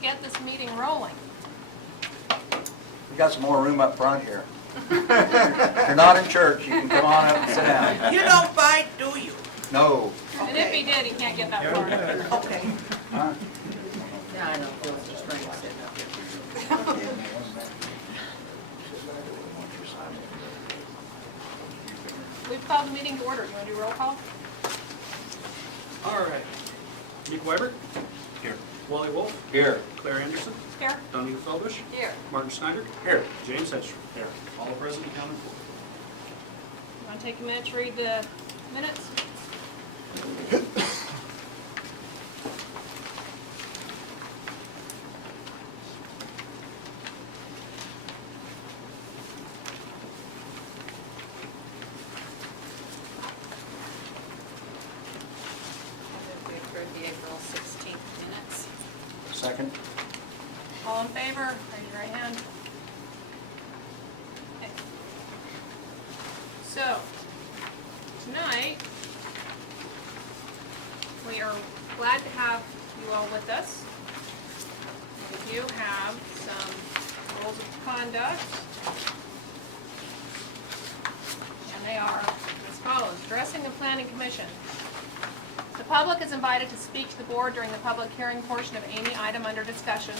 get this meeting rolling. We got some more room up front here. If you're not in church, you can come on up and sit down. You don't bite, do you? No. And if he did, he can't get that far. Okay. Huh? Yeah, I know, Phil, it's just strange sitting up here. We've called the meeting to order. You want to do roll call? All right. Nick Weber. Here. Wally Wolf. Here. Claire Anderson. Here. Donnie Feldbush. Here. Martin Schneider. Here. James Hedstrom. Here. All present and counted for. You want to take a minute to read the minutes? We approved the April 16th minutes. Second. All in favor? Raise your right hand. Okay. So, tonight, we are glad to have you all with us. We do have some rules of conduct. And they are as follows. Addressing the Planning Commission. The public is invited to speak to the board during the public hearing portion of any item under discussion.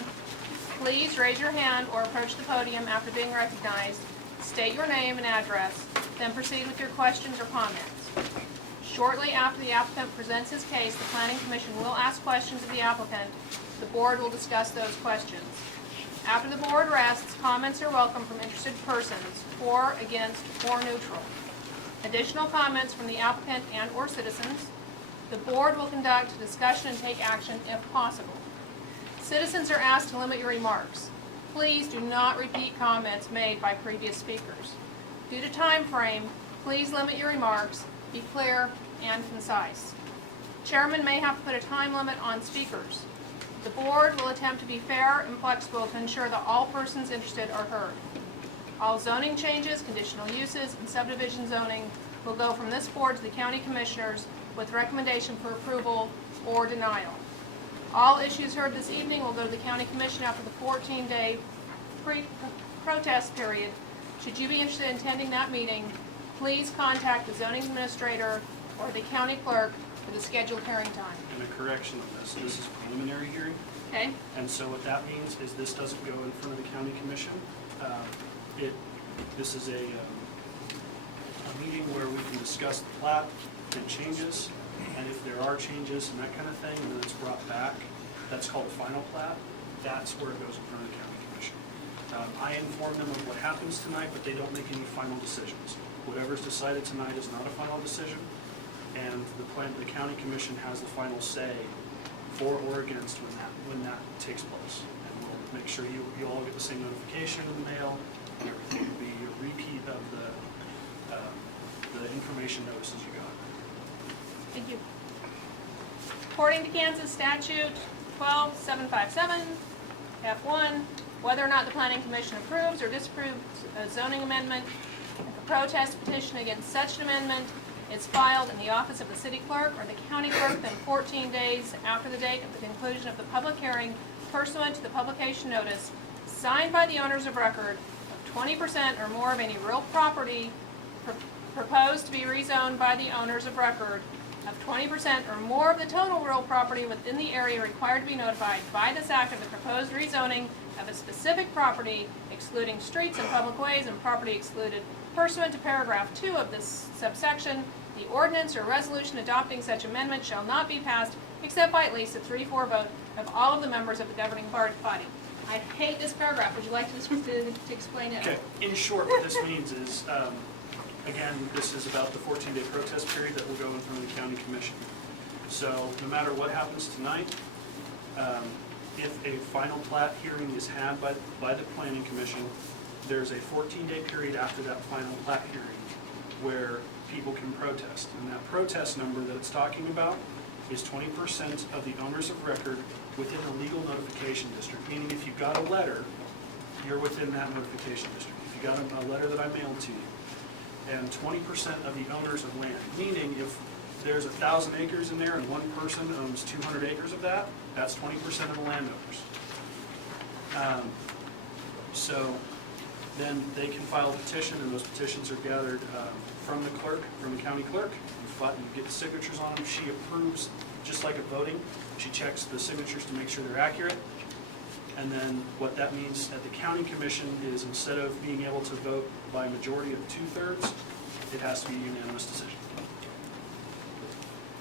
Please raise your hand or approach the podium after being recognized. State your name and address, then proceed with your questions or comments. Shortly after the applicant presents his case, the Planning Commission will ask questions of the applicant. The board will discuss those questions. After the board rests, comments are welcome from interested persons, for, against, or neutral. Additional comments from the applicant and/or citizens. The board will conduct a discussion and take action if possible. Citizens are asked to limit your remarks. Please do not repeat comments made by previous speakers. Due to time frame, please limit your remarks, be clear and concise. Chairman may have to put a time limit on speakers. The board will attempt to be fair and flexible to ensure that all persons interested are heard. All zoning changes, conditional uses, and subdivision zoning will go from this board to the county commissioners with recommendation for approval or denial. All issues heard this evening will go to the county commission after the 14-day protest period. Should you be interested in attending that meeting, please contact the zoning administrator or the county clerk for the scheduled hearing time. And a correction on this. This is a preliminary hearing. Okay? And so what that means is this doesn't go in front of the county commission. This is a meeting where we can discuss the plat and changes. And if there are changes and that kind of thing, and then it's brought back, that's called a final plat. That's where it goes in front of the county commission. I inform them of what happens tonight, but they don't make any final decisions. Whatever's decided tonight is not a final decision, and the county commission has the final say for or against when that takes place. And we'll make sure you all get the same notification in the mail, and everything will be a repeat of the information notices you got. Thank you. According to Kansas statute 12757, F1, whether or not the Planning Commission approves or disapproves a zoning amendment, if a protest petition against such an amendment is filed in the office of the city clerk or the county clerk within 14 days after the date of the conclusion of the public hearing pursuant to the publication notice, signed by the owners of record of 20% or more of any real property proposed to be rezoned by the owners of record of 20% or more of the total real property within the area required to be notified by this act of the proposed rezoning of a specific property, excluding streets and public ways and property excluded pursuant to paragraph 2 of this subsection, the ordinance or resolution adopting such amendment shall not be passed except by at least a 3/4 vote of all of the members of the governing body. I hate this paragraph. Would you like to explain it? Okay, in short, what this means is, again, this is about the 14-day protest period that will go in front of the county commission. So no matter what happens tonight, if a final plat hearing is had by the planning commission, there's a 14-day period after that final plat hearing where people can protest. And that protest number that it's talking about is 20% of the owners of record within the legal notification district, meaning if you got a letter, you're within that notification district. If you got a letter that I mailed to you, and 20% of the owners of land, meaning if there's 1,000 acres in there and one person owns 200 acres of that, that's 20% of the landowners. So then they can file a petition, and those petitions are gathered from the clerk, from the county clerk. You get the signatures on them. She approves, just like a voting. She checks the signatures to make sure they're accurate. And then what that means at the county commission is instead of being able to vote by a majority of 2/3, it has to be a unanimous decision.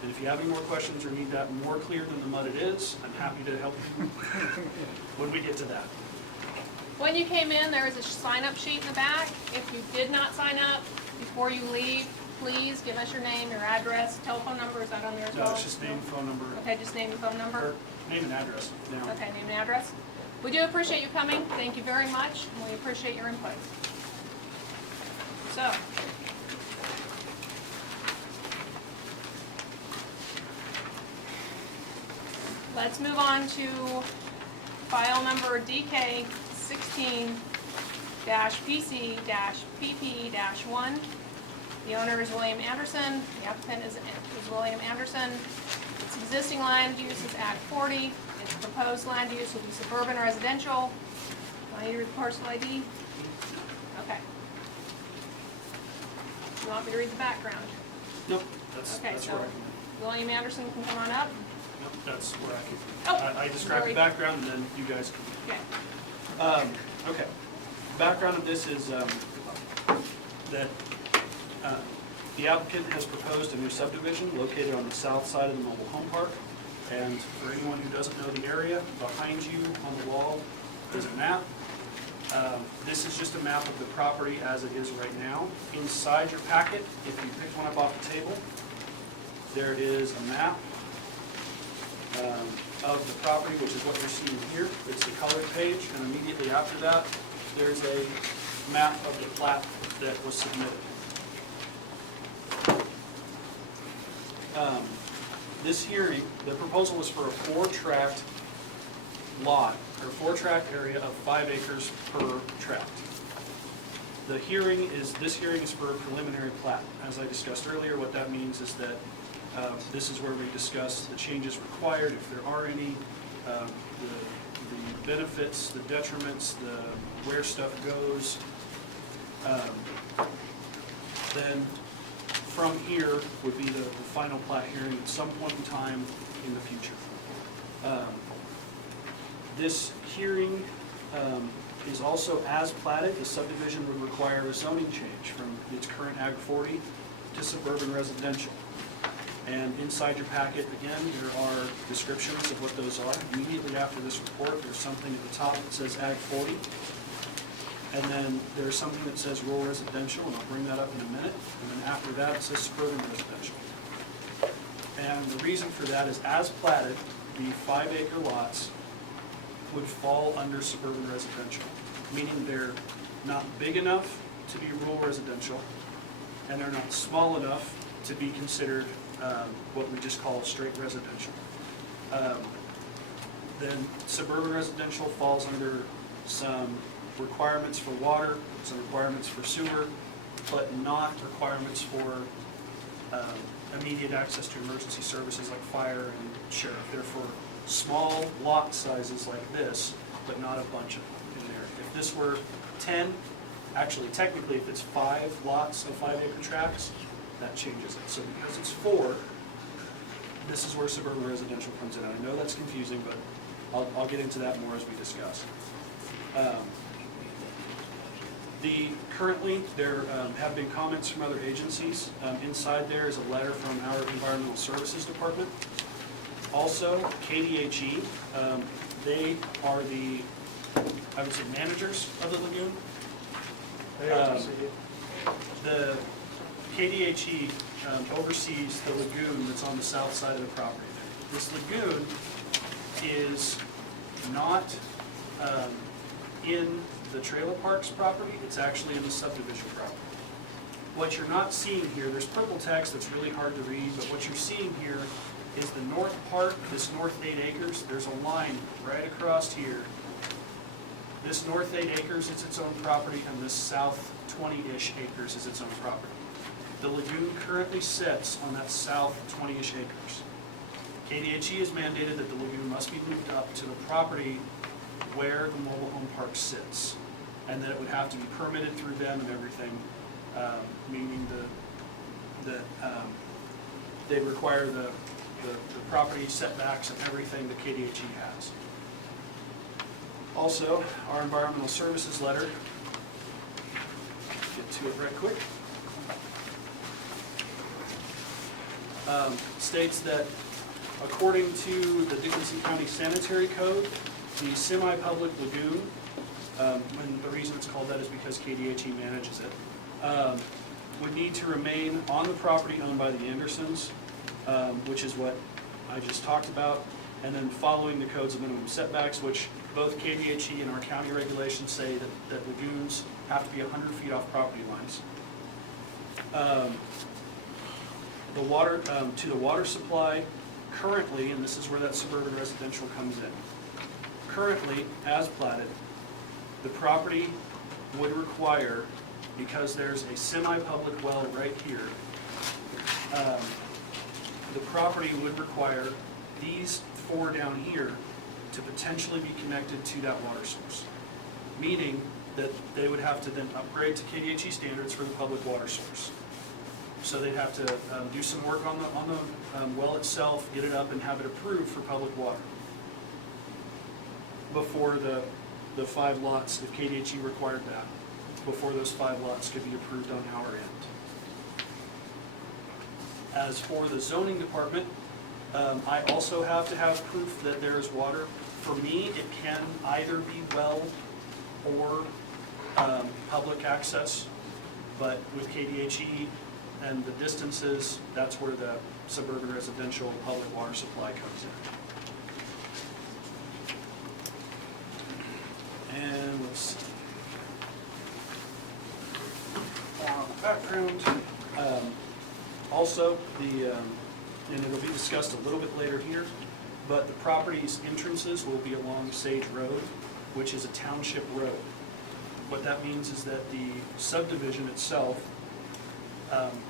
And if you have any more questions or need that more clear than the mud it is, I'm happy to help you when we get to that. When you came in, there was a sign-up sheet in the back. If you did not sign up, before you leave, please give us your name, your address, telephone number. Is that on there as well? No, it's just name, phone number. Okay, just name and phone number. Or name and address now. Okay, name and address. We do appreciate you coming. Thank you very much, and we appreciate your input. So, let's move on to file number DK 16-PC-PP-1. The owner is William Anderson. The applicant is William Anderson. Its existing land use is Ag 40. Its proposed land use will be suburban residential. Do I need to read the parcel ID? Okay. You want me to read the background? Nope, that's Okay, where I so can. William Anderson can come on up. Nope, that's where I can. Oh, I describe the sorry. background, and then you guys can. Okay. Okay. Background of this is that the applicant has proposed a new subdivision located on the south side of the mobile home park. And for anyone who doesn't know the area, behind you on the wall is a map. This is just a map of the property as it is right now. Inside your packet, if you picked one up off the table, there is a map of the property, which is what you're seeing here. It's the colored page, and immediately after that, there's a map of the plat that was submitted. This hearing, the proposal was for a 4-tract lot, or 4-tract area of 5 acres per tract. This hearing is for a preliminary plat. As I discussed earlier, what that means is that this is where we discuss the changes required, if there are any, the benefits, the detriments, where stuff goes. Then from here would be the final plat hearing at some point in time in the future. This hearing is also as platted. The subdivision would require a zoning change from its current Ag 40 to suburban residential. And inside your packet, again, there are descriptions of what those are. Immediately after this report, there's something at the top that says Ag 40. And then there's something that says rural residential, and I'll bring that up in a minute. And then after that, it says suburban residential. And the reason for that is as platted, the 5-acre lots would fall under suburban residential, meaning they're not big enough to be rural residential, and they're not small enough to be considered what we just call straight residential. Then suburban residential falls under some requirements for water, some requirements for sewer, but not requirements for immediate access to emergency services like fire and sheriff. They're for small lot sizes like this, but not a bunch of them in there. If this were 10, actually technically if it's 5 lots of 5-acre tracts, that changes it. So because it's 4, this is where suburban residential comes in. I know that's confusing, but I'll get into that more as we discuss. Currently, there have been comments from other agencies. Inside there is a letter from our Environmental Services Department. Also, KDHE, they are the, I would say, managers of the lagoon. The KDHE oversees the lagoon that's on the south side of the property. This lagoon is not in the trailer parks property, it's actually in the subdivision property. What you're not seeing here, there's purple text that's really hard to read, but what you're seeing here is the north part, this north 8 acres, there's a line right across here. This north 8 acres is its own property, and this south 20-ish acres is its own property. The lagoon currently sits on that south 20-ish acres. KDHE has mandated that the lagoon must be moved up to the property where the mobile home park sits, and that it would have to be permitted through them and everything, meaning that they require the property setbacks and everything that KDHE has. Also, our environmental services letter, get to it right quick, states that according to the Dickinson County Sanitary Code, the semi-public lagoon, and the reason it's called that is because KDHE manages it, would need to remain on the property owned by the Andersons, which is what I just talked about, and then following the codes of minimum setbacks, which both KDHE and our county regulations say that lagoons have to be 100 feet off property lines. The water, to the water supply, currently, and this is where that suburban residential comes in, currently, as platted, the property would require, because there's a semi-public well right here, the property would require these four down here to potentially be connected to that water source. Meaning that they would have to then upgrade to KDHE standards for the public water source. So they'd have to do some work on the well itself, get it up and have it approved for public water before the 5 lots, if KDHE required that, before those 5 lots could be approved on our end. As for the zoning department, I also have to have proof that there is water. For me, it can either be well or public access, but with KDHE and the distances, that's where the suburban residential public water supply comes in. And let's see. Background. Also, and it'll be discussed a little bit later here, but the property's entrances will be along Sage Road, which is a township road. What that means is that the subdivision itself,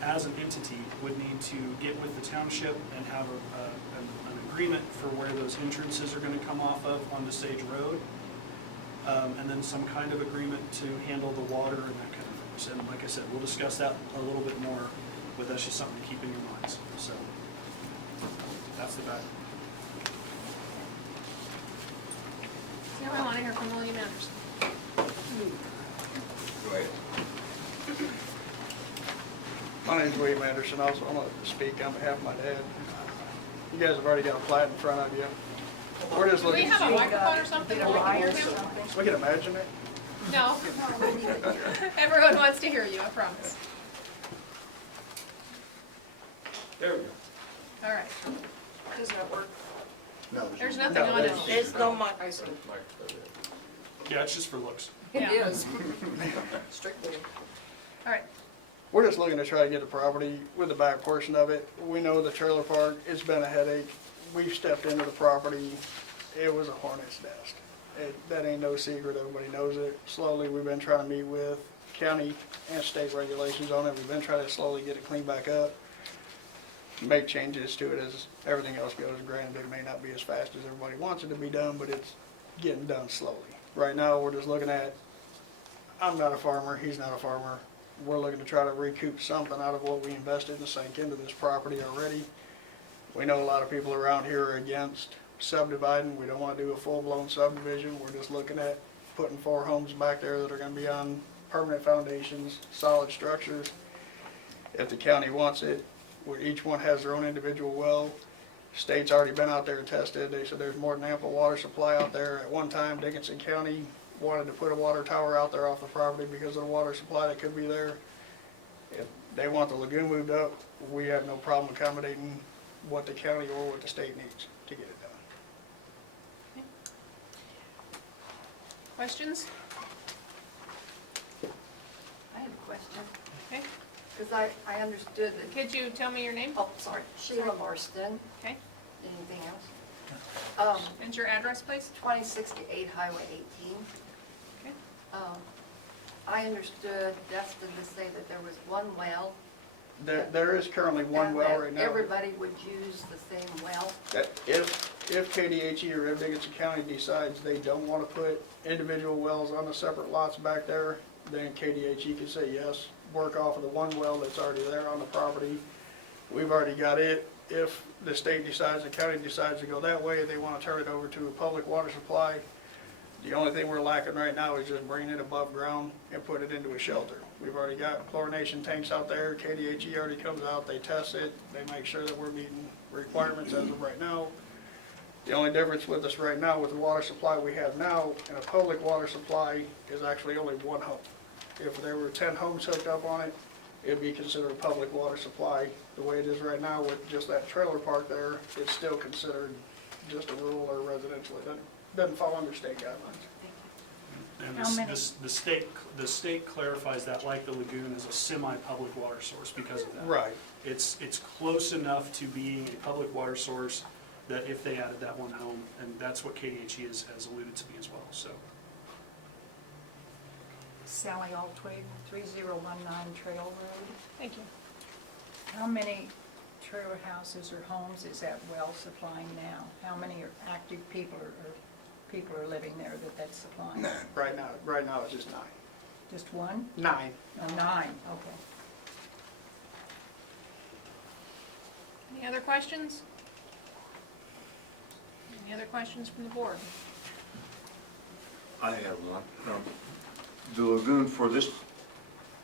as an entity, would need to get with the township and have an agreement for where those entrances are going to come off of onto Sage Road, and then some kind of agreement to handle the water and that kind of things. And like I said, we'll discuss that a little bit more, but that's just something to keep in your minds. So that's the back. Now I want to hear from William Anderson. Go ahead. My name's William Anderson. I also want to speak on behalf of my dad. You guys have already got a plat in front of you. We're just Do we looking. have a microphone or something that we can hear him? We can imagine it. No. Everyone wants to hear you, I promise. There we go. All right. Does that work? No, There's nothing on it. There's no mic. Yeah, it's just for looks. Yeah. It is. Strictly. All right. We're just looking to try to get a property with the back portion of it. We know the trailer park, it's been a headache. We've stepped into the property. It was a hornet's nest. That ain't no secret, everybody knows it. Slowly, we've been trying to meet with county and state regulations on it. We've been trying to slowly get it cleaned back up, make changes to it as everything else goes. Granted, it may not be as fast as everybody wants it to be done, but it's getting done slowly. Right now, we're just looking at, I'm not a farmer, he's not a farmer. We're looking to try to recoup something out of what we invested and sank into this property already. We know a lot of people around here are against subdividing. We don't want to do a full-blown subdivision. We're just looking at putting 4 homes back there that are going to be on permanent foundations, solid structures. If the county wants it, where each one has their own individual well. State's already been out there and tested. They said there's more than ample water supply out there. At one time, Dickinson County wanted to put a water tower out there off the property because of the water supply that could be there. If they want the lagoon moved up, we have no problem accommodating what the county or what the state needs to get it done. Questions? I have a question, Okay. because I understood that, Could you tell me your name? oh, sorry, Sheila Marston. Okay. Anything else? And your address, please? 2068 Highway 18. Okay. I understood Destin to say that there was one well There is currently one And well that right now. everybody would use the same well? That if KDHE or if Dickinson County decides they don't want to put individual wells on the separate lots back there, then KDHE can say yes, work off of the one well that's already there on the property. We've already got it. If the state decides, the county decides to go that way, they want to turn it over to a public water supply, the only thing we're lacking right now is just bringing it above ground and put it into a shelter. We've already got chlorination tanks out there. KDHE already comes out, they test it, they make sure that we're meeting requirements as of right now. The only difference with us right now with the water supply we have now and a public water supply is actually only one home. If there were 10 homes hooked up on it, it'd be considered a public water supply. The way it is right now with just that trailer park there, it's still considered just a rural or residential. It doesn't fall under state guidelines. And How many- the state clarifies that, like the lagoon, is a semi-public water source because of that. Right. It's close enough to being a public water source that if they added that one home, and that's what KDHE has alluded to me as well, so. Sally Altway, 3019 Trail Road. Thank you. How many trailer houses or homes is that well supplying now? How many are active people or people are living there that's supplying? Right now it's just 9. Just one? 9. Oh, 9, okay. Any other questions? Any other questions from the board? I have one. The lagoon, for this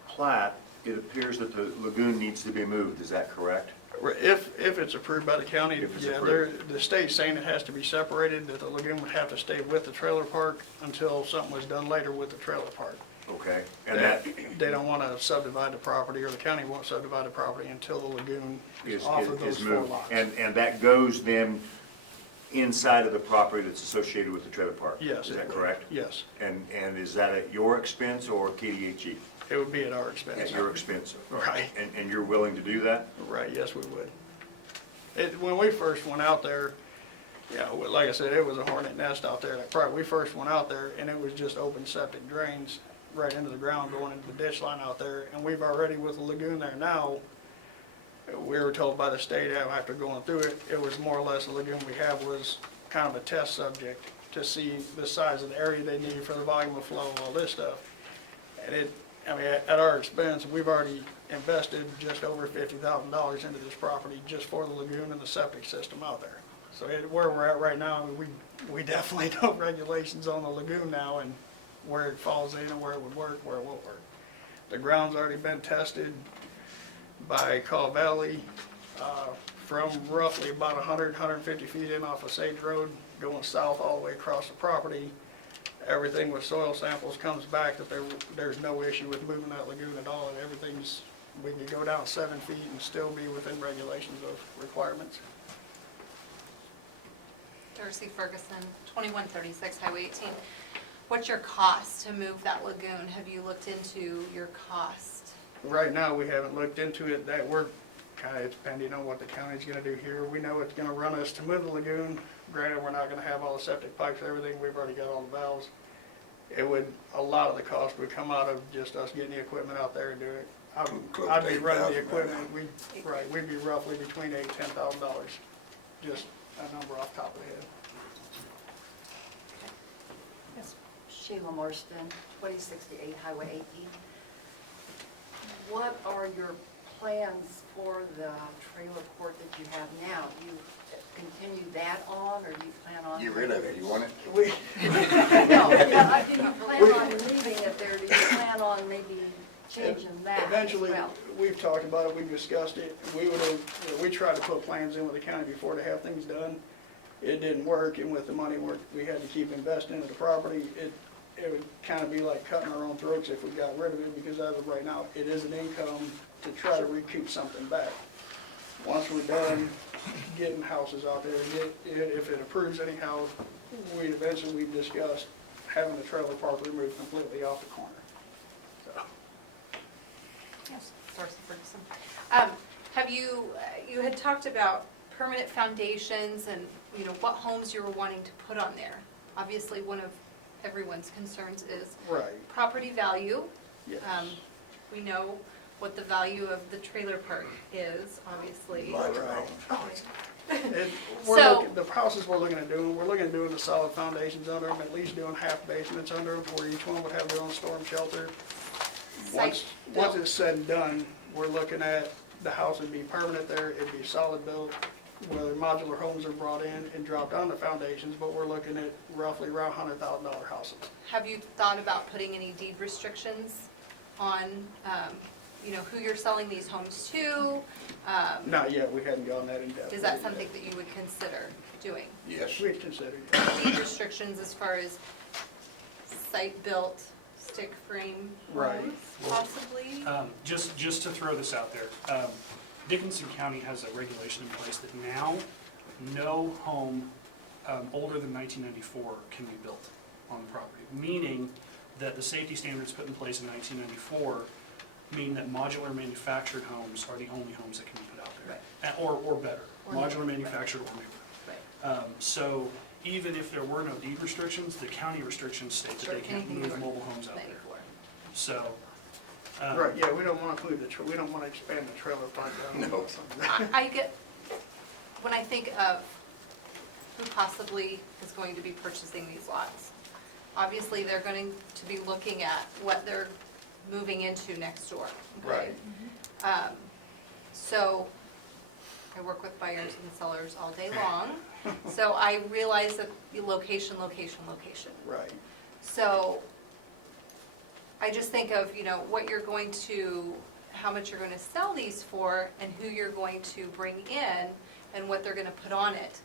plat, it appears that the lagoon needs to be moved, is that correct? If it's approved by the county, If it's yeah, approved. the state's saying it has to be separated, that the lagoon would have to stay with the trailer park until something was done later with the trailer park. Okay, and that They don't want to subdivide the property, or the county won't subdivide the property until the lagoon is is off of those 4 moved. lots. And that goes then inside of the property that's associated with the trailer park? Yes. Is it that would. correct? Yes, And is that at your expense or KDHE? it would be at our expense. At your expense? Right. And you're willing to do that? Right, yes, we would. When we first went out there, yeah, like I said, it was a hornet nest out there. We first went out there, and it was just open septic drains right into the ground going into the ditch line out there. And we've already, with the lagoon there now, we were told by the state after going through it, it was more or less the lagoon we have was kind of a test subject to see the size of the area they need for the volume of flow and all this stuff. And at our expense, we've already invested just over $50,000 into this property just for the lagoon and the septic system out there. So where we're at right now, we definitely know regulations on the lagoon now and where it falls in and where it would work, where it won't work. The ground's already been tested by Call Valley from roughly about 150 feet in off of Sage Road, going south all the way across the property. Everything with soil samples comes back that there's no issue with moving that lagoon at all, and we can go down 7 feet and still be within regulations of requirements. Darcy Ferguson, 2136 Highway 18. What's your cost to move that lagoon? Have you looked into your cost? Right now, we haven't looked into it. That we're kind of, it's depending on what the county's gonna do here. We know it's gonna run us to move the lagoon. Granted, we're not gonna have all the septic pipes, everything. We've already got all the valves. A lot of the cost would come out of just us getting the equipment out there and doing it. I'd be running the equipment, we'd be roughly between $8,000 and $10,000. Just a number off the top of the head. Yes. Sheila Marston, 2068 Highway 18. What are your plans for the trailer court that you have now? Do you continue that on, or do you plan on? Get rid of it, you want it? No, yeah, do you plan on leaving it there? Do you plan on maybe changing that as Eventually, well? we've talked about it, we've discussed it. We tried to put plans in with the county before to have things done. It didn't work, and with the money we had to keep investing into the property, it would kind of be like cutting our own throats if we got rid of it, because as of right now, it is an income to try to recoup something back. Once we're done getting houses out there, if it approves anyhow, we've discussed having the trailer park removed completely off the corner. So. Yes, Darcy Ferguson. Have you had talked about permanent foundations and, what homes you were wanting to put on there? Obviously, one of everyone's concerns is Right, property value. yes. We know what the value of the trailer park is, obviously. So- The houses we're looking at doing the solid foundations under them, at least doing half basements under them, where each one would have their own storm shelter. Once built. it's said and done, we're looking at, the house would be permanent there, it'd be solid built, whether modular homes are brought in and dropped on the foundations, but we're looking at roughly around $100,000 houses. Have you thought about putting any deed restrictions on, who you're selling these homes to? Not yet, we hadn't gone that in depth. Is that something that you would consider doing? Yes. We'd consider it. Deed restrictions as far as site-built stick frame Right. homes, possibly? Just to throw this out there, Dickinson County has a regulation in place that now no home older than 1994 can be built on the property, meaning that the safety standards put in place in 1994 mean that modular manufactured homes are the only homes that can be put out there. Or better, Or modular newer, manufactured or newer. Right. So even if there were no deed restrictions, the county restrictions state that Sure, they can't anything move newer. mobile homes out there. 94. So. Right, yeah, we don't want to include we don't want to expand the trailer park. No. I get, when I think of who possibly is going to be purchasing these lots, obviously they're going to be looking at what they're moving into next door. Okay? Right. So I work with buyers and sellers all day long, so I realize that the location. Right. So I just think of, what you're going to, how much you're going to sell these for, and who you're going to bring in, and what they're going to put on it.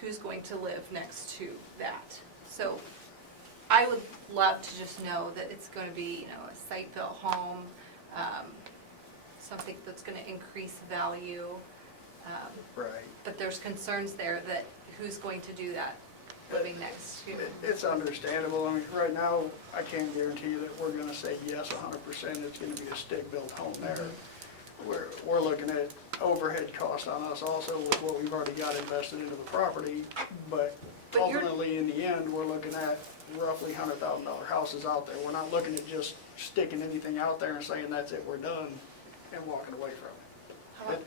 Who's going to live next to that? So I would love to just know that it's going to be, a site-built home, something that's going to increase value. Right. But there's concerns there that who's going to do that living next to? It's understandable. I mean, right now, I can't guarantee you that we're going to say yes 100%. It's going to be a stick-built home there. We're looking at overhead costs on us also with what we've already got invested into the property. But But you're- ultimately, in the end, we're looking at roughly $100,000 houses out there. We're not looking at just sticking anything out there and saying, that's it, we're done, and walking away from it. How about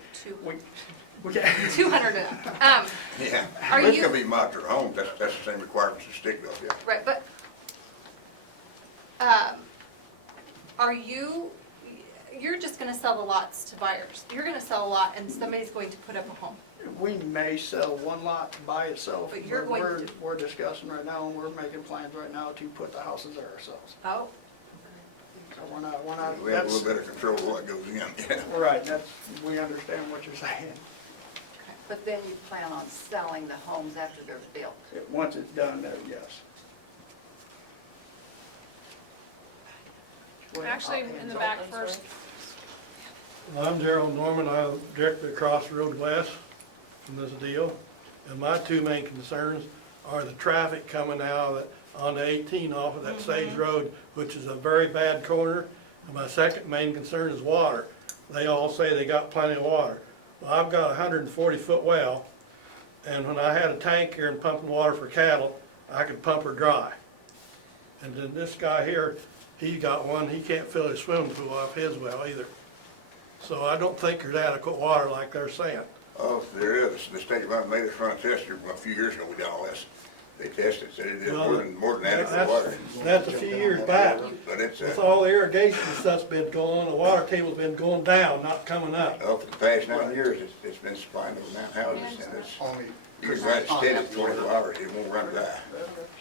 We can't. 200 and up? Yeah. Are It you- can be modular homes, that's the same requirements as stick built, yeah. Right, but are you're just going to sell the lots to buyers? You're going to sell a lot and somebody's going to put up a home? We may sell one lot by itself, But you're but going we're, to- we're discussing right now, and we're making plans right now to put the houses there ourselves. Oh, So we're not, We have a that's, little bit of control of what goes in, yeah. right, that's, we understand what you're saying. But then you plan on selling the homes after they're built? Once it's done, there, yes. Actually, in the back first. I'm Gerald Norman, I live directly across the road west from this deal. And my two main concerns are the traffic coming out on the 18 off of that Sage Road, which is a very bad corner. And my second main concern is water. They all say they got plenty of water. Well, I've got a 140-foot well, and when I had a tank here and pumping water for cattle, I could pump her dry. And then this guy here, he got one, he can't fill his swimming pool off his well either. So I don't think there's adequate water like they're saying. Oh, there is, the state of Vermont made us run a test here a few years ago, we done all this. They tested, said it is Well, more than adequate water. That's a few years back. But it's, With all the irrigation stuff's been going on, the water table's been going down, not coming up. oh, for the past 9 years, it's been supplying those 9 houses, and it's, Only, you can run it steady 24 hours, it won't run dry.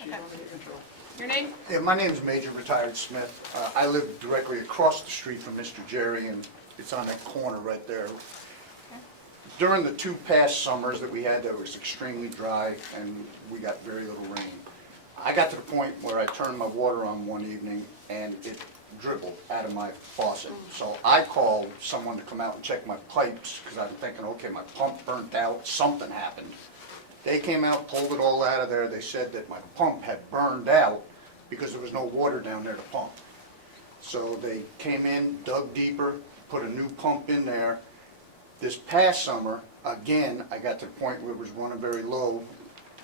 She's under control. Your name? yeah, my name is Major Retired Smith. I live directly across the street from Mr. Jerry, and it's on that corner right there. During the 2 past summers that we had, that was extremely dry, and we got very little rain. I got to the point where I turned my water on one evening, and it dribbled out of my faucet. So I called someone to come out and check my pipes, because I'm thinking, okay, my pump burnt out, something happened. They came out, pulled it all out of there. They said that my pump had burned out because there was no water down there to pump. So they came in, dug deeper, put a new pump in there. This past summer, again, I got to the point where it was running very low.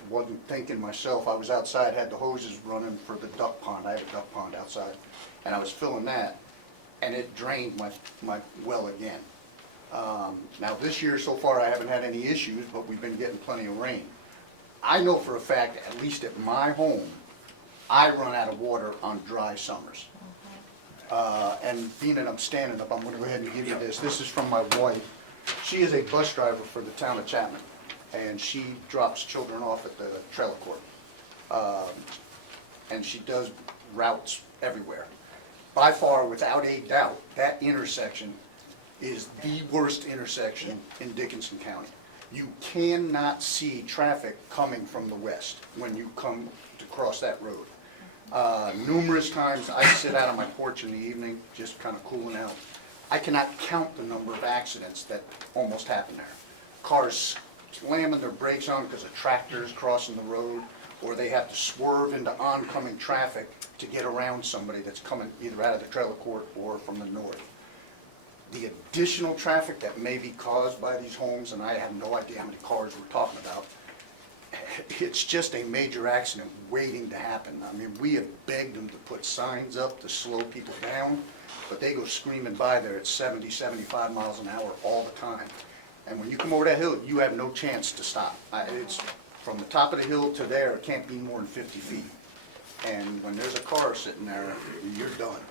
Wasn't thinking myself. I was outside, had the hoses running for the duck pond. I have a duck pond outside, and I was filling that. and it drained my well again. Now, this year so far, I haven't had any issues, but we've been getting plenty of rain. I know for a fact, at least at my home, I run out of water on dry summers. And being that I'm standing up, I'm gonna go ahead and give you this. This is from my wife. She is a bus driver for the town of Chapman, and she drops children off at the trailer court. And she does routes everywhere. By far, without a doubt, that intersection is the worst intersection in Dickinson County. You cannot see traffic coming from the west when you come to cross that road. Numerous times, I sit out on my porch in the evening, just kind of cooling out. I cannot count the number of accidents that almost happen there. Cars slamming their brakes on because a tractor is crossing the road, or they have to swerve into oncoming traffic to get around somebody that's coming either out of the trailer court or from the north. The additional traffic that may be caused by these homes, and I have no idea how many cars we're talking about, it's just a major accident waiting to happen. I mean, we have begged them to put signs up to slow people down, but they go screaming by there at 70, 75 miles an hour all the time. And when you come over that hill, you have no chance to stop. It's from the top of the hill to there, it can't be more than 50 feet. And when there's a car sitting there, you're done.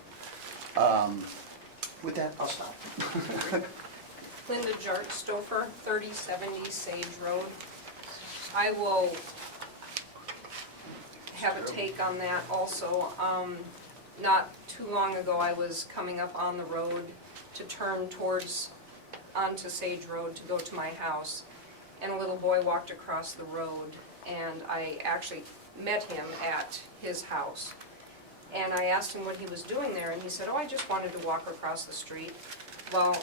With that, I'll stop. Linda Jartstofer, 3070 Sage Road. I will have a take on that also. Not too long ago, I was coming up on the road to turn onto Sage Road to go to my house, and a little boy walked across the road, and I actually met him at his house. And I asked him what he was doing there, and he said, "Oh, I just wanted to walk across the street." Well,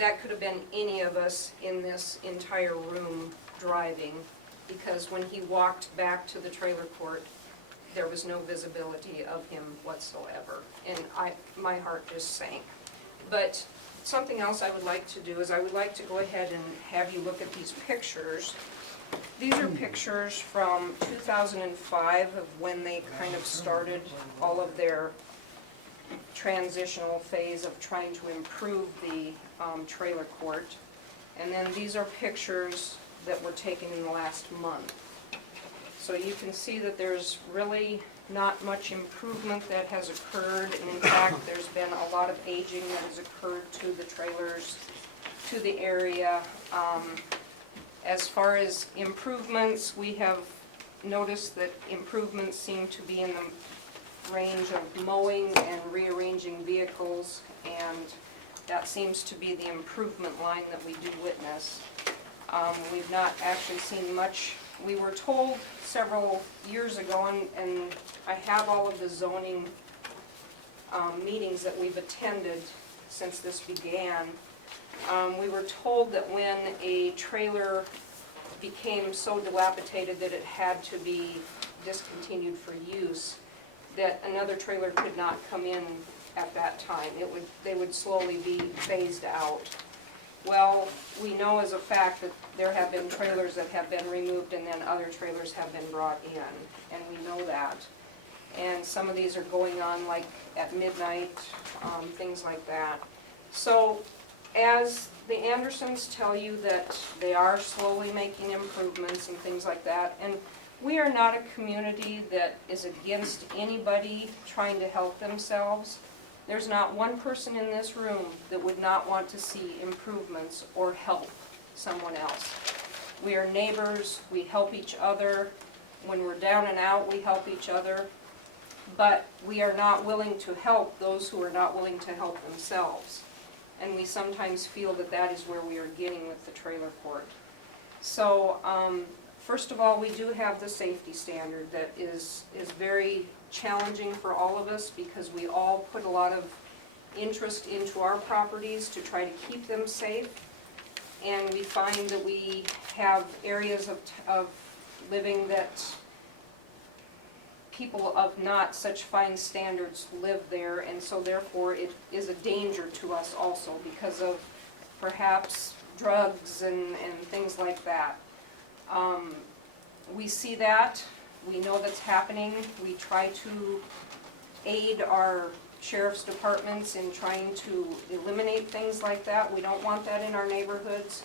that could have been any of us in this entire room driving, because when he walked back to the trailer court, there was no visibility of him whatsoever, and my heart just sank. But something else I would like to do is I would like to go ahead and have you look at these pictures. These are pictures from 2005 of when they kind of started all of their transitional phase of trying to improve the trailer court. And then these are pictures that were taken in the last month. So you can see that there's really not much improvement that has occurred, and in fact, there's been a lot of aging that has occurred to the trailers, to the area. As far as improvements, we have noticed that improvements seem to be in the range of mowing and rearranging vehicles, and that seems to be the improvement line that we do witness. We've not actually seen much. We were told several years ago, and I have all of the zoning meetings that we've attended since this began. We were told that when a trailer became so dilapidated that it had to be discontinued for use, that another trailer could not come in at that time. They would slowly be phased out. Well, we know as a fact that there have been trailers that have been removed and then other trailers have been brought in, and we know that. And some of these are going on like at midnight, things like that. So as the Andersons tell you that they are slowly making improvements and things like that, and we are not a community that is against anybody trying to help themselves. There's not one person in this room that would not want to see improvements or help someone else. We are neighbors, we help each other. When we're down and out, we help each other. But we are not willing to help those who are not willing to help themselves. And we sometimes feel that that is where we are getting with the trailer court. So, first of all, we do have the safety standard that is very challenging for all of us, because we all put a lot of interest into our properties to try to keep them safe. And we find that we have areas of living that people of not such fine standards live there, and so therefore it is a danger to us also because of perhaps drugs and things like that. We see that, we know that's happening, we try to aid our sheriff's departments in trying to eliminate things like that. We don't want that in our neighborhoods.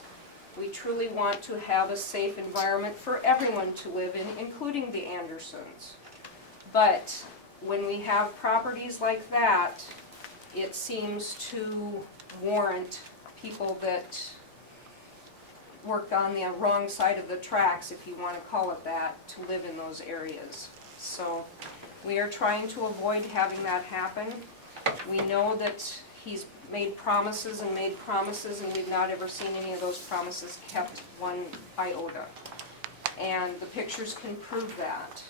We truly want to have a safe environment for everyone to live in, including the Andersons. But when we have properties like that, it seems to warrant people that worked on the wrong side of the tracks, if you want to call it that, to live in those areas. So we are trying to avoid having that happen. We know that he's made promises, and we've not ever seen any of those promises kept one iota. And the pictures can prove that.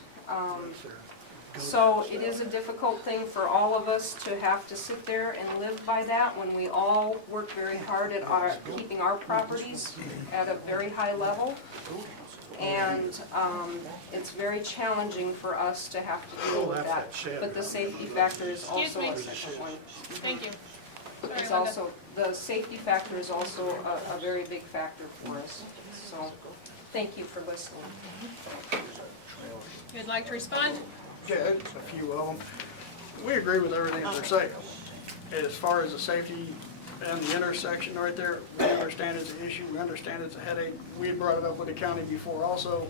So it is a difficult thing for all of us to have to sit there and live by that when we all work very hard at keeping our properties at a very high level. And it's very challenging for us to have to deal with that. But the safety factor is also a second one. Thank you. Sorry, It's Linda. also, the safety factor is also a very big factor for us. So, thank you for listening. You'd like to respond? Yeah, just a few of them. We agree with everything that they're saying. As far as the safety and the intersection right there, we understand it's an issue, we understand it's a headache. We had brought it up with the county before also.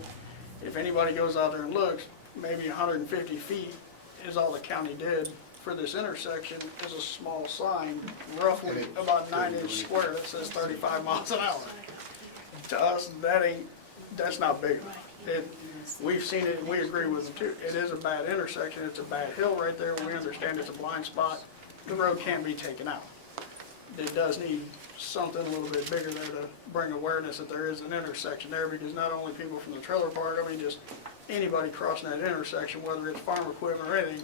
If anybody goes out there and looks, maybe 150 feet is all the county did for this intersection, is a small sign, roughly about 9-inch square that says 35 miles an hour. To us, that's not big enough. We've seen it, and we agree with them too. It is a bad intersection, it's a bad hill right there, we understand it's a blind spot. The road can be taken out. It does need something a little bit bigger there to bring awareness that there is an intersection there, because not only people from the trailer park, I mean, just anybody crossing that intersection, whether it's farm equipment or anything,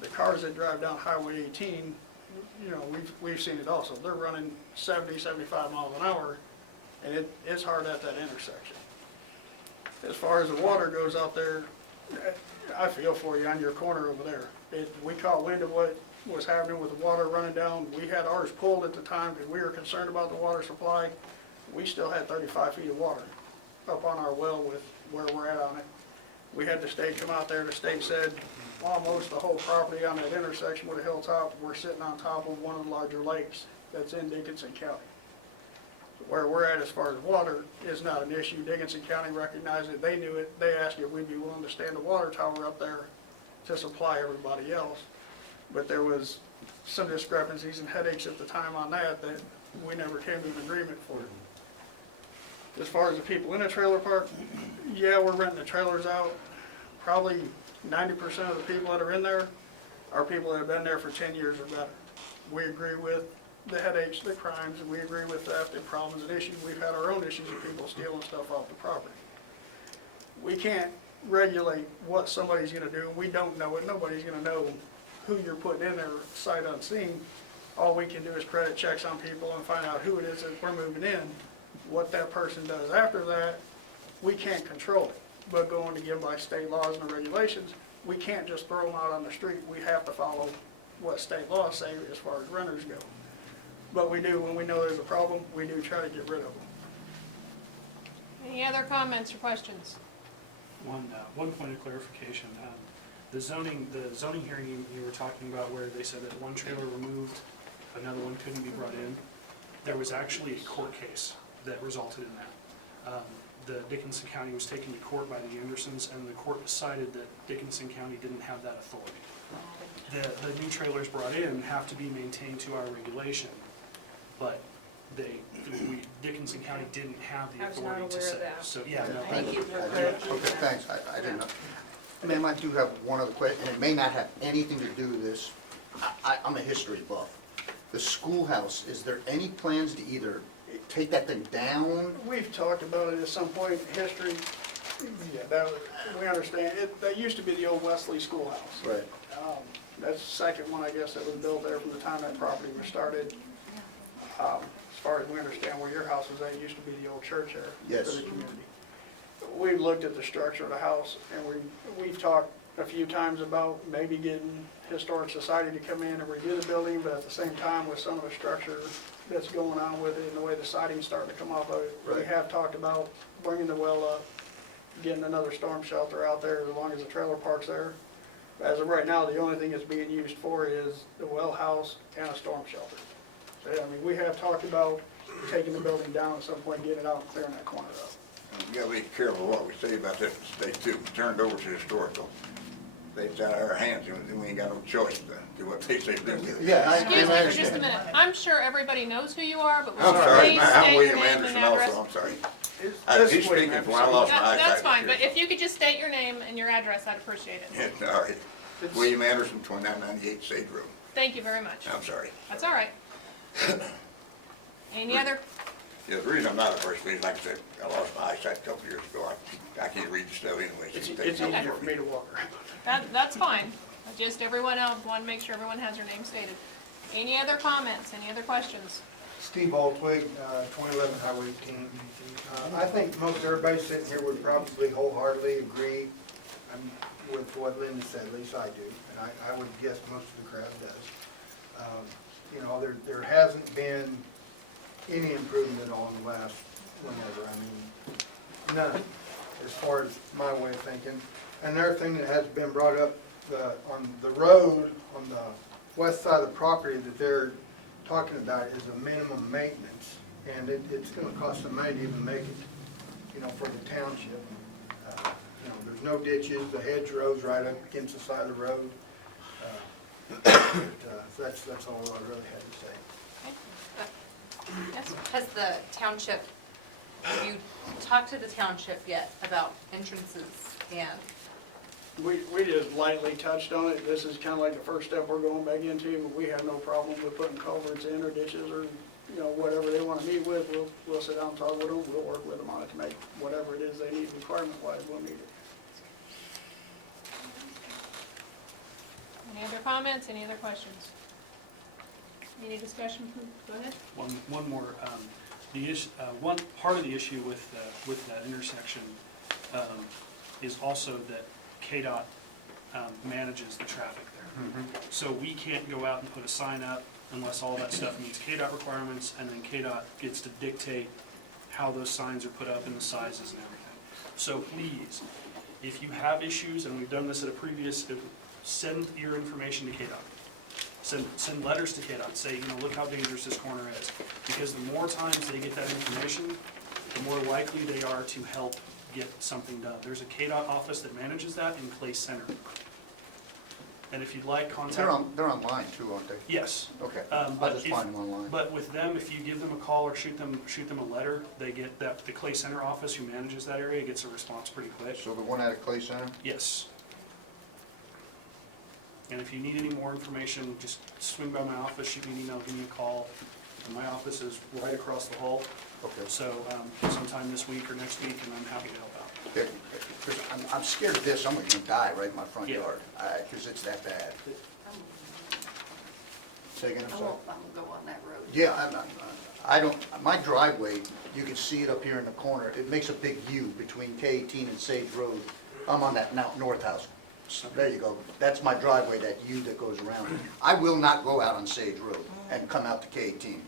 the cars that drive down Highway 18, you know, we've seen it also. They're running 70, 75 miles an hour, and it's hard at that intersection. As far as the water goes out there, I feel for you on your corner over there. We caught wind of what was happening with the water running down. We had ours pulled at the time because we were concerned about the water supply. We still had 35 feet of water up on our well with where we're at on it. We had the state come out there. The state said almost the whole property on that intersection with a hilltop, we're sitting on top of one of the larger lakes that's in Dickinson County. Where we're at as far as water is not an issue. Dickinson County recognized it, they knew it, they asked if we'd be willing to stand a water tower up there to supply everybody else. But there was some discrepancies and headaches at the time on that we never came to an agreement for. As far as the people in the trailer park, yeah, we're renting the trailers out. Probably 90% of the people that are in there are people that have been there for 10 years or better. We agree with the headaches, the crimes, and we agree with theft and problems and issues. We've had our own issues of people stealing stuff off the property. We can't regulate what somebody's gonna do, and we don't know it. Nobody's gonna know who you're putting in there sight unseen. All we can do is credit checks on people and find out who it is that we're moving in. What that person does after that, we can't control it. But going to give by state laws and the regulations, we can't just throw them out on the street. We have to follow what state laws say as far as renters go. But we do, when we know there's a problem, we do try to get rid of them. Any other comments or questions? One point of clarification. The zoning hearing you were talking about where they said that one trailer removed, another one couldn't be brought in, there was actually a court case that resulted in that. The Dickinson County was taken to court by the Andersons, and the court decided that Dickinson County didn't have that authority. The new trailers brought in have to be maintained to our regulation, but Dickinson County didn't have the I was not authority to aware of say. that. So, yeah, no. Thank you for Okay, clarifying. thanks, I didn't know. Ma'am, I do have one other question, and it may not have anything to do with this. I'm a history buff. The schoolhouse, is there any plans to either take that thing down? We've talked about it at some point in history. Yeah, we understand. That used to be the old Wesley Schoolhouse. Right. That's the second one, I guess, that was built there from the time that property was started. As far as we understand where your house was at, it used to be the old church there Yes. for the community. We looked at the structure of the house, and we've talked a few times about maybe getting Historic Society to come in and redo the building, but at the same time, with some of the structure that's going on with it and the way the siding's starting to come off of it, we Right. have talked about bringing the well up, getting another storm shelter out there as long as the trailer park's there. As of right now, the only thing it's being used for is the well house and a storm shelter. So, I mean, we have talked about taking the building down at some point, getting it out and clearing that corner up. We gotta be careful what we say about this state too. We turned over to historical. It's out of our hands, and we ain't got no choice to do what they say do with it. Yeah, Excuse me for just a minute. I'm sure everybody knows who you are, but I'm will you sorry, please I'm state your William name and Anderson address? also, I'm sorry. This He's is William speaking for when I lost my eyesight. That's fine, this but if you could just state your name and your address, I'd appreciate it. year. All right. William Anderson, 2998 Sage Road. Thank you very much. I'm sorry. That's all right. Any other? Yeah, the reason I'm not a first is, like I said, I lost my eyesight a couple years ago. I can't read the stuff anyway. It's so easier takes over for me to walk around. That's fine. Just everyone else, want to make sure everyone has their name stated. Any other comments, any other questions? Steve Altwig, 2011 Highway Team. I think most everybody sitting here would probably wholeheartedly agree with what Linda said, at least I do, and I would guess most of the crowd does. You know, there hasn't been any improvement at all in the last whenever, I mean, none, as far as my way of thinking. Another thing that has been brought up, on the road, on the west side of the property that they're talking about is a minimum maintenance, and it's gonna cost some money to even make it, you know, for the township. You know, there's no ditches, the hedgerows right up against the side of the road. That's all I really had to say. Yes? Has the township, have you talked to the township yet about entrances and? We just lightly touched on it. This is kind of like the first step we're going back into, but we have no problem with putting culverts in or ditches or, you know, whatever they want to meet with. We'll sit down and talk with them. We'll work with them on it to make whatever it is they need requirement-wise, we'll meet it. Any other comments, any other questions? Any discussion? Go ahead. One more, the issue, one part of the issue with that intersection is also that KDOT manages the traffic there. So we can't go out and put a sign up unless all that stuff meets KDOT requirements, and then KDOT gets to dictate how those signs are put up and the sizes and everything. So please, if you have issues, and we've done this at a previous, send your information to KDOT. Send letters to KDOT, say, you know, look how dangerous this corner is. Because the more times they get that information, the more likely they are to help get something done. There's a KDOT office that manages that in Clay Center. And if you'd like, contact. They're online too, aren't they? Yes. Okay, But I'll just if- find them online. But with them, if you give them a call or shoot them a letter, they get that, the Clay Center office who manages that area gets a response pretty quick. So the one out at Clay Center? Yes. And if you need any more information, just swing by my office, shoot me an email, give me a call. And my office is right across the hall. Okay. So sometime this week or next week, and I'm happy to help out. Okay, 'cause I'm scared of this, I'm gonna die right in my front Yeah. yard, because it's that bad. Say again, I'm I sorry? won't go on that road. Yeah, I don't, my driveway, you can see it up here in the corner, it makes a big U between K-18 and Sage Road. I'm on that north house. There you go, that's my driveway, that U that goes around. I will not go out on Sage Road and come out to K-18.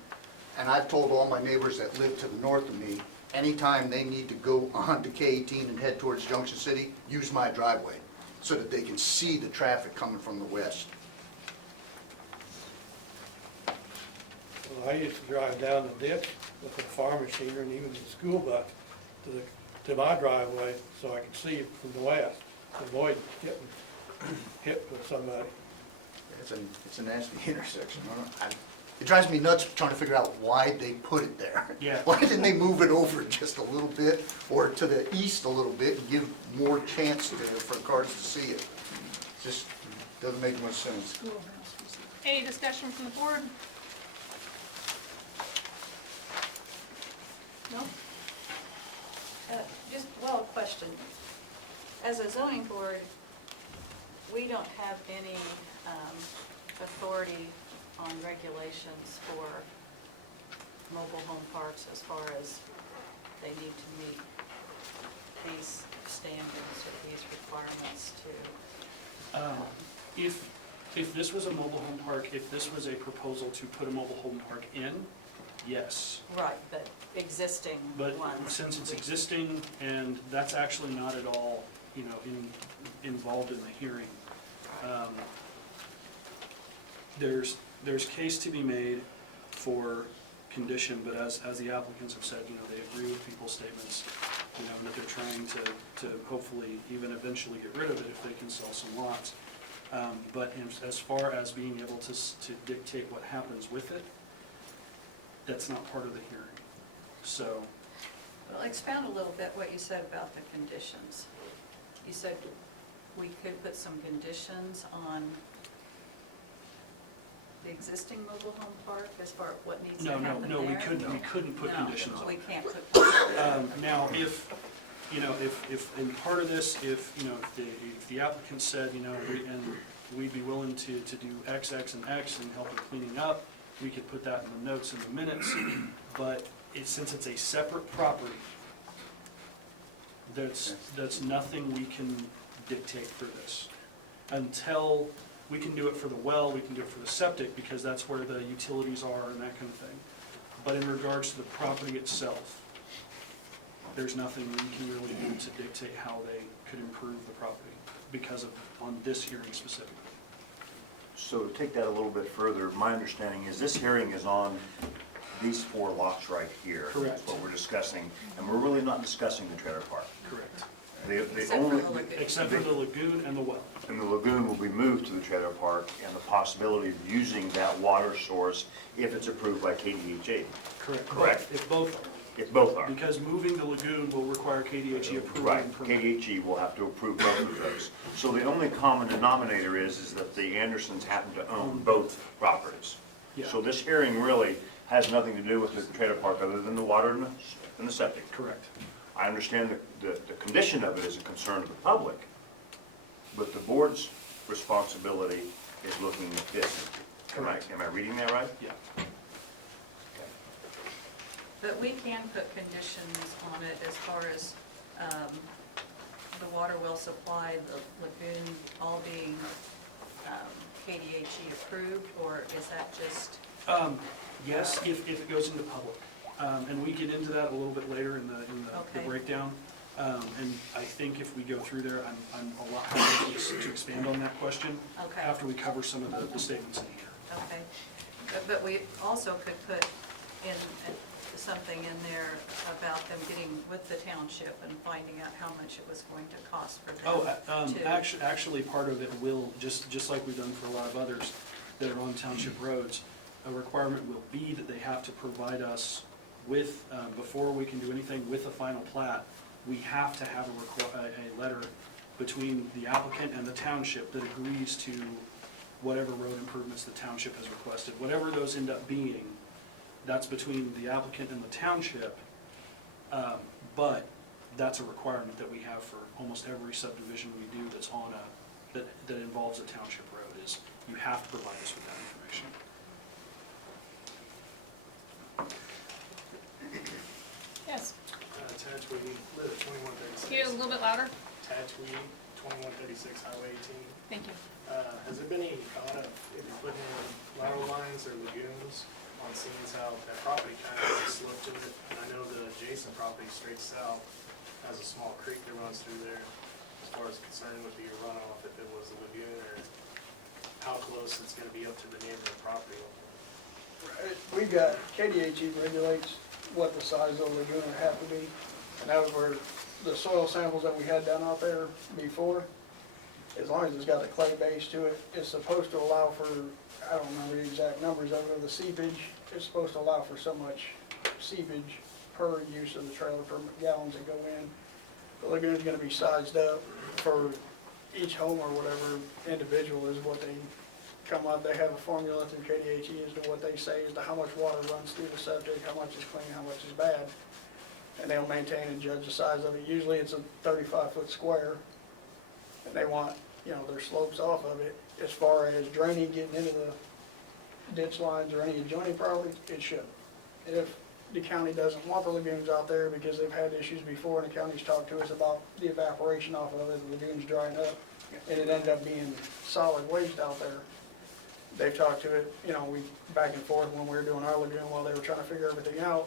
And I've told all my neighbors that live to the north of me, anytime they need to go on to K-18 and head towards Junction City, use my driveway, so that they can see the traffic coming from the west. Well, I used to drive down the ditch with the farm machinery and even the school bus to my driveway so I could see it from the west, to avoid getting hit with somebody. It's a nasty intersection. It drives me nuts trying to figure out why they put it there. Yeah. Why didn't they move it over just a little bit, or to the east a little bit, and give more chance for cars to see it? Just doesn't make much sense. Any discussion from the board? No? Just, well, a question. As a zoning board, we don't have any authority on regulations for mobile home parks as far as they need to meet these standards or these requirements to. If this was a mobile home park, if this was a proposal to put a mobile home park in, yes. Right, but existing But ones. since it's existing, and that's actually not at all, you know, involved in the hearing. There's case to be made for condition, but as the applicants have said, they agree with people's statements, and that they're trying to hopefully even eventually get rid of it if they can sell some lots. But as far as being able to dictate what happens with it, that's not part of the hearing. So, Well, expound a little bit what you said about the conditions. You said we could put some conditions on the existing mobile home park as far as what needs to happen there? No, we couldn't put conditions on No, we it. can't put conditions. Now, if in part of this, if the applicant said, we'd be willing to do X, X, and X and help with cleaning up, we could put that in the notes in the minutes, but since it's a separate property, that's nothing we can dictate for this. Until we can do it for the well, we can do it for the septic, because that's where the utilities are and that kind of thing. But in regards to the property itself, there's nothing we can really do to dictate how they could improve the property because of, on this hearing specifically. So to take that a little bit further, my understanding is this hearing is on these 4 lots right here. Correct. That's what we're discussing, and we're really not discussing the trailer park. Correct. Except for the lagoon and the well. And the lagoon will be moved to the trailer park, and the possibility of using that water source if it's approved by KDHE. Correct. If both are. If both are. Because moving the lagoon will require KDHE approval. Right, and permit. KDHE will have to approve both of those. So the only common denominator is that the Andersons happen to own both properties. Yeah. So this hearing really has nothing to do with the trailer park other than the water and the septic. Correct. I understand the condition of it is a concern to the public, but the board's responsibility is looking at this. Am I reading that right? Yeah. But we can put conditions on it as far as the water well supply, the lagoon, all being KDHE approved, or is that just? Yes, if it goes into public. And we get into that a little bit later in the Okay. breakdown. And I think if we go through there, I'm a lot happy to expand on that question Okay. after we cover some of the statements in here. Okay, but we also could put in something in there about them getting with the township and finding out how much it was going to cost for them to. Actually, part of it will, just like we've done for a lot of others that are on township roads, a requirement will be that they have to provide us with, before we can do anything with a final plat, we have to have a letter between the applicant and the township that agrees to whatever road improvements the township has requested. Whatever those end up being, that's between the applicant and the township, but that's a requirement that we have for almost every subdivision we do that's on that involves a township road, is you have to provide us with that information. Yes. Tad Tweedy, live at 2136. Can you get a little bit louder? Tad Tweedy, 2136 Highway 18. Thank you. Has there been any thought of if you're putting in lateral lines or lagoons on scenes how that property kind of has a slope to it? And I know the adjacent property straight south has a small creek that runs through there. As far as concern would be a runoff if it was a lagoon, or how close it's going to be up to the neighboring property. We've got, KDHE regulates what the size of the lagoon would have to be, and that was where the soil samples that we had down out there before, as long as it's got the clay base to it, it's supposed to allow for, I don't remember the exact numbers of it, of the seepage, it's supposed to allow for so much seepage per use of the trailer, per gallons that go in. The lagoon's gonna be sized up for each home or whatever individual is what they come up, they have a formula through KDHE as to what they say as to how much water runs through the septic, how much is clean, how much is bad. And they'll maintain and judge the size of it. Usually it's a 35-foot square, and they want, their slopes off of it. As far as draining, getting into the ditch lines or any adjoining properties, it shouldn't. If the county doesn't want the lagoons out there because they've had issues before, and the county's talked to us about the evaporation off of it, the lagoons drying up, and it ended up being solid waste out there. They've talked to it, we back and forth when we were doing our lagoon while they were trying to figure everything out.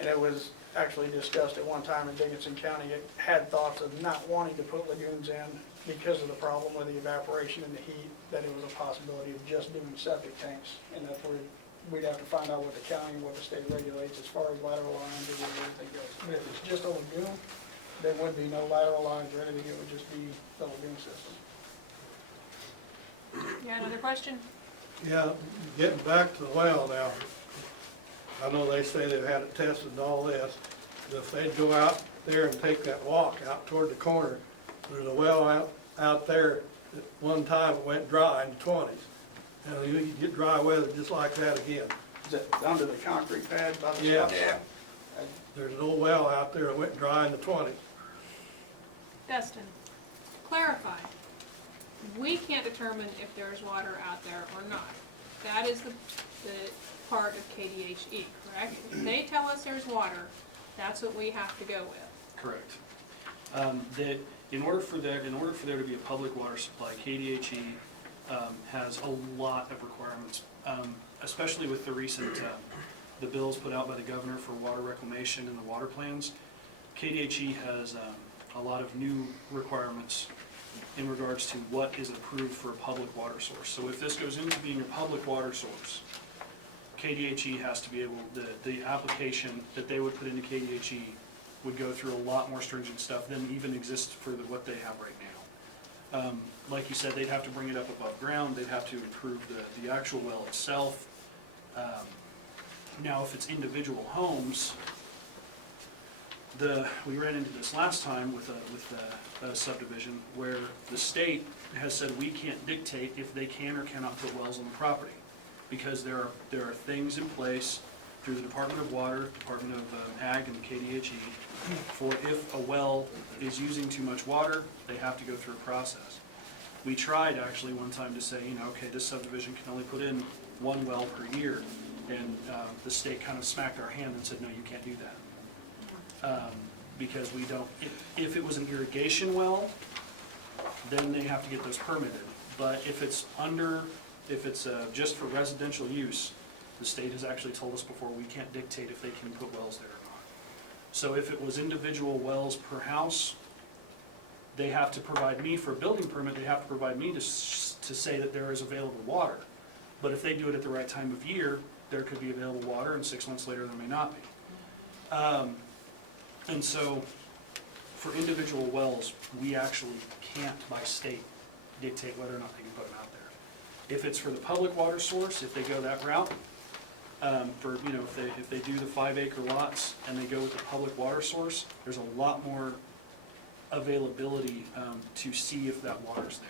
And it was actually discussed at one time in Dickinson County. It had thoughts of not wanting to put lagoons in because of the problem with the evaporation and the heat, that it was a possibility of just doing septic tanks. And that's where we'd have to find out what the county, what the state regulates as far as lateral lines or where everything goes. But if it's just a lagoon, there would be no lateral lines or anything, it would just be the lagoon system. Yeah, another question? Yeah, getting back to the well now, I know they say they've had it tested and all this, but if they'd go out there and take that walk out toward the corner, there's a well out there that one time it went dry in the 20s. And you get dry weather just like that again. Is that under the concrete pad by the? Yeah. Yeah. There's an old well out there that went dry in the 20s. Dustin, clarify. We can't determine if there's water out there or not. That is the part of KDHE, correct? If they tell us there's water, that's what we have to go with. Correct. That in order for there to be a public water supply, KDHE has a lot of requirements, especially with the recent the bills put out by the governor for water reclamation and the water plans. KDHE has a lot of new requirements in regards to what is approved for a public water source. So if this goes into being a public water source, KDHE has to be able, the application that they would put into KDHE would go through a lot more stringent stuff than even exists for what they have right now. Like you said, they'd have to bring it up above ground, they'd have to improve the actual well itself. Now, if it's individual homes, we ran into this last time with a subdivision where the state has said we can't dictate if they can or cannot put wells on the property, because there are things in place through the Department of Water, Department of Ag, and the KDHE for if a well is using too much water, they have to go through a process. We tried actually one time to say, okay, this subdivision can only put in one well per year, and the state kind of smacked our hand and said, no, you can't do that. Because we don't, if it was an irrigation well, then they have to get those permitted. But if it's just for residential use, the state has actually told us before we can't dictate if they can put wells there or not. So if it was individual wells per house, they have to provide me, for a building permit, they have to provide me to say that there is available water. But if they do it at the right time of year, there could be available water, and 6 months later there may not be. And so, for individual wells, we actually can't, by state, dictate whether or not they can put them out there. If it's for the public water source, if they go that route, if they do the 5-acre lots and they go with the public water source, there's a lot more availability to see if that water's there.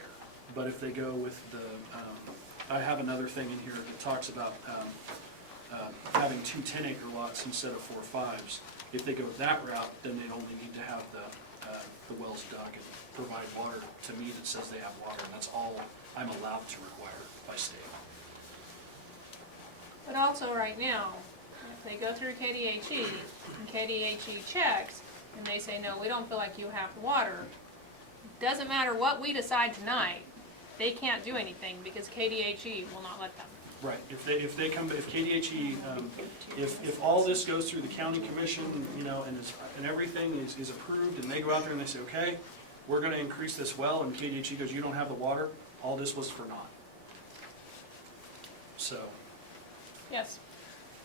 But if they go with I have another thing in here that talks about having 2 10-acre lots instead of 4 5s. If they go that route, then they'd only need to have the wells dug and provide water to me that says they have water, and that's all I'm allowed to require by state. But also right now, if they go through KDHE and KDHE checks and they say, no, we don't feel like you have the water, doesn't matter what we decide tonight, they can't do anything because KDHE will not let them. Right, if KDHE, if all this goes through the county commission, and everything is approved, and they go out there and they say, okay, we're gonna increase this well, and KDHE goes, you don't have the water, all this was for naught. So. Yes.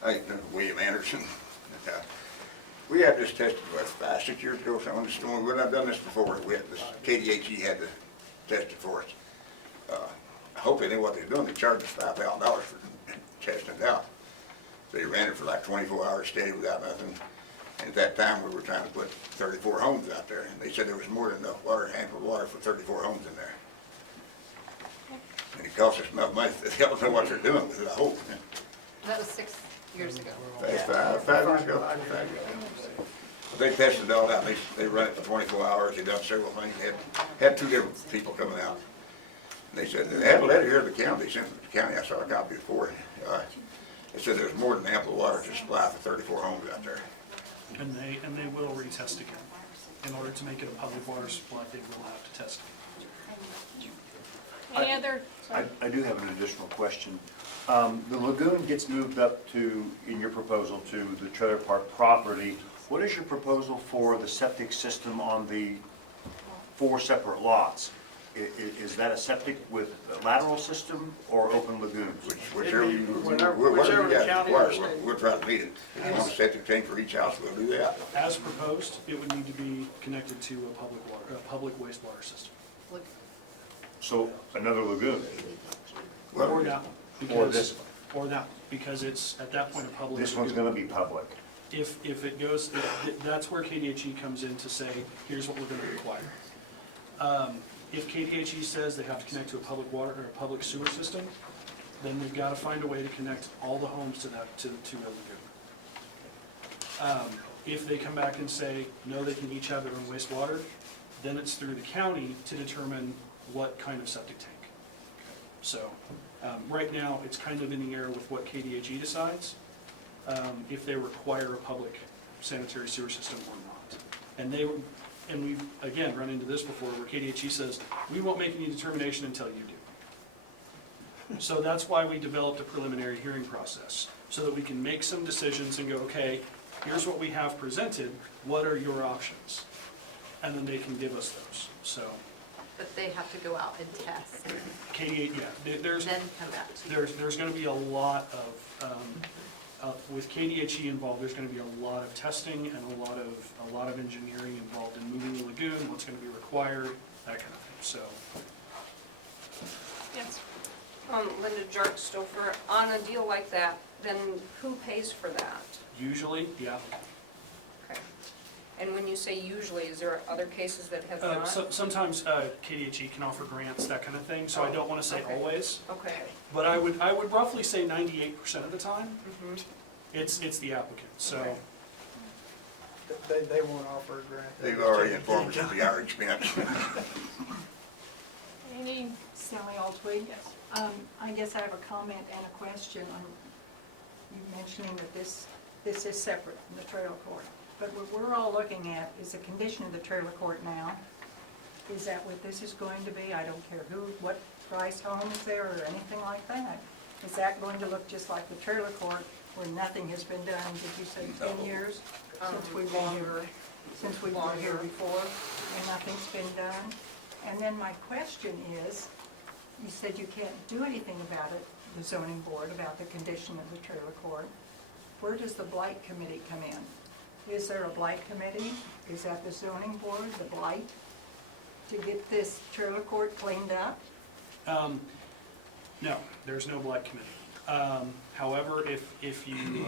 Hey, William Anderson. We had this tested, 5, 6 years ago, something on the storm. We've not done this before. We had this, KDHE had to test it for us. I hope they knew what they were doing. They charged us $5,000 for testing it out. So they ran it for like 24 hours steady without nothing. And at that time, we were trying to put 34 homes out there. And they said there was more than enough water, ample water for 34 homes in there. And it cost us enough money. They don't know what they're doing with it, I hope. That was 6 years ago. That's 5 years ago. They tested it all out. They run it for 24 hours. They done several things. Had 2 different people coming out. And they said, they had a letter here to the county. They sent it to the county. I saw a copy before. They said there's more than ample water to supply for 34 homes out there. And they will retest again. In order to make it a public water supply, they will have to test it. Any other? Sorry. I do have an additional question. The lagoon gets moved up to, in your proposal, to the trailer park property. What is your proposal for the septic system on the 4 separate lots? is that a septic with a lateral system or open lagoons? Whichever you, Whichever whatever the you county got, or state. we'll try to meet it. If you want a septic tank for each house, we'll do that. As proposed, it would need to be connected to a public wastewater system. So another lagoon? Or that one. Or because- this one? Or that, because it's at that point a public. This one's lagoon. gonna be public. If it goes, that's where KDHE comes in to say, here's what we're gonna require. If KDHE says they have to connect to a public water or a public sewer system, then they've gotta find a way to connect all the homes to that, to a lagoon. If they come back and say, no, they can each have their own wastewater, then it's through the county to determine what kind of septic tank. So, right now, it's kind of in the air with what KDHE decides, if they require a public sanitary sewer system or not. And we've, again, run into this before, where KDHE says, we won't make any determination until you do. So that's why we developed a preliminary hearing process, so that we can make some decisions and go, okay, here's what we have presented, what are your options? And then they can give us those, so. But they have to go out and test, KDHE, yeah, there's, then come back to you. there's gonna be a lot of, with KDHE involved, there's gonna be a lot of testing and a lot of engineering involved in moving the lagoon, what's gonna be required, that kind of thing, so. Yes. Linda Jarkstofer, on a deal like that, then who pays for that? Usually, the applicant. Okay. And when you say usually, is there other cases that have not? Sometimes KDHE can offer grants, that kind of thing, so I don't wanna say Okay. always, Okay. but I would roughly say 98% of the time, Mhm. it's the applicant, so. Okay. They won't offer a grant. They've already informed us of the our expense. Any, Sally Altwig. yes. I guess I have a comment and a question on you mentioning that this is separate from the trailer court. But what we're all looking at is the condition of the trailer court now. Is that what this is going to be? I don't care what price home is there or anything like that. Is that going to look just like the trailer court where nothing has been done, did you say 10 years? Since we've been here, since we were here before, and nothing's been done? And then my question is, you said you can't do anything about it, the zoning board, about the condition of the trailer court. Where does the blight committee come in? Is there a blight committee? Is that the zoning board, the blight, to get this trailer court cleaned up? No, there's no blight committee. However, if you,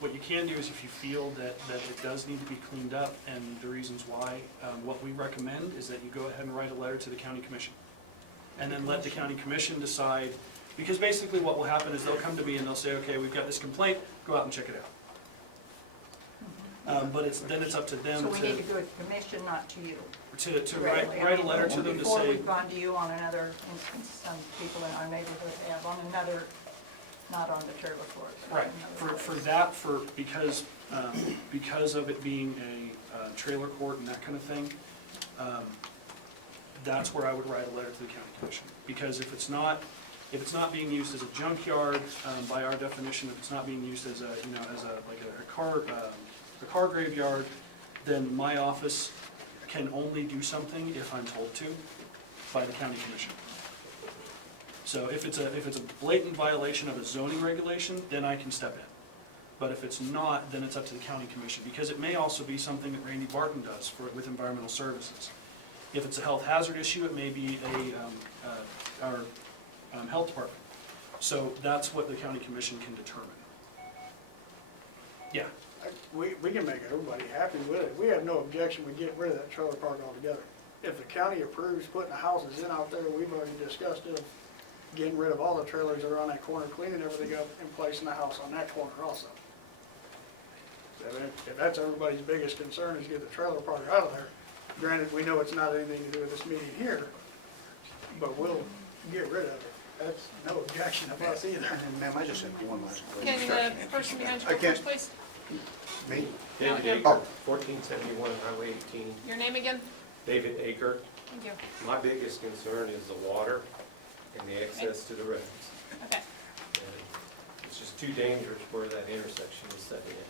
what you can do is if you feel that it does need to be cleaned up and the reasons why, what we recommend is that you go ahead and write a letter to the county commission. And then let the county commission decide, because basically what will happen is they'll come to me and they'll say, okay, we've got this complaint, go out and check it out. But then it's up to them So we need to go to the commission, not to you. to Directly. write a letter to them to Before say, we've gone to you on another instance, some people in our neighborhood have, on another, not on the trailer court. but on right, another for place. that, because of it being a trailer court and that kind of thing, that's where I would write a letter to the county commission. Because if it's not being used as a junkyard, by our definition, if it's not being used as a car graveyard, then my office can only do something if I'm told to by the county commission. So if it's a blatant violation of a zoning regulation, then I can step in. But if it's not, then it's up to the county commission, because it may also be something that Randy Barton does with environmental services. If it's a health hazard issue, it may be our health department. So that's what the county commission can determine. Yeah. We can make everybody happy with it. We have no objection with getting rid of that trailer park altogether. If the county approves putting the houses in out there, we've already discussed it, getting rid of all the trailers that are on that corner, cleaning everything up and placing the house on that corner also. So if that's everybody's biggest concern is get the trailer park out of there, granted, we know it's not anything to do with this meeting here, but we'll get rid of it. That's no objection of us either. And ma'am, I just have one last Can question. the person behind you I go can't- first, please? Me? No, David no. Aker, 1471 Highway 18. Your name again? David Aker. Thank you. My biggest concern is the water and the access to the roads. Okay. And it's just too dangerous where that intersection is setting in.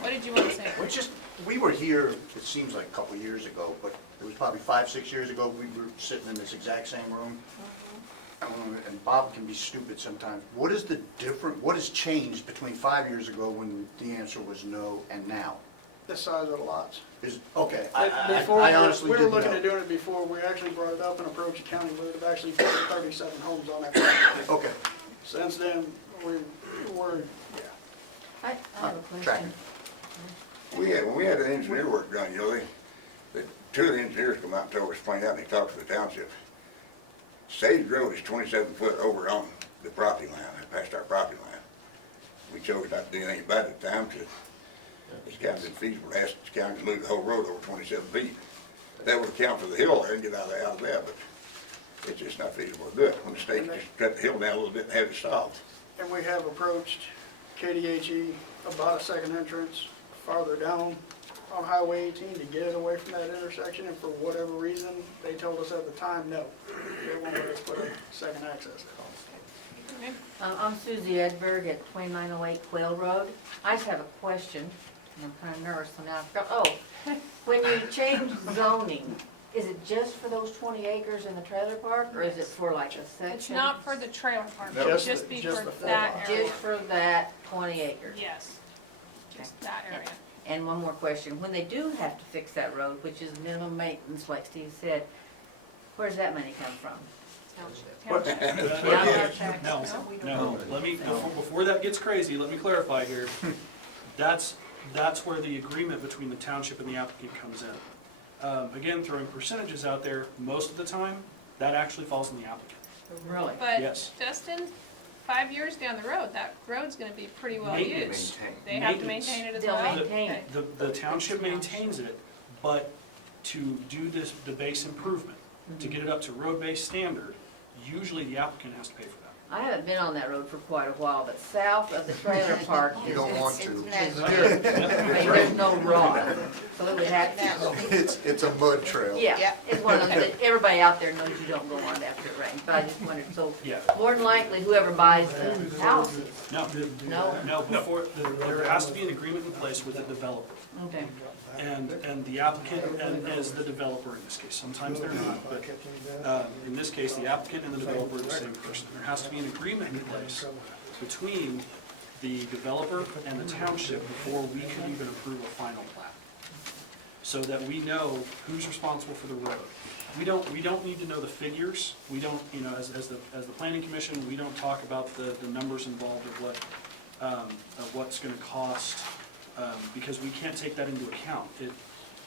What did you want to say? Well, just, we were here, it seems like a couple of years ago, but it was probably 5, 6 years ago, we were sitting in this exact same room. And Bob can be stupid sometimes. What is the what has changed between 5 years ago when the answer was no and now? The size of the lots. Okay, Before, I honestly we were didn't looking know. at doing it before, we actually brought it up and approached the county, we would have actually put 37 homes on that property. Okay. Since then, we're, yeah. I have a question. Tracking. When we had the engineer work done, you know, two of the engineers come out and told us, pointed out, and they talked to the township. Sage Road is 27 foot over on the property line, past our property line. We chose not to do anything about it at the time, because it's kind of infeasible to ask the county to move the whole road over 27 feet. That would account for the hill there and get out of that, but it's just not feasible to do it when the state just cut the hill down a little bit and have it solved. And we have approached KDHE about a second entrance farther down on Highway 18 to get it away from that intersection, and for whatever reason, they told us at the time, no. They won't let us put a second access there. I'm Susie Edberg at 2908 Quail Road. I just have a question, and I'm kind of nervous, so now I've got, when you change zoning, is it just for those 20 acres in the trailer park, or is it for like a section? It's not for the trailer park, No. it would Just just the- be just for the full that lot. area. Just for that 20 acres? Yes, just that area. And one more question, when they do have to fix that road, which is minimum maintenance, like Steve said, where's that money come from? Township. No, no, let me, before that gets crazy, let me clarify here. That's where the agreement between the township and the applicant comes in. Again, throwing percentages out there, most of the time, that actually falls on the applicant. Really? But Yes. Justin, 5 years down the road, that road's gonna be pretty well Maintenance. used. They have to Maintenance. maintain it as They'll well? maintain Okay. it. The township maintains it, but to do this, the base improvement, to get it up to road-based standard, usually the applicant has to pay for that. I haven't been on that road for quite a while, but south of the trailer park is... You don't want to. It's dirt. I mean, there's no rock, so it would have to... It's a mud trail. Yeah, it's one of them that everybody out there knows you don't go on after it rains, but I just wondered, so Yeah. more than likely, whoever buys the houses, No, no? before, there has to be an agreement in place with the developer. Okay. And the applicant and as the developer in this case. Sometimes they're not, but in this case, the applicant and the developer are the same person. There has to be an agreement in place between the developer and the township before we can even approve a final plat. So that we know who's responsible for the road. We don't need to know the figures. We don't, as the planning commission, we don't talk about the numbers involved of what's gonna cost. Because we can't take that into account.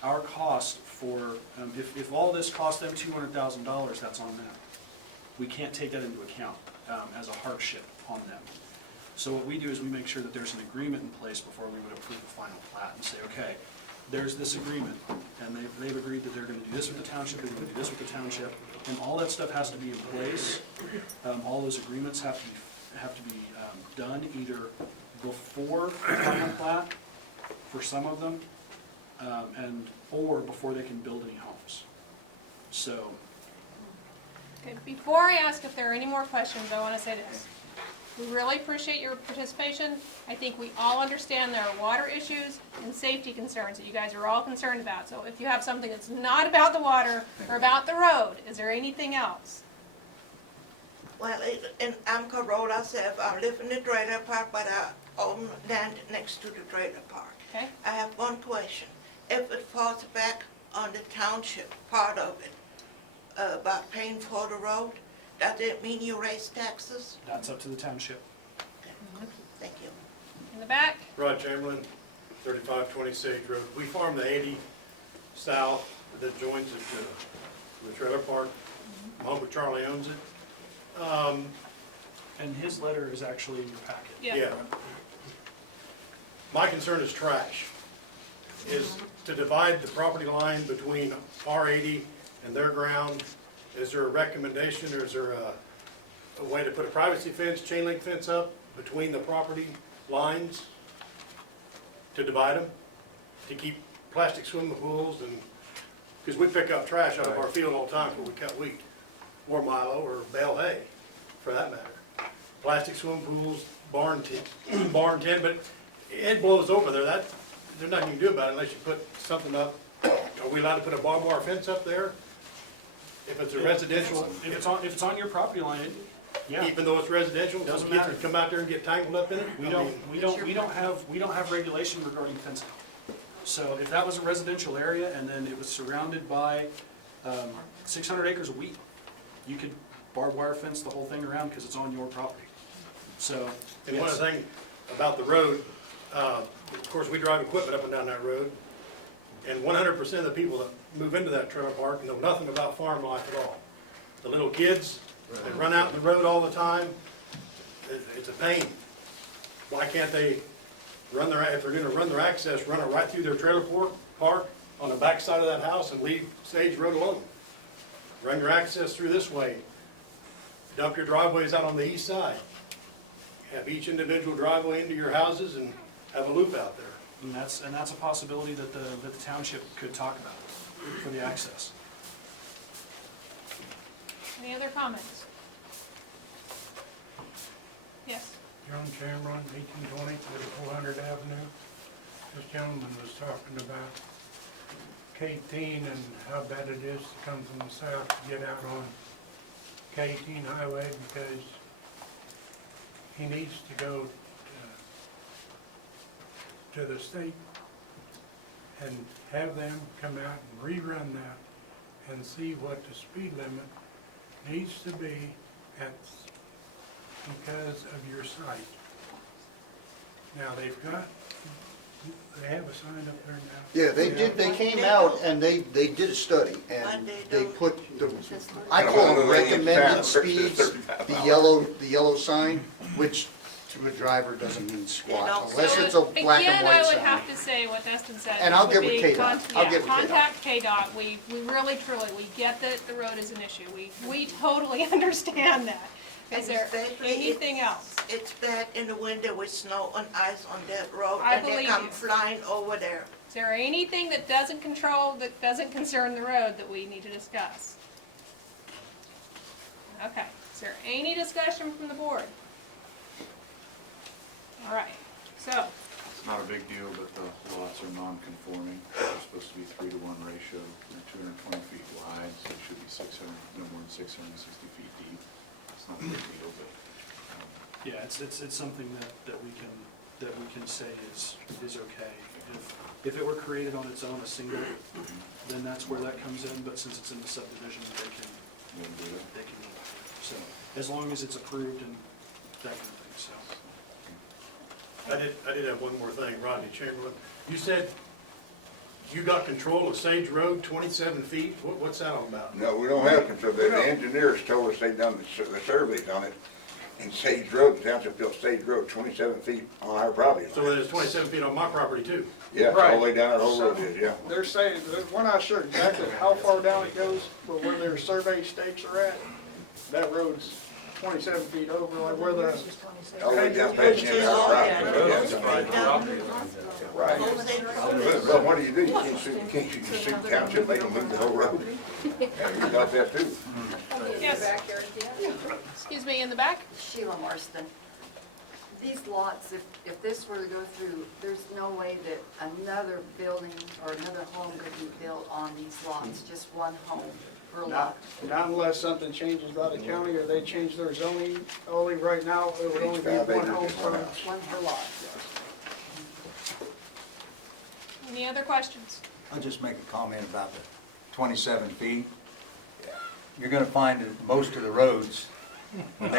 Our cost for, if all this cost them $200,000, that's on them. We can't take that into account as a hardship on them. So what we do is we make sure that there's an agreement in place before we would approve the final plat and say, okay, there's this agreement, and they've agreed that they're gonna do this with the township, they're gonna do this with the township, and all that stuff has to be in place. All those agreements have to be done either before the final plat, for some of them, or before they can build any homes. So, Okay, before I ask if there are any more questions, I want to say this. We really appreciate your participation. I think we all understand there are water issues and safety concerns that you guys are all concerned about. So if you have something that's not about the water or about the road, is there anything else? Well, in Amco Road, I live in the trailer park, but I own land next to the trailer park. Okay. I have one question. If it falls back on the township, part of it, about paying for the road, does it mean you raise taxes? that's up to the township. Thank you. In the back? Rod Chamberlain, 3520 Sage Road. We farm the 80 south that joins it to the trailer park. My uncle Charlie owns it. And his letter is actually in your packet. Yeah. My concern is trash, is to divide the property line between R80 and their ground. Is there a recommendation, or is there a way to put a privacy fence, chain link fence up between the property lines to divide them, to keep plastic swimming pools and, because we pick up trash out of our field all the time before we cut wheat, or milo, or bale hay, for that matter. Plastic swimming pools, barn tin, but it blows over there, there's nothing you can do about it unless you put something up. Are we allowed to put a barbed wire fence up there? If it's a residential, If it's on your property line, yeah. even though it's residential, Doesn't some kids matter. would come out there and get tangled up in it? We I don't, mean, we don't have regulation regarding fencing. So if that was a residential area and then it was surrounded by 600 acres of wheat, you could barbed wire fence the whole thing around because it's on your property. So, And one yes. other thing about the road, of course, we drive equipment up and down that road, and 100% of the people that move into that trailer park know nothing about farm life at all. The little kids that run out in the road all the time, it's a pain. Why can't they run their, if they're gonna run their access, run it right through their trailer park on the back side of that house and leave Sage Road alone? Run your access through this way. Dump your driveways out on the east side. Have each individual driveway into your houses and have a loop out there. And that's a possibility that the township could talk about for the access. Any other comments? Yes. John Cameron, 1820, 400 Avenue. This gentleman was talking about K-18 and how bad it is to come from the south to get out on K-18 highway because he needs to go to the state and have them come out and rerun that and see what the speed limit needs to be at because of your site. Now, they have a sign up there now. Yeah, they came out and they did a study, and they put the, I call it recommended speeds, the yellow sign, which to a driver doesn't mean squat, unless it's a black and Again, white I would sign. have to say what Dustin said. And which I'll would get with be KDOT. I'll get with KDOT. Contact KDOT. We really, truly, we get that the road is an issue. We totally understand that. Is there Especially anything else? It's bad in the winter with snow and ice on that road, I and they believe come you. flying over there. Is there anything that doesn't concern the road that we need to discuss? Okay, is there any discussion from the board? All right, so, It's not a big deal, but the lots are non-conforming. They're supposed to be 3-to-1 ratio. They're 220 feet wide, so it should be no more than 660 feet deep. It's not a big deal, but. Yeah, it's something that we can say is okay. If it were created on its own, a single, then that's where that comes in, but since it's in the subdivision, they can, so, as long as it's approved and that kind of thing, so. I did have one more thing, Rodney Chamberlain. You said you got control of Sage Road, 27 feet? What's that all about? No, we don't have control. The engineers told us they done the surveys on it. And Sage Road, the township built Sage Road 27 feet on our property line. So there's 27 feet on my property too? Yeah, all the way down that whole road is, yeah. They're saying, we're not sure exactly how far down it goes, but where their survey stakes are at, that road's 27 feet over, like where the. All the way down past the end of our property. Right. But what do? You can't sue the township, make them move the whole road. You got that too. yes, excuse me, in the back? Sheila Marston. These lots, if this were to go through, there's no way that another building or another home could be built on these lots, just one home per lot. Not unless something changes by the county or they change their zoning, only right now, it would only be one home per. One per lot. Any other questions? I'll just make a comment about the 27 feet. You're going to find that most of the roads, when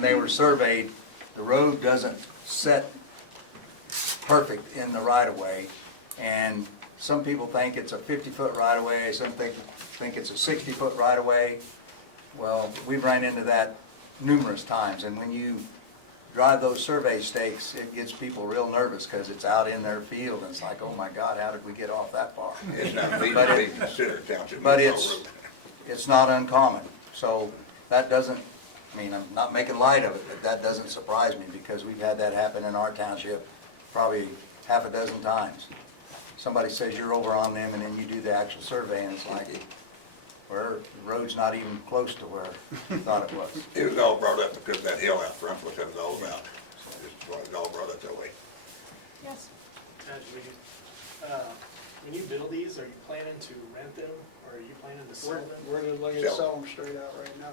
they were surveyed, the road doesn't set perfect in the right-of-way. And some people think it's a 50-foot right-of-way, some think it's a 60-foot right-of-way. Well, we've ran into that numerous times. And when you drive those survey stakes, it gets people real nervous because it's out in their field and it's like, oh my God, how did we get off that far? It's not legally considered township. But it's not uncommon. So that doesn't, I mean, I'm not making light of it, but that doesn't surprise me because we've had that happen in our township probably half a dozen times. Somebody says you're over on them and then you do the actual survey and it's like, where the road's not even close to where you thought it was. It was all brought up because of that hill out front, what that was all about. It's all brought up that way. Yes. Ted, when you build these, are you planning to rent them, or are you planning to sell them? We're just looking to sell them straight out right now.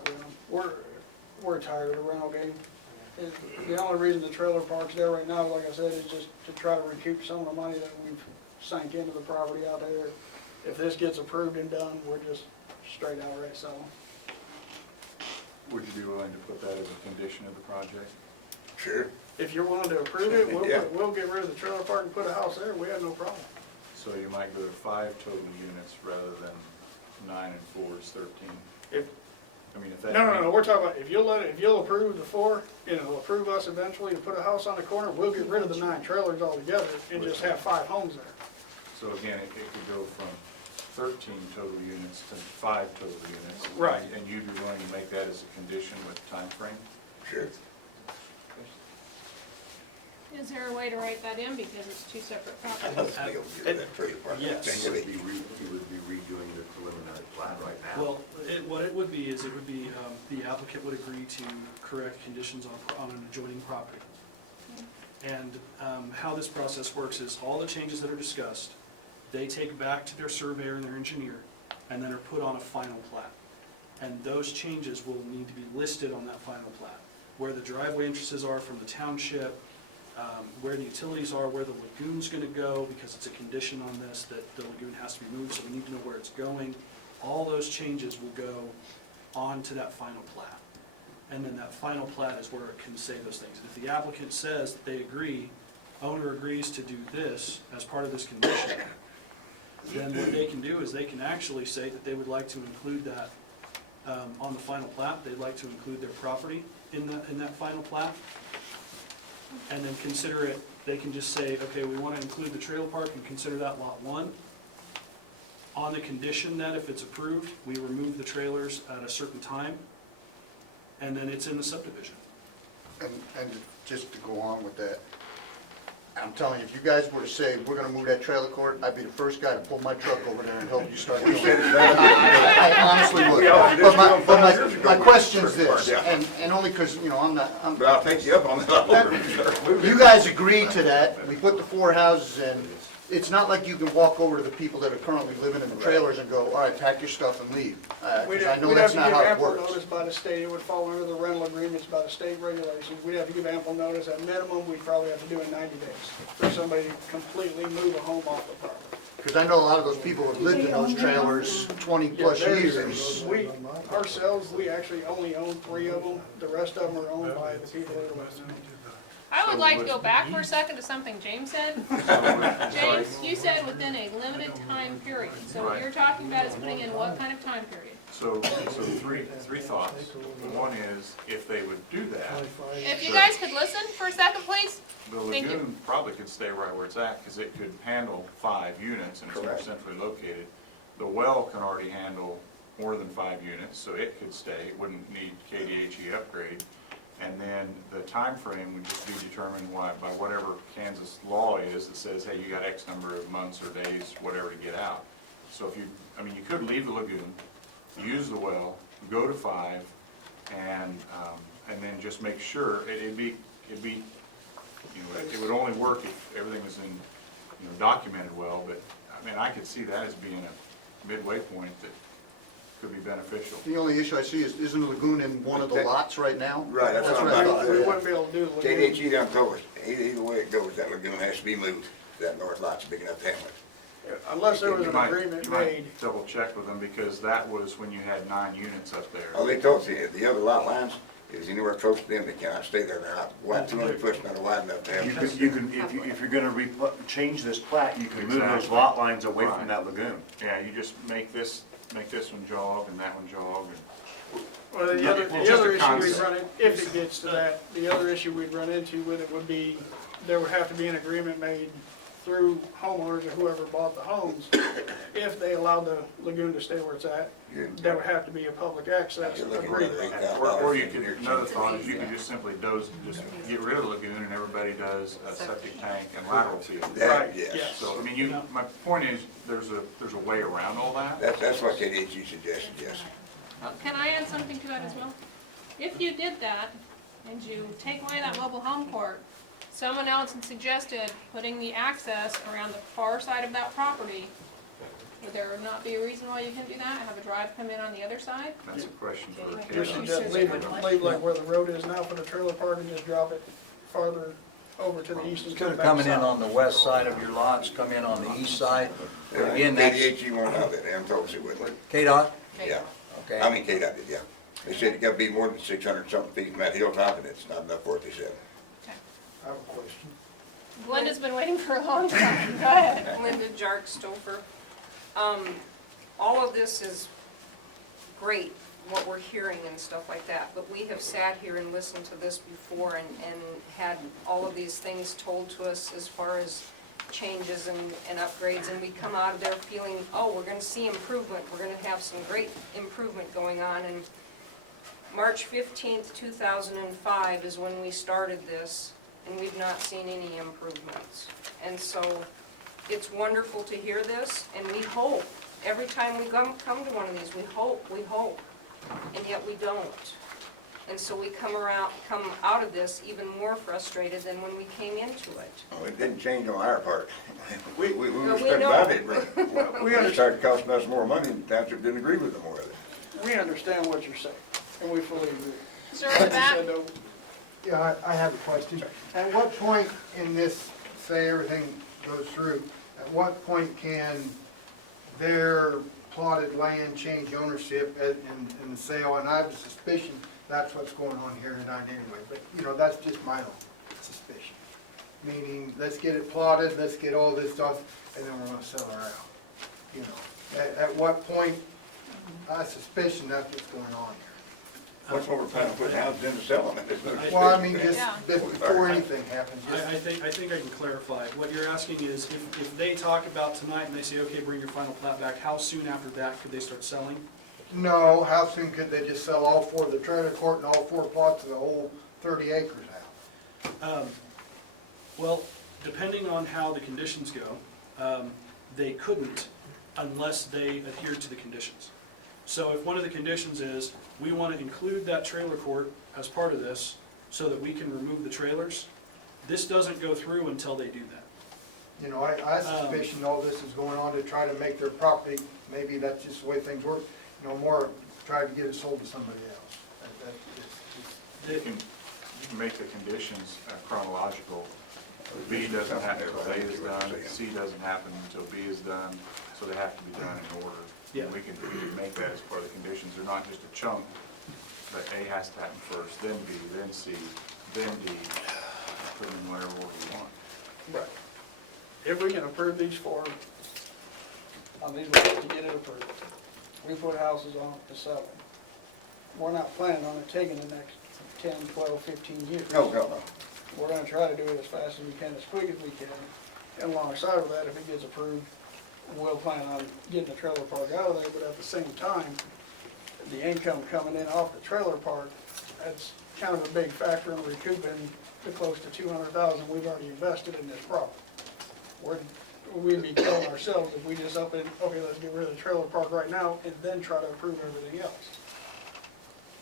We're tired of the rental game. And the only reason the trailer park's there right now, like I said, is just to try to recoup some of the money that we've sank into the property out there. If this gets approved and done, we're just straight outright selling. Would you be willing to put that as a condition of the project? Sure. If you're willing to approve it, Yeah. we'll get rid of the trailer park and put a house there. We have no problem. So you might go to 5 total units rather than 9 and 4 is 13? If, I mean, if that. no, we're talking about, if you'll approve the 4, and it'll approve us eventually to put a house on the corner, we'll get rid of the 9 trailers altogether and just have 5 homes there. So again, it could go from 13 total units to 5 total units. Right. And you'd be willing to make that as a condition with time frame? Sure. Is there a way to write that in because it's two separate I properties? don't think it'll get that trailer park. Yes. You would be redoing the preliminary plat right now. Well, what it would be is the applicant would agree to correct conditions on an adjoining property. And how this process works is all the changes that are discussed, they take back to their surveyor and their engineer, and then are put on a final plat. And those changes will need to be listed on that final plat, where the driveway entrances are from the township, where the utilities are, where the lagoon's gonna go, because it's a condition on this that the lagoon has to be moved, so we need to know where it's going. All those changes will go on to that final plat. And then that final plat is where it can say those things. If the applicant says that they agree, owner agrees to do this as part of this condition, then what they can do is they can actually say that they would like to include that on the final plat. They'd like to include their property in that final plat. And then consider it, they can just say, okay, we want to include the trailer park and consider that lot 1. On the condition that if it's approved, we remove the trailers at a certain time, and then it's in the subdivision. And just to go on with that, I'm telling you, if you guys were to say, we're gonna move that trailer court, I'd be the first guy to pull my truck over there and help you start doing it. I honestly would. But my question's this, and only because, you know, I'm But I'll take you up on that. you guys agreed to that, we put the 4 houses in. It's not like you can walk over to the people that are currently living in the trailers and go, all right, pack your stuff and leave. 'Cause I know that's not how it We'd have to give ample works. notice by the state. It would fall under the rental agreements by the state regulations. We'd have to give ample notice. At minimum, we'd probably have to do it in 90 days for somebody to completely move a home off the property. Because I know a lot of those people have lived in those trailers 20-plus years. We, ourselves, we actually only own 3 of them. The rest of them are owned by the people that live in them. I would like to go back for a second to something James said. James, you said within a limited time period. So what you're talking about is putting in what kind of time period? So three thoughts. One is, if they would do that, If you guys could listen for a second, please. the Thank you. lagoon probably could stay right where it's at, because it could handle 5 units and it's more centrally located. The well can already handle more than 5 units, so it could stay, it wouldn't need KDHE upgrade. And then the time frame would just be determined by whatever Kansas law is that says, hey, you got X number of months or days, whatever, to get out. So if you could leave the lagoon, use the well, go to 5, and then just make sure, it'd be, you know, it would only work if everything was in, you know, documented well, but, I mean, I could see that as being a midway point that could be beneficial. The only issue I see is, isn't the lagoon in one of the lots right now? Right, that's what I'm I talking thought. We about. wouldn't be able to do the lagoon. KDHE done told us, either way it goes, that lagoon has to be moved. That north lot's big enough to handle it. Unless there was You an might- agreement you made. might double check with them, because that was when you had 9 units up there. Oh, they told us the other lot lines, if it's anywhere close to them, they cannot stay there. They're not wide, 200 foot's not wide enough to have. You can, if you're gonna change this plat, you can move those lot lines away from that lagoon. Yeah, you just make this one jog and that one jog, and Well, the Yeah, other it's issue just a we'd concept. run in, if it gets to that, the other issue we'd run into with it would be, there would have to be an agreement made through homeowners or whoever bought the homes. If they allowed the lagoon to stay where it's at, there would have to be a public access You're looking agreement. at $8,000 or you could, another thought is you could just simply just get rid of the lagoon and everybody does a septic tank and lateral field. That, yes. So, I mean, my point is, there's a way around all that. That's what KDHE suggested, yes. Can I add something to that as well? If you did that, and you take away that mobile home court, Someone else had suggested putting the access around the far side of that property. Would there not be a reason why you couldn't do that? Have a drive come in on the other side? That's a question for Just Kayla. suggest leave like where the road is now for the trailer park and just drop it farther over to the east and Instead come of back coming in south. on the west side of your lots, come in on the east side. Again, that's KDHE won't allow that, I'm told they wouldn't. KDOT? Yeah, Okay. I mean, KDOT did, yeah. They said it gotta be more than 600 something feet from that hilltop, and it's not enough for it, they said. I have a question. Glenda's been waiting for a long time. Go ahead. Linda Jarkstofer. All of this is great, what we're hearing and stuff like that, but we have sat here and listened to this before and had all of these things told to us as far as changes and upgrades, and we come out of there feeling, oh, we're gonna see improvement, we're gonna have some great improvement going on, and March 15th, 2005 is when we started this, and we've not seen any improvements. And so, it's wonderful to hear this, and we hope, every time we come to one of these, we hope, and yet we don't. And so we come out of this even more frustrated than when we came into it. Oh, it didn't change on our part. We But we respect know. about it, but We it started costing us more money, and the township didn't agree with them with it. We understand what you're saying, and we fully agree. Sir, in the back. Yeah, I have a question. At what point in this, say everything goes through, at what point can their plotted land change ownership in the sale? And I have a suspicion that's what's going on here tonight anyway, but, you know, that's just my own suspicion. Meaning, let's get it plotted, let's get all this stuff, and then we're gonna sell her out. You know, at what point, I suspicion that's what's going on here. What's over planning to put houses in to sell them? There's no Well, I mean, suspicion. just before anything happens, just. I think I can clarify. What you're asking is, if they talk about tonight and they say, okay, bring your final plat back, how soon after that could they start selling? No, how soon could they just sell all four of the trailer court and all four plots of the whole 30 acres out? Well, depending on how the conditions go, they couldn't unless they adhered to the conditions. So if one of the conditions is, we want to include that trailer court as part of this so that we can remove the trailers, this doesn't go through until they do that. You know, I suspicion all this is going on to try to make their property, maybe that's just the way things work, you know, more try to get it sold to somebody else. You can make the conditions chronological. B doesn't happen until A is done, C doesn't happen until B is done, so they have to be done in order. Yeah. We can make that as part of the conditions. They're not just a chunk, but A has to happen first, then B, then C, then D. Put in whatever order you want. Right. If we can approve these four, on these lots to get it approved, we put houses on it to sell them. We're not planning on it taking the next 10, 12, 15 years. No. We're gonna try to do it as fast as we can, as quick as we can. And alongside of that, if it gets approved, we'll plan on getting the trailer park out of there, but at the same time, the income coming in off the trailer park, that's kind of a big factor in recouping the close to 200,000 we've already invested in this property. We'd be killing ourselves if we just up and, okay, let's get rid of the trailer park right now and then try to approve everything else.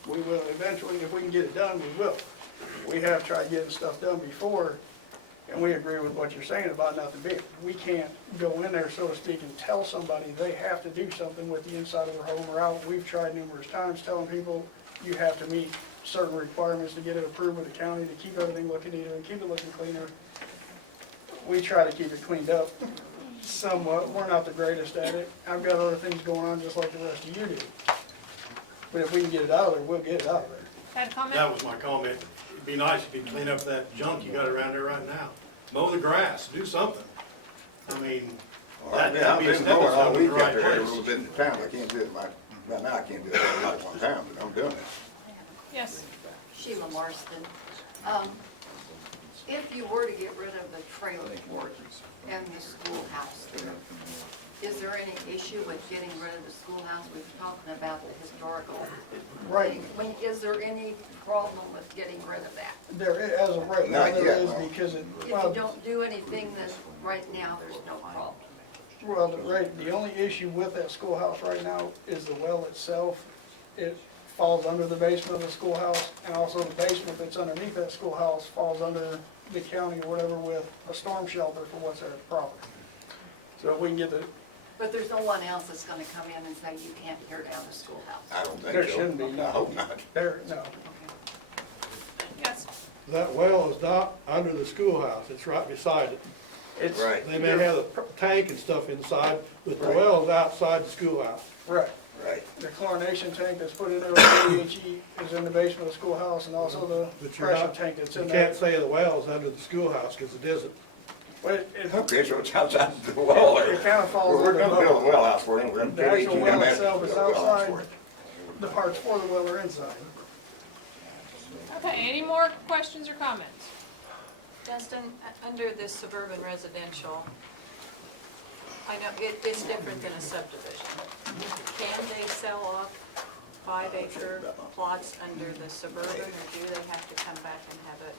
We will eventually, if we can get it done, we will. We have tried getting stuff done before, and we agree with what you're saying about nothing big. We can't go in there, so to speak, and tell somebody they have to do something with the inside of their home or out. We've tried numerous times telling people, you have to meet certain requirements to get it approved with the county, to keep everything looking neater and keep it looking cleaner. We try to keep it cleaned up somewhat. We're not the greatest at it. I've got other things going on just like the rest of you do. But if we can get it out of there, we'll get it out of there. Had a comment? That was my comment. It'd be nice if you clean up that junk you got around there right now. Mow the grass, do something. I mean, that'd be a stepping stone to the right A little place. bit in town, I can't do it, right now I can't do it like one time, but I'm doing it. Yes. Sheila Marston. If you were to get rid of the trailer court and the schoolhouse, is there any issue with getting rid of the schoolhouse? We've talked about the historical. Right. Is there any problem with getting rid of that? There, as of right now, Not there yet, is no. because it, If you don't do anything, then right now, there's no problem. well, the only issue with that schoolhouse right now is the well itself. It falls under the basement of the schoolhouse, and also the basement that's underneath that schoolhouse falls under the county or whatever with a storm shelter for what's there at the property. So if we can get the, But there's no one else that's gonna come in and say you can't tear down the schoolhouse. I don't think so. there shouldn't be, I no. hope not. There, no. Yes. That well is not under the schoolhouse, it's right beside it. It's, Right, They may have a tank and stuff inside, but the Right. well is outside the schoolhouse. right. right. The chlorination tank that's put in there with KDHE is in the basement of the schoolhouse, and also the But you're pressure not, tank that's you in can't there. say the well's under the schoolhouse, because it isn't. But it Okay, so it's outside the well there. It kinda falls Well, we're under gonna the- build a well house for him, we're gonna The pay actual $18 well million itself to is build a well house outside. for it. The parts for the well are inside. Okay, any more questions or comments? Justin, under this suburban residential, I know it's different than a subdivision. Can they sell off 5-acre plots under the suburban, or do they have to come back and have it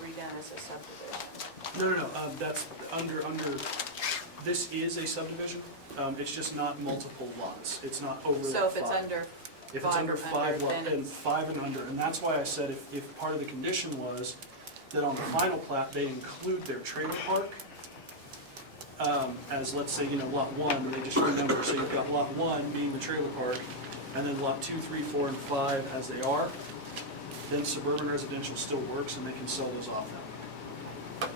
redone as a subdivision? No, that's under, this is a subdivision. It's just not multiple lots. It's not over the So if it's five. under If it's 5 under or 5 under, lot, then and it's, 5 and under, and that's why I said if part of the condition was that on the final plat, they include their trailer park, as, let's say, lot 1, they just remember, so you've got lot 1 being the trailer park, and then lot 2, 3, 4, and 5 as they are, then suburban residential still works, and they can sell those off now.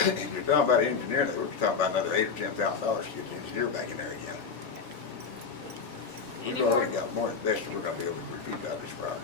If you're talking about engineer, we're talking about another $8,000 or $10,000 to get the engineer back in there again. We've already got more invested, we're gonna be able to repeat that this project.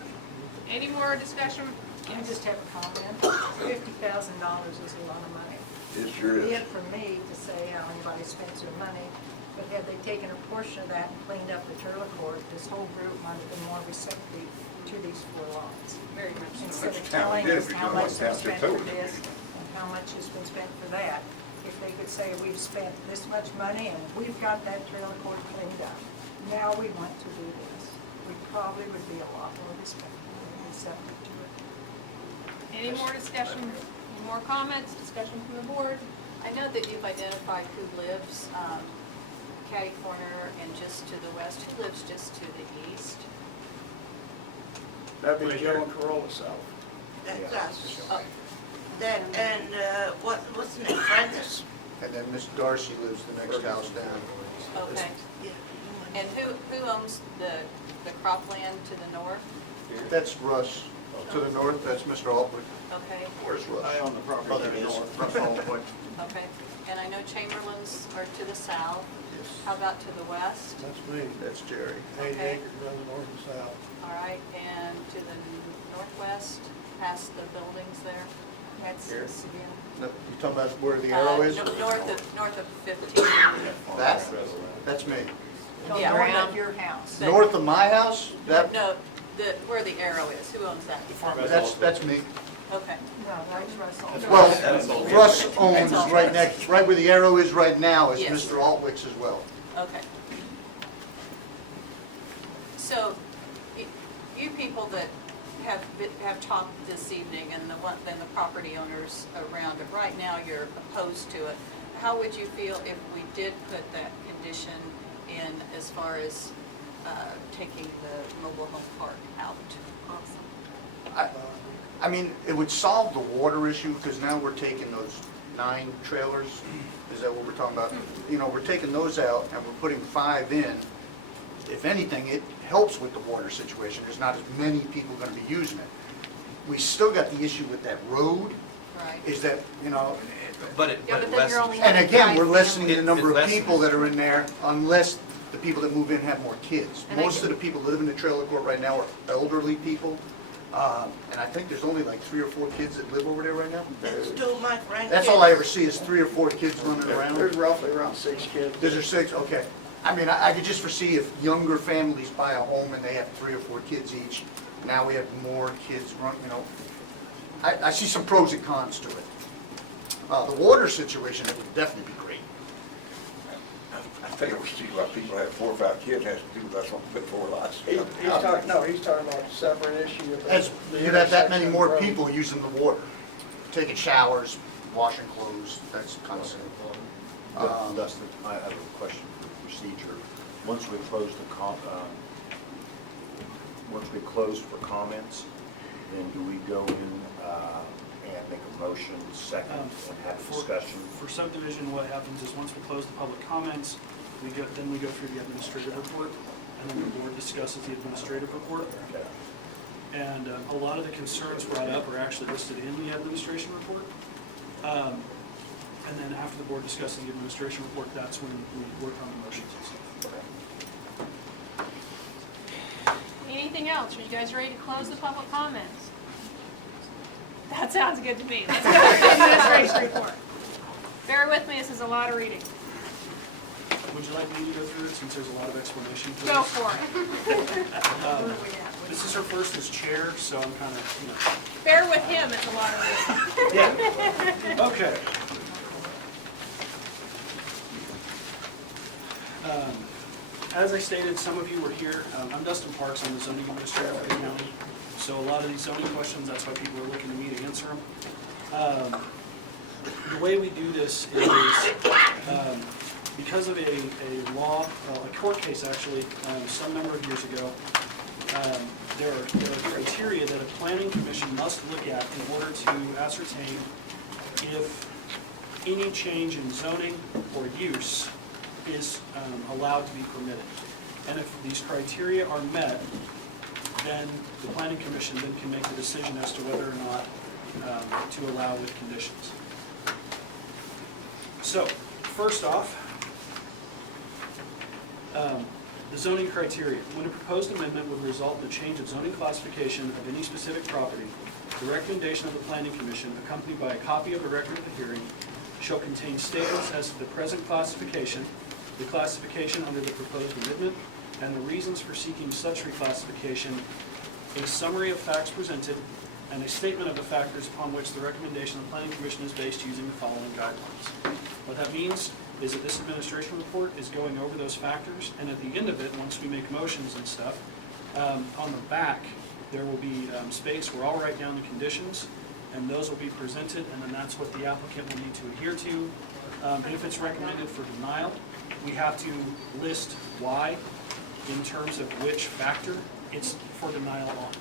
Any more discussion? I just have a comment. $50,000 is a lot of money. It sure is. It for me to say how anybody spends their money, but had they taken a portion of that and cleaned up the trailer court, this whole group might have been more receptive to these 4 lots. Very much. Instead of Which town telling did, us we how don't much want they town to spent tell for us. this and how much has been spent for that, if they could say, we've spent this much money and we've got that trailer court cleaned up, now we want to do this, we probably would be a lot more respectful and receptive to it. Any more discussion, any more comments, discussion from the board? I know that you've identified who lives catty corner and just to the west. Who lives just to the east? That'd be Joe and Corolla South. That's us. That, and, what's the name, Francis? And then Miss Darcy lives the next house down. Okay. Yeah. And who owns the cropland to the north? That's Russ. To the north, that's Mr. Altwood. Okay, Where's Russ? I own the property Oh, to there the he is. north. Russ Altwood. okay. And I know Chamberlain's are to the south. Yes. How about to the west? That's me. That's Jerry. 8 Okay. acres runs north and south. All right, and to the northwest, past the buildings there? That's Here. Sabina. No, you talking about where the arrow is? North of 15. That? That's me. No, Yeah. north of your house. North of my house, that, No, where the arrow is, who owns that? that's me. Okay. No, that's Russell. Well, Russ owns right next, right where the arrow is right now is Yes. Mr. Altwick's as well. Okay. So, you people that have talked this evening and the property owners around it, right now you're opposed to it. How would you feel if we did put that condition in as far as taking the mobile home park out? I mean, it would solve the water issue, because now we're taking those 9 trailers, is that what we're talking about? You know, we're taking those out and we're putting 5 in. If anything, it helps with the water situation, there's not as many people gonna be using it. We still got the issue with that road, Right. is that, you know, But Yeah, but then you're only and having again, 5 we're lessening the It- number it of people that are in there, unless the people that move in have more kids. And I Most get- of the people that live in the trailer court right now are elderly people, and I think there's only like 3 or 4 kids that live over there right now. That's two of my grandkids. That's all I ever see is 3 or 4 kids running around. There's roughly around 6 kids. There's 6, okay. I mean, I could just foresee if younger families buy a home and they have 3 or 4 kids each, now we have more kids run, you know. I see some pros and cons to it. The water situation, it would definitely be great. I think we see why people have 4 or 5 kids has to do with us on put 4 lots. He's talking about a separate issue. with the- As the you have that many intersection more road. people using the water, taking showers, washing clothes, that's kind of simple. Dustin, I have a question for procedure. once we close once we close for comments, then do we go in and make a motion second and have a discussion? For subdivision, what happens is once we close the public comments, then we go through the administrative report, and then the board discusses the administrative report. Okay. And a lot of the concerns brought up are actually listed in the administration report. And then after the board discusses the administration report, that's when we work on the motions and stuff. Anything else? Are you guys ready to close the public comments? That sounds good to me. Let's go to the administration report. Bear with me, this is a lot of reading. Would you like me to go through it since there's a lot of explanation to Go this? for it. This is her first as chair, so I'm kind of, Bear with him, it's a lot of reading. Yeah. Okay. As I stated, some of you were here. I'm Dustin Parks, I'm the zoning administrator for the county. So a lot of these zoning questions, that's why people are looking to me to answer them. The way we do this is because of a law, a court case actually, some number of years ago, there are criteria that a planning commission must look at in order to ascertain if any change in zoning or use is allowed to be permitted. And if these criteria are met, then the planning commission then can make the decision as to whether or not to allow with conditions. So, first off, the zoning criteria. When a proposed amendment would result in a change of zoning classification of any specific property, the recommendation of the planning commission, accompanied by a copy of the record of the hearing, shall contain statements as to the present classification, the classification under the proposed amendment, and the reasons for seeking such reclassification, a summary of facts presented, and a statement of the factors upon which the recommendation of the planning commission is based using the following guidelines. What that means is that this administration report is going over those factors, and at the end of it, once we make motions and stuff, on the back, there will be space where I'll write down the conditions, and those will be presented, and then that's what the applicant will need to adhere to. If it's recommended for denial, we have to list why in terms of which factor it's for denial on.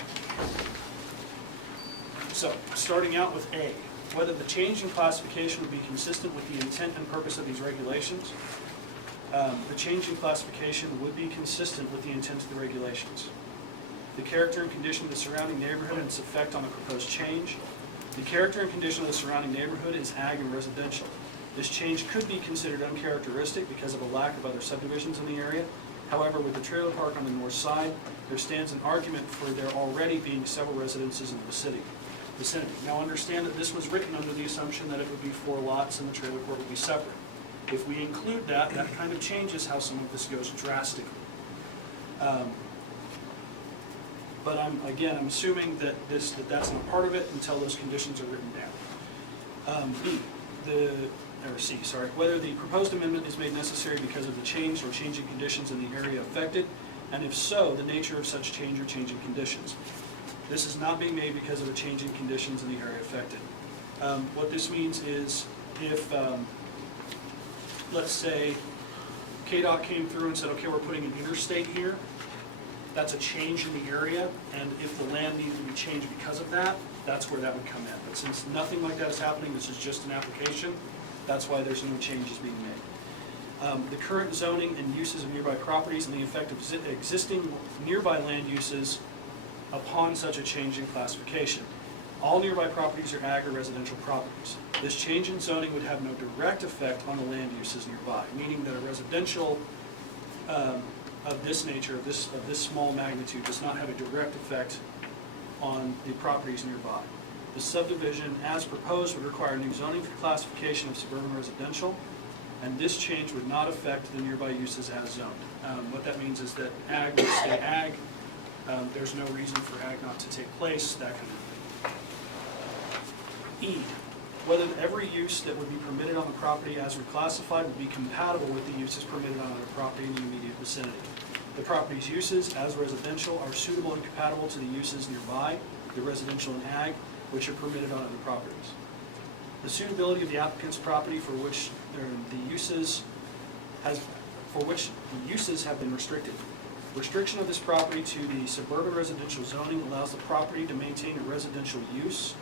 So, starting out with A, whether the change in classification would be consistent with the intent and purpose of these regulations. The change in classification would be consistent with the intent of the regulations. The character and condition of the surrounding neighborhood and its effect on the proposed change. The character and condition of the surrounding neighborhood is ag and residential. This change could be considered uncharacteristic because of a lack of other subdivisions in the area. However, with the trailer park on the north side, there stands an argument for there already being several residences in the vicinity. Now understand that this was written under the assumption that it would be 4 lots and the trailer court would be separate. If we include that, that kind of changes how some of this goes drastically. But I'm assuming that that's not part of it until those conditions are written down. Whether the proposed amendment is made necessary because of the change or changing conditions in the area affected, and if so, the nature of such change or changing conditions. This is not being made because of the changing conditions in the area affected. What this means is if, let's say, KDOT came through and said, okay, we're putting an interstate here, that's a change in the area, and if the land needed to be changed because of that, that's where that would come in. But since nothing like that is happening, this is just an application, that's why there's no changes being made. The current zoning and uses of nearby properties and the effect of existing nearby land uses upon such a change in classification. All nearby properties are ag or residential properties. This change in zoning would have no direct effect on the land uses nearby, meaning that a residential of this nature, of this small magnitude, does not have a direct effect on the properties nearby. The subdivision, as proposed, would require new zoning for classification of suburban residential, and this change would not affect the nearby uses as zoned. What that means is that ag would stay ag. There's no reason for ag not to take place, that kind of thing. E, whether every use that would be permitted on the property as reclassified would be compatible with the uses permitted on other property in the immediate vicinity. The property's uses as residential are suitable and compatible to the uses nearby, the residential and ag, which are permitted on other properties. The suitability of the applicant's property for which the uses for which the uses have been restricted. Restriction of this property to the suburban residential zoning allows the property to maintain a residential use.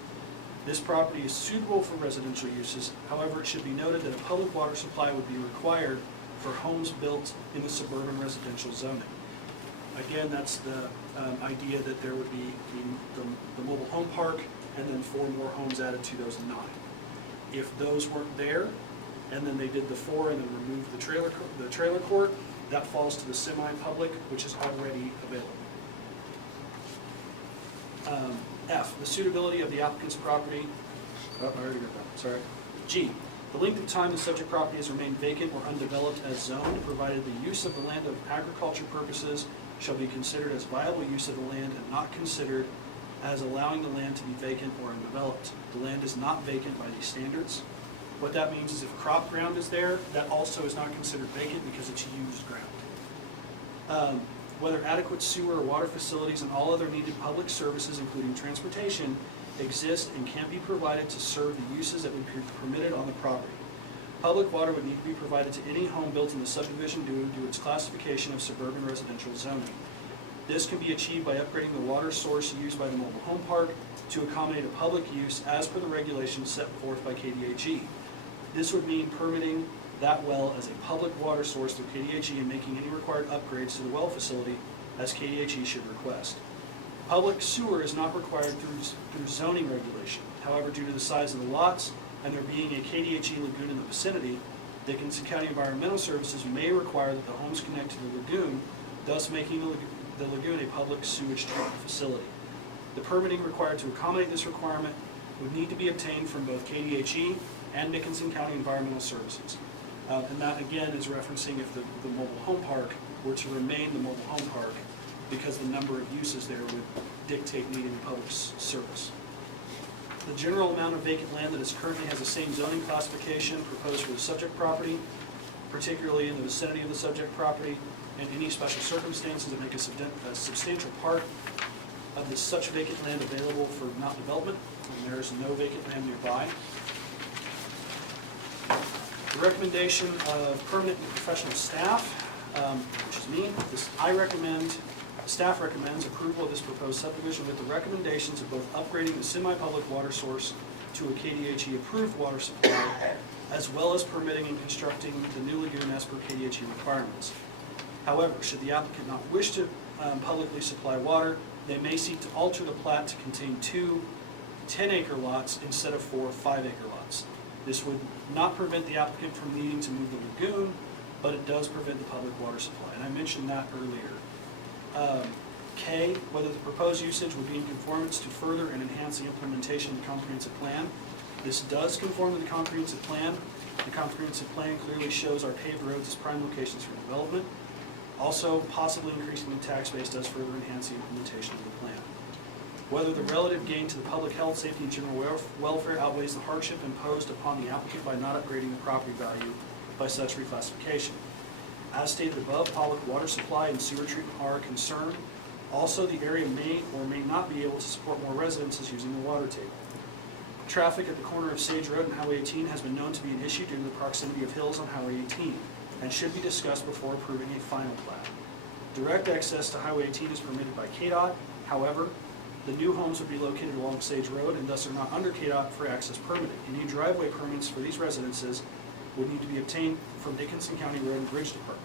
This property is suitable for residential uses. However, it should be noted that a public water supply would be required for homes built in the suburban residential zoning. Again, that's the idea that there would be the mobile home park and then 4 more homes added to those 9. If those weren't there, and then they did the 4 and then removed the trailer court, that falls to the semi-public, which is already available. F, the suitability of the applicant's property. Oh, I already read that, sorry. G, the length of time the subject property has remained vacant or undeveloped as zoned, provided the use of the land of agriculture purposes shall be considered as viable use of the land and not considered as allowing the land to be vacant or undeveloped. The land is not vacant by these standards. What that means is if crop ground is there, that also is not considered vacant because it's used ground. Whether adequate sewer or water facilities and all other needed public services, including transportation, exist and can be provided to serve the uses that would be permitted on the property. Public water would need to be provided to any home built in the subdivision due to its classification of suburban residential zoning. This can be achieved by upgrading the water source used by the mobile home park to accommodate a public use as per the regulations set forth by KDHE. This would mean permitting that well as a public water source through KDHE and making any required upgrades to the well facility as KDHE should request. Public sewer is not required through zoning regulation. However, due to the size of the lots and there being a KDHE lagoon in the vicinity, Dickinson County Environmental Services may require that the homes connect to the lagoon, thus making the lagoon a public sewage treatment facility. The permitting required to accommodate this requirement would need to be obtained from both KDHE and Dickinson County Environmental Services. And that again is referencing if the mobile home park were to remain the mobile home park, because the number of uses there would dictate needing public service. The general amount of vacant land that is currently has the same zoning classification proposed for the subject property, particularly in the vicinity of the subject property, and any special circumstances that make a substantial part of the such vacant land available for not development, and there is no vacant land nearby. The recommendation of permanent and professional staff, which is me, staff recommends approval of this proposed subdivision with the recommendations of both upgrading the semi-public water source to a KDHE approved water supply, as well as permitting and constructing the new lagoon as per KDHE requirements. However, should the applicant not wish to publicly supply water, they may seek to alter the plat to contain 2 10-acre lots instead of 4 5-acre lots. This would not prevent the applicant from needing to move the lagoon, but it does prevent the public water supply, and I mentioned that earlier. K, whether the proposed usage would be in conformance to further and enhance the implementation of the comprehensive plan. This does conform to the comprehensive plan. The comprehensive plan clearly shows our paved roads as prime locations for development. Also, possibly increasing the tax base does further enhance the implementation of the plan. Whether the relative gain to the public health, safety, and general welfare outweighs the hardship imposed upon the applicant by not upgrading the property value by such reclassification. As stated above, public water supply and sewer treatment are a concern. Also, the area may or may not be able to support more residences using the water table. Traffic at the corner of Sage Road and Highway 18 has been known to be an issue due to the proximity of hills on Highway 18 and should be discussed before approving a final plat. Direct access to Highway 18 is permitted by KDOT. However, the new homes would be located along Sage Road and thus are not under KDOT for access permitting. Any driveway permits for these residences would need to be obtained from Dickinson County Road and Bridge Department.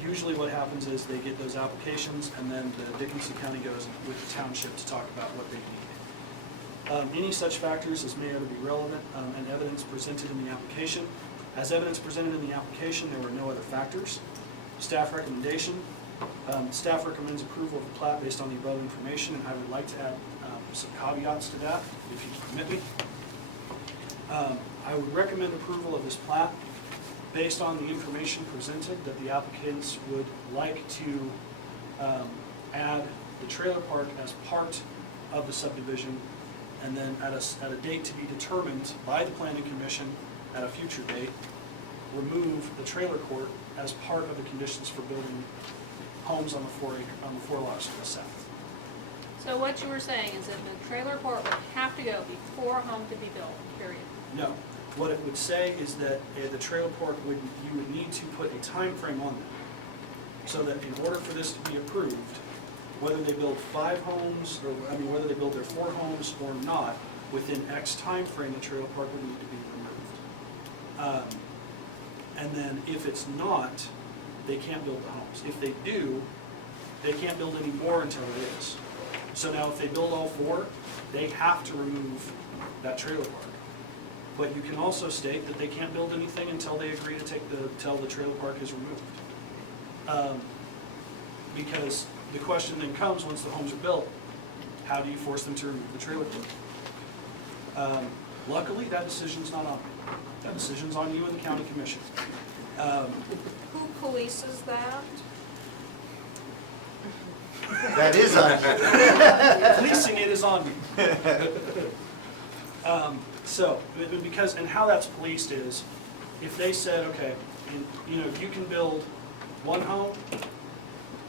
Usually what happens is they get those applications and then the Dickinson County goes with the township to talk about what they need. Any such factors as may ever be relevant and evidence presented in the application. As evidence presented in the application, there were no other factors. Staff recommendation. Staff recommends approval of the plat based on the above information, and I would like to add some caveats to that, if you permit me. I would recommend approval of this plat based on the information presented that the applicants would like to add the trailer park as part of the subdivision, and then at a date to be determined by the Planning Commission at a future date, remove the trailer court as part of the conditions for building homes on the 4 lots to the south. So what you were saying is that the trailer court would have to go before a home could be built, period? No, What it would say is that the trailer park you would need to put a time frame on that. So that in order for this to be approved, whether they build 5 homes, or, whether they build their 4 homes or not, within X time frame, the trailer park would need to be removed. And then if it's not, they can't build the homes. If they do, they can't build any more until it is. So now if they build all 4, they have to remove that trailer park. But you can also state that they can't build anything until they agree to till the trailer park is removed. Because the question then comes, once the homes are built, how do you force them to remove the trailer park? Luckily, that decision's not on me. That decision's on you and the county commission. Who polices that? That is on. Policing it is on me. So, because, and how that's policed is, if they said, okay, you can build 1 home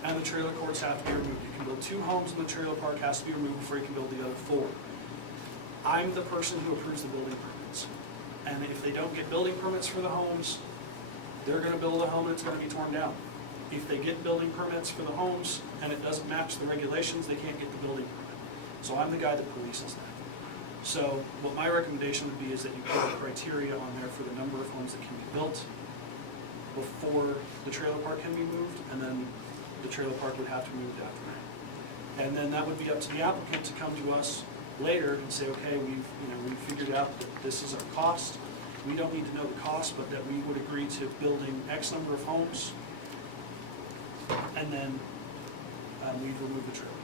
and the trailer courts have to be removed. You can build 2 homes and the trailer park has to be removed before you can build the other 4. I'm the person who approves the building permits. And if they don't get building permits for the homes, they're gonna build a home and it's gonna be torn down. If they get building permits for the homes and it doesn't match the regulations, they can't get the building permit. So I'm the guy that polices that. So what my recommendation would be is that you put a criteria on there for the number of homes that can be built before the trailer park can be moved, and then the trailer park would have to move after that. And then that would be up to the applicant to come to us later and say, okay, we've figured out that this is our cost. We don't need to know the cost, but that we would agree to building X number of homes, and then we'd remove the trailer.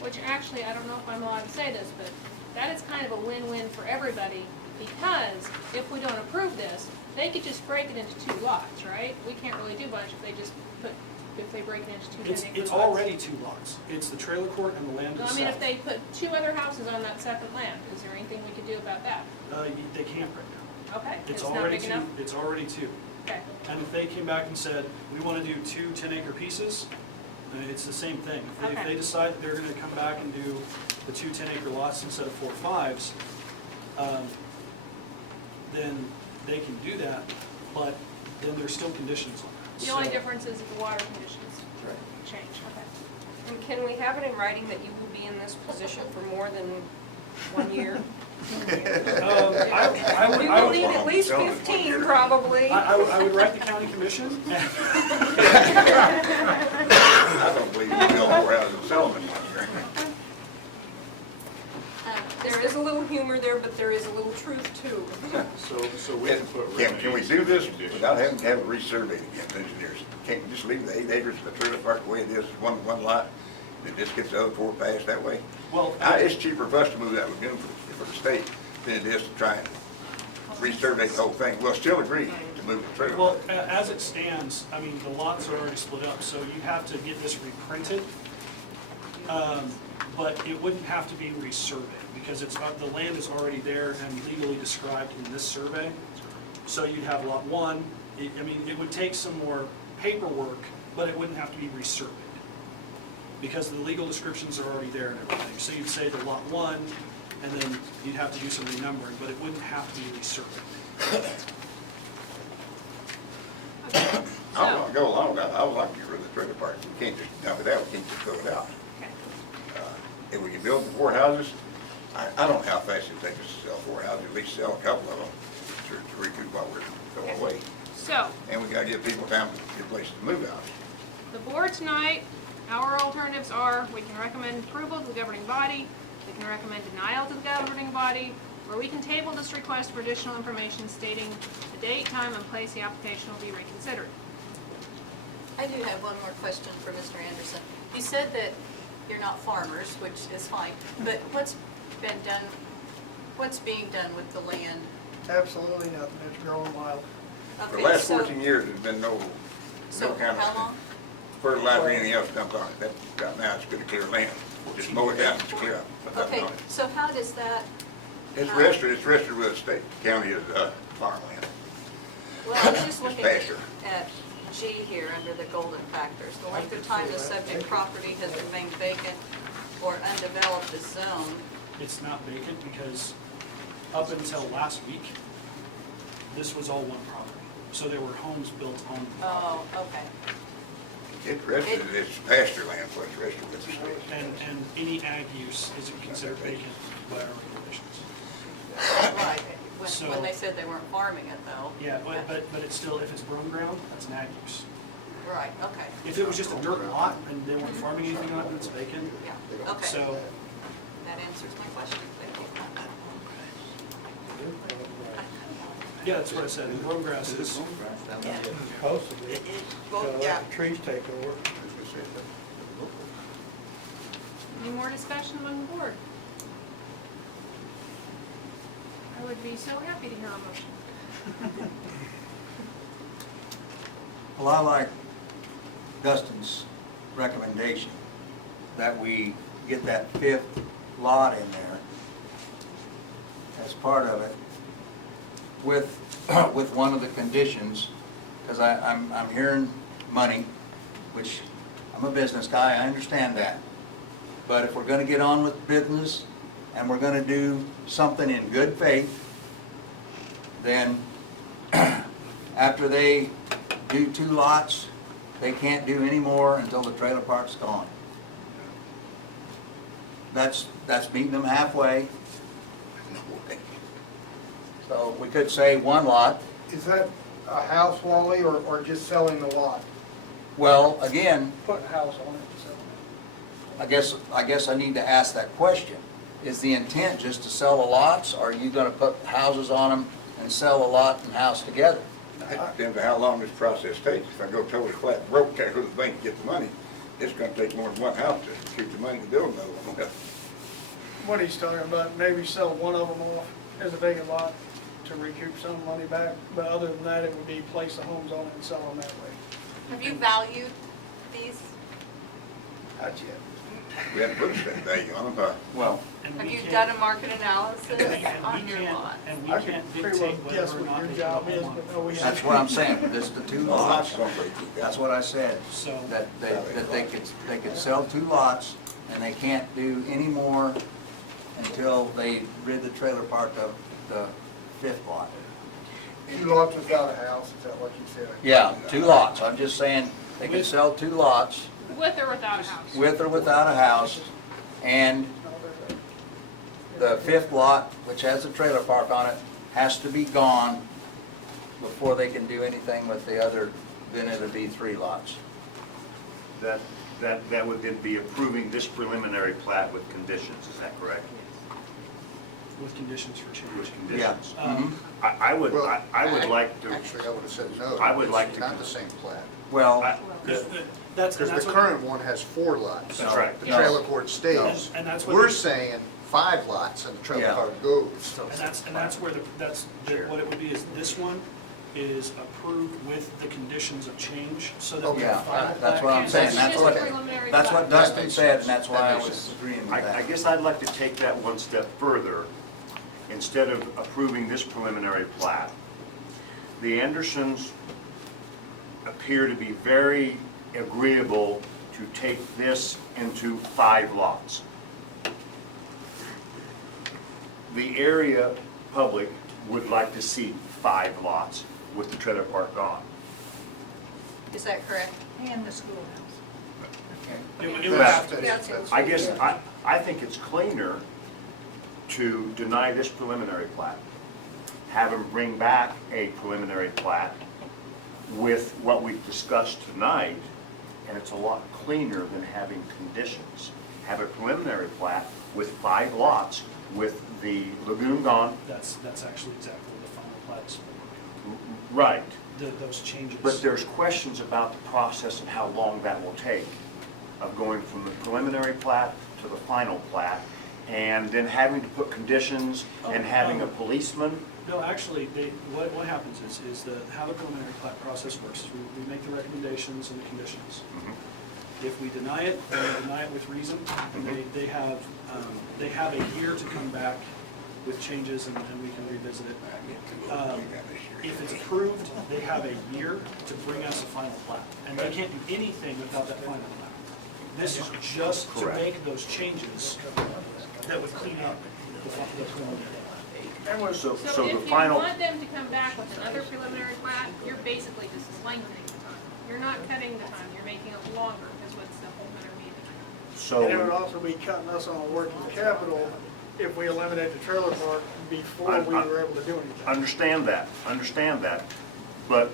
Which actually, I don't know if I'm allowed to say this, but that is kind of a win-win for everybody, because if we don't approve this, they could just break it into 2 lots, right? We can't really do much if they just if they break it into 2 10-acre lots. It's already 2 lots. It's the trailer court and the land No, I itself. mean, if they put 2 other houses on that separate land, is there anything we could do about that? They can't right now. Okay, It's not already big 2. enough? It's already 2. Okay. And if they came back and said, we want to do 2 10-acre pieces, it's the same thing. If Okay. they decide that they're going to come back and do the 2 10-acre lots instead of 4 5s, then they can do that, but then there's still conditions on that. The only difference is the water conditions change, okay. And can we have it in writing that you will be in this position for more than 1 year? I You will need at least 15, probably. I would write the county commission. I don't believe you build 4 houses and sell them in 1 year. There is a little humor there, but there is a little truth too. So we can put Can we do this without having to have it resurveyed again, engineers? Can't we just leave the 8 acres of the trailer park the way it is, one lot, and just get the other 4 passed that way? Well, It's cheaper for us to move that lagoon for the state than it is to try and resurvey the whole thing. We'll still agree to move the trailer well, park. as it stands, I mean, the lots are already split up, so you have to get this reprinted. But it wouldn't have to be resurveyed, because the land is already there and legally described in this survey. So you'd have lot 1, it would take some more paperwork, but it wouldn't have to be resurveyed, because the legal descriptions are already there and everything. So you'd say the lot 1, and then you'd have to do some renumbering, but it wouldn't have to be resurveyed. I don't want to go along with that. I would like to get rid of the trailer park. We can't just dump it out, we can't just throw it out. If we can build the 4 houses, I don't know how fast it'll take us to sell 4 houses, at least sell a couple of them to recoup what we're going away. So, And we gotta give people time to get places to move out. the board tonight, our alternatives are, we can recommend approval to the governing body, we can recommend denial to the governing body, or we can table this request for additional information stating the date, time, and place the application will be reconsidered. I do have one more question for Mr. Anderson. You said that you're not farmers, which is fine, but what's being done with the land? Absolutely nothing, it's growing wild. For the Okay, last so- 14 years, there's been no So kind how of long? fertilizer or anything else dumped on it. Now it's good to clear land. Just mow it down, it's clear up. Put nothing Okay, on it. so how does that, It's registered with the state. The county is farmland. well, I was just looking pasture. at G here under the golden factors. The length of time the subject property has remained vacant or undeveloped is zoned. It's not vacant because up until last week, this was all one property. So there were homes built on the Oh, property. okay. It rested, it's pasture land, what's rested with the state. And any ag use is considered vacant by our regulations. Right, So- when they said they weren't farming it though. Yeah, but it's still, if it's brome ground, that's an ag use. Right, okay, If it was just a dirt lot and they weren't farming anything on it, then it's vacant. yeah, okay. So, That answers my question, thank you. yeah, that's what I said, and brome grass is, Supposed to be, Well, till yeah, the trees take over. Any more discussion among the board? I would be so happy to hear a motion. Well, I like Dustin's recommendation that we get that 5th lot in there as part of it with, with one of the conditions, because I'm hearing money, which I'm a business guy, I understand that. But if we're gonna get on with business and we're gonna do something in good faith, then after they do 2 lots, they can't do any more until the trailer park's gone. That's meeting them halfway. So we could say 1 lot. Is that a house, Wally, or just selling the lot? Well, again, Put a house on it, so. I guess I need to ask that question. Is the intent just to sell the lots, or are you gonna put houses on them and sell a lot and house together? It depends on how long this process takes. If I go totally flat broke, can't go to the bank and get the money, it's gonna take more than one house to keep the money to build another one. What he's talking about, maybe sell one of them off as a vacant lot to recoup some money back, but other than that, it would be place the homes on it and sell them that way. Have you valued these? Not yet. We haven't put a set value on them, Well, and Have we you can't- done a market analysis and on we your can't- lot? And we I can't can pretty well dictate guess whether or what not your they job put a is, home on but no, we it. haven't. that's what I'm saying, just the 2 lots lots. gonna break you down. That's what I said, So, that they could sell 2 lots, and they can't do any more until they rid the trailer park of the 5th lot. 2 lots without a house, is that what you said? Yeah, 2 lots, I'm just saying, they could sell 2 lots, With or without a house? with or without a house, and the 5th lot, which has a trailer park on it, has to be gone before they can do anything with the other, then it'll be 3 lots. That would then be approving this preliminary plat with conditions, is that correct? with conditions for change. With conditions. Mhm. I would Well, like to, Actually, I would have said no. I would like It's to- not the same plat. Well, That's Because the current one has 4 lots. That's right. The trailer court stays. And that's what We're the- saying 5 lots and the trailer Yeah. park goes. And that's where what it would be is this one is approved with the conditions of change, so that. yeah, final that's what I'm plat- saying, It's that's just what, a preliminary that's what plat. Dustin said, and that's why I That makes was sense. agreeing with I that. guess I'd like to take that one step further. Instead of approving this preliminary plat, the Andersons appear to be very agreeable to take this into 5 lots. The area public would like to see 5 lots with the trailer park gone. Is that correct? And the schoolhouse. It would have to. That's it. I guess, I think it's cleaner to deny this preliminary plat, have them bring back a preliminary plat with what we've discussed tonight, and it's a lot cleaner than having conditions. Have a preliminary plat with 5 lots with the lagoon gone. That's actually exactly what the final plat is for, Right. those changes. But there's questions about the process and how long that will take of going from the preliminary plat to the final plat, and then having to put conditions and having a policeman. No, actually, what happens is how the preliminary plat process works is we make the recommendations and the conditions. If we deny it, then we deny it with reason, and they have a year to come back with changes, and we can revisit it. If it's approved, they have a year to bring us a final plat, and they can't do anything without that final plat. This is just to Correct. make those changes that would clean up the preliminary. And was, So So the if you final, want them to come back with another preliminary plat, you're basically just lengthening the time. You're not cutting the time, you're making it longer, is what's the whole matter meeting. and it would so, also be cutting us on a working capital if we eliminate the trailer park before we were able to do anything. understand that. But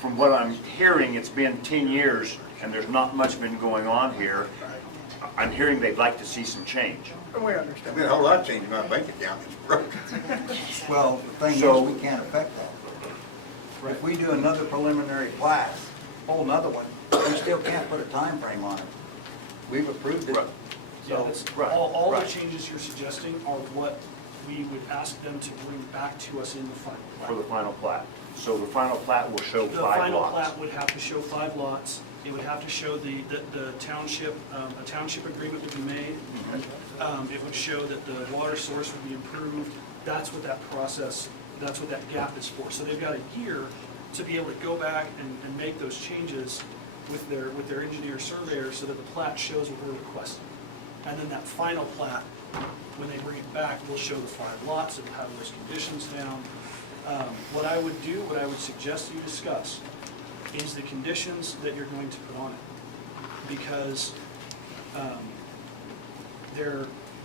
from what I'm hearing, it's been 10 years and there's not much been going on here. I'm hearing they'd like to see some change. And we understand. There's been a whole lot of change in my bank account, it's broke. Well, the thing So- is, we can't affect that. If we do another preliminary plat, whole nother one, we still can't put a time frame on it. We've approved it. Right. Yeah, that's, Right, all the right. changes you're suggesting are what we would ask them to bring back to us in the final plat. For the final plat. So the final plat will show The 5 final lots. plat would have to show 5 lots. It would have to show the township, a township agreement would be made. It would show that the water source would be improved. That's what that process, that's what that gap is for. So they've got a year to be able to go back and make those changes with their engineer surveyor so that the plat shows what we're requesting. And then that final plat, when they bring it back, will show the 5 lots, it'll have those conditions down. What I would do, what I would suggest you discuss is the conditions that you're going to put on it. Because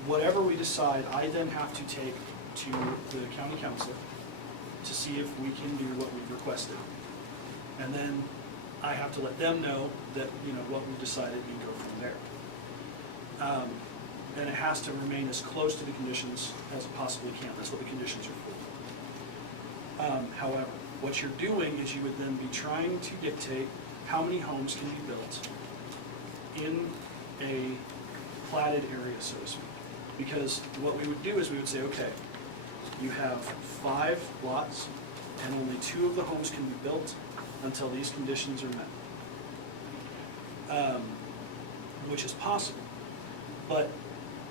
whatever we decide, I then have to take to the county council to see if we can do what we've requested. And then I have to let them know that, what we've decided and go from there. And it has to remain as close to the conditions as it possibly can. That's what the conditions are for. However, what you're doing is you would then be trying to dictate how many homes can be built in a platted area, so to speak. Because what we would do is we would say, okay, you have 5 lots and only 2 of the homes can be built until these conditions are met. Which is possible. But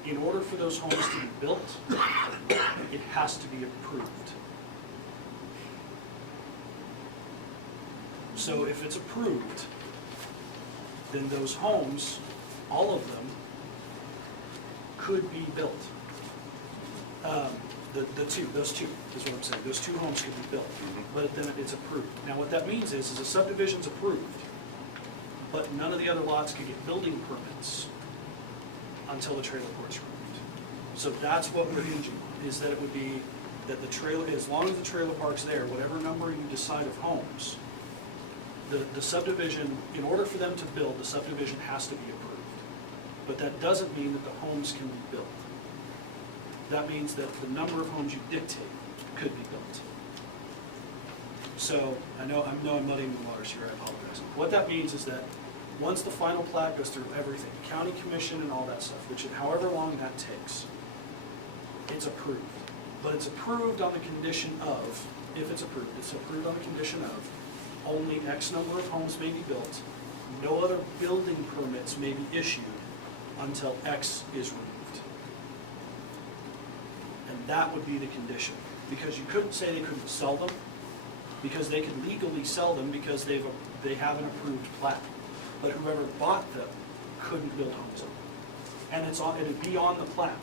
in order for those homes to be built, it has to be approved. So if it's approved, then those homes, all of them, could be built. Those two is what I'm saying. Those 2 homes could be built, but then it's approved. Now what that means is a subdivision's approved, but none of the other lots could get building permits until the trailer court's removed. So that's what we're hinging on, is that it would be that the trailer, as long as the trailer park's there, whatever number you decide of homes, the subdivision, in order for them to build, the subdivision has to be approved. But that doesn't mean that the homes can be built. That means that the number of homes you dictate could be built. So, I know I'm muddying the waters here, I apologize. What that means is that once the final plat goes through everything, county commission and all that stuff, which however long that takes, it's approved. But it's approved on the condition of, if it's approved on the condition of, only X number of homes may be built, no other building permits may be issued until X is removed. And that would be the condition, because you couldn't say they couldn't sell them, because they could legally sell them because they have an approved plat. But whoever bought them couldn't build homes on them. And it'd be on the plat.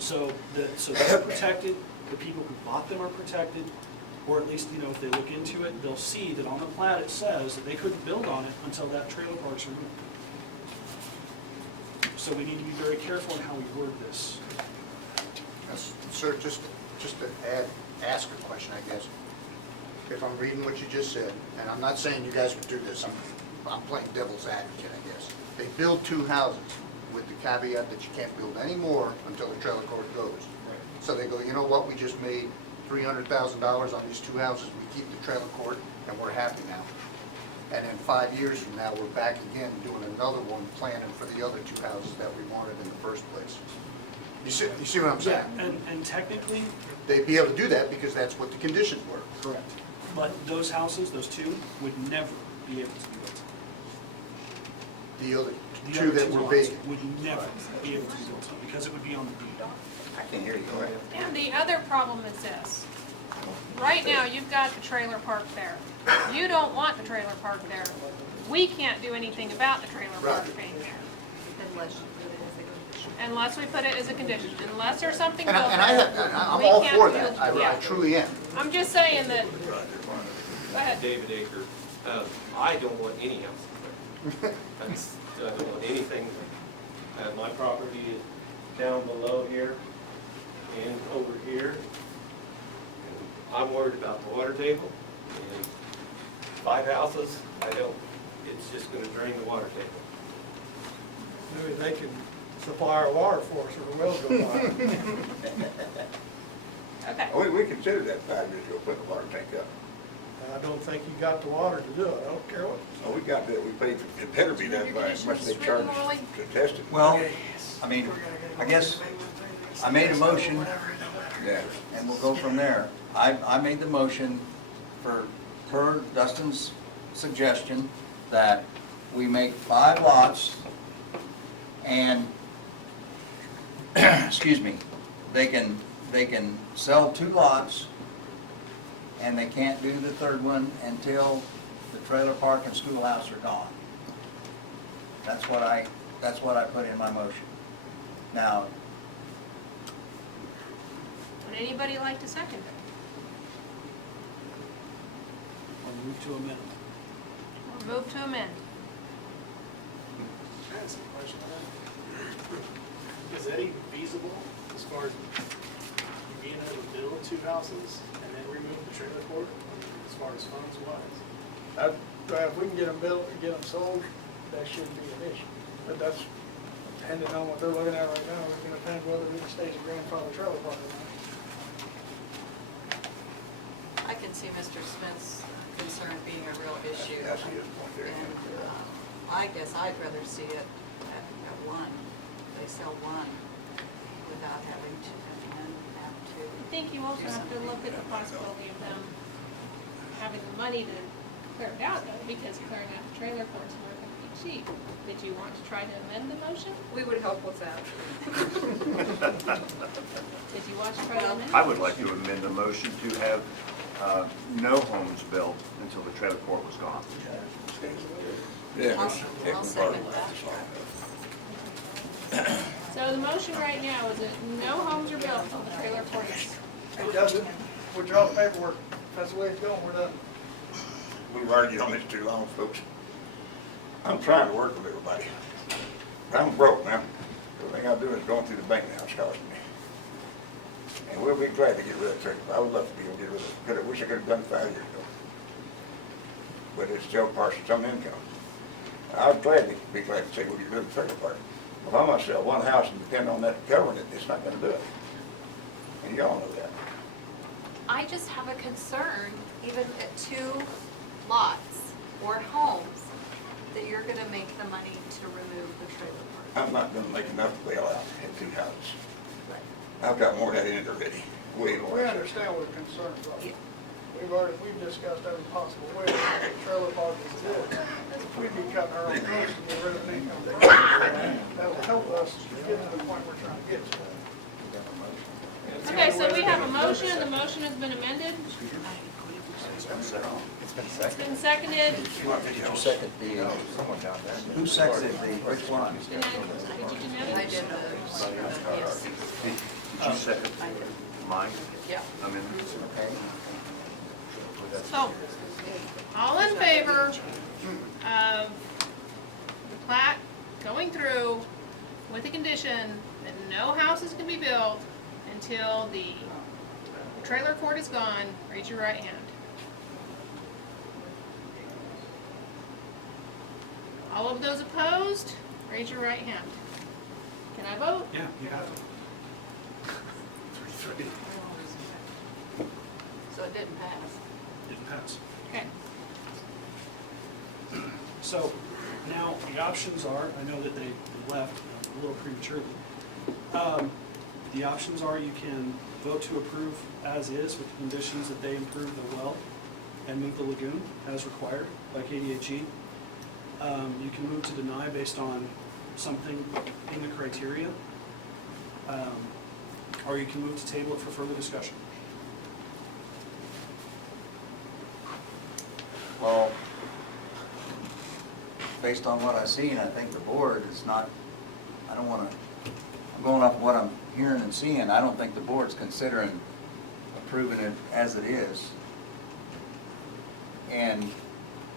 So they're protected, the people who bought them are protected, or at least, if they look into it, they'll see that on the plat it says that they couldn't build on it until that trailer park's removed. So we need to be very careful in how we word this. Yes, sir, just to ask a question, I guess. If I'm reading what you just said, and I'm not saying you guys would do this, I'm playing devil's advocate, I guess. They build 2 houses with the caveat that you can't build any more until the trailer court goes. So they go, you know what, we just made $300,000 on these 2 houses, we keep the trailer court, and we're happy now. And then 5 years from now, we're back again doing another one, planning for the other 2 houses that we wanted in the first place. You see what I'm saying? Yeah, and technically, They'd be able to do that because that's what the conditions were. correct. But those houses, those 2, would never be able to be built. The other The 2 other that 2 were lots vacant. would never be able to be built on, because it would be on the deed. I can't hear you, go ahead. And the other problem is this. Right now, you've got the trailer park there. You don't want the trailer park there. We can't do anything about the trailer park being there. Unless you put it as a condition. unless we put it as a condition, unless there's something And built I'm there, all we for can't that, do- I yeah. truly am. I'm just saying that, go ahead. David Aker, I don't want any house there. I don't want anything there. My property is down below here and over here. And I'm worried about the water table. And 5 houses, it's just gonna drain the water table. Maybe they can supply our water for us, or the wells go by. Okay. We considered that 5 years ago, putting a water tank up. I don't think you got the water to do it, I don't care what. Oh, we got that, we paid, it better be done by how much they charge to test it. Well, I mean, I guess I made a motion, Yeah. and we'll go from there. I made the motion per Dustin's suggestion that we make 5 lots and, excuse me, they can sell 2 lots and they can't do the 3rd one until the trailer park and schoolhouse are gone. That's what I put in my motion. Now, Would anybody like to second it? I'll move to amend. Or move to amend? Can I ask a question on that? Is that even feasible as far as you being able to build 2 houses and then remove the trailer court, as far as funds wise? If we can get them built and get them sold, that shouldn't be an issue. But that's depending on what they're looking at right now, it's gonna depend whether it stays a grandfather trailer park or not. I can see Mr. Smith's concern being a real issue. That's his point there. And I guess I'd rather see it at 1. They sell 1 without having to, and have to. I think you also have to look at the possibility of them having the money to clear it out though, because clearing out the trailer courts are not gonna be cheap. Did you want to try to amend the motion? We would help with that. Did you want to try to amend? I would like to amend the motion to have no homes built until the trailer court was gone. Yeah. I'll second that. So the motion right now is that no homes are built until the trailer court is. It doesn't, withdraw the paperwork, if that's the way it's going, we're done. We've argued on this too long, folks. I'm trying to work with everybody. I'm broke now. The thing I'm doing is going through the bank now, it's costing me. And we'll be glad to get rid of the trailer. I would love to be able to get rid of it. I wish I could have done it 5 years ago. But it's still partial, some income. I would gladly be glad to say we'll get rid of the trailer park. If I'm gonna sell 1 house and depend on that covering it, it's not gonna do it. And y'all know that. I just have a concern, even at 2 lots or homes, that you're gonna make the money to remove the trailer park. I'm not gonna make enough to bail out at 2 houses. I've got more of that in it already, way more. We understand what the concerns are. We've discussed every possible way that the trailer park is good. We'd be cutting our own costs and get rid of an income. That'll help us get to the point we're trying to get to. Okay, so we have a motion, the motion has been amended, it's been seconded. who seconded the, who seconded the, which one? Did you do that? I did the, yes. Did you second mine? Yeah. I'm in. Okay. So, all in favor of the plat going through with the condition that no houses can be built until the trailer court is gone, raise your right hand. All of those opposed, raise your right hand. Can I vote? Yeah, you have it. 3-3. So it didn't pass. Didn't pass. Okay. So now the options are, I know that they left a little prematurely. The options are you can vote to approve as is with the conditions that they improve the well and move the lagoon as required by KDHE. You can move to deny based on something in the criteria. Or you can move to table it for further discussion. Well, based on what I've seen, I think the board is not, I don't want to, I'm going off what I'm hearing and seeing, I don't think the board's considering approving it as it is. And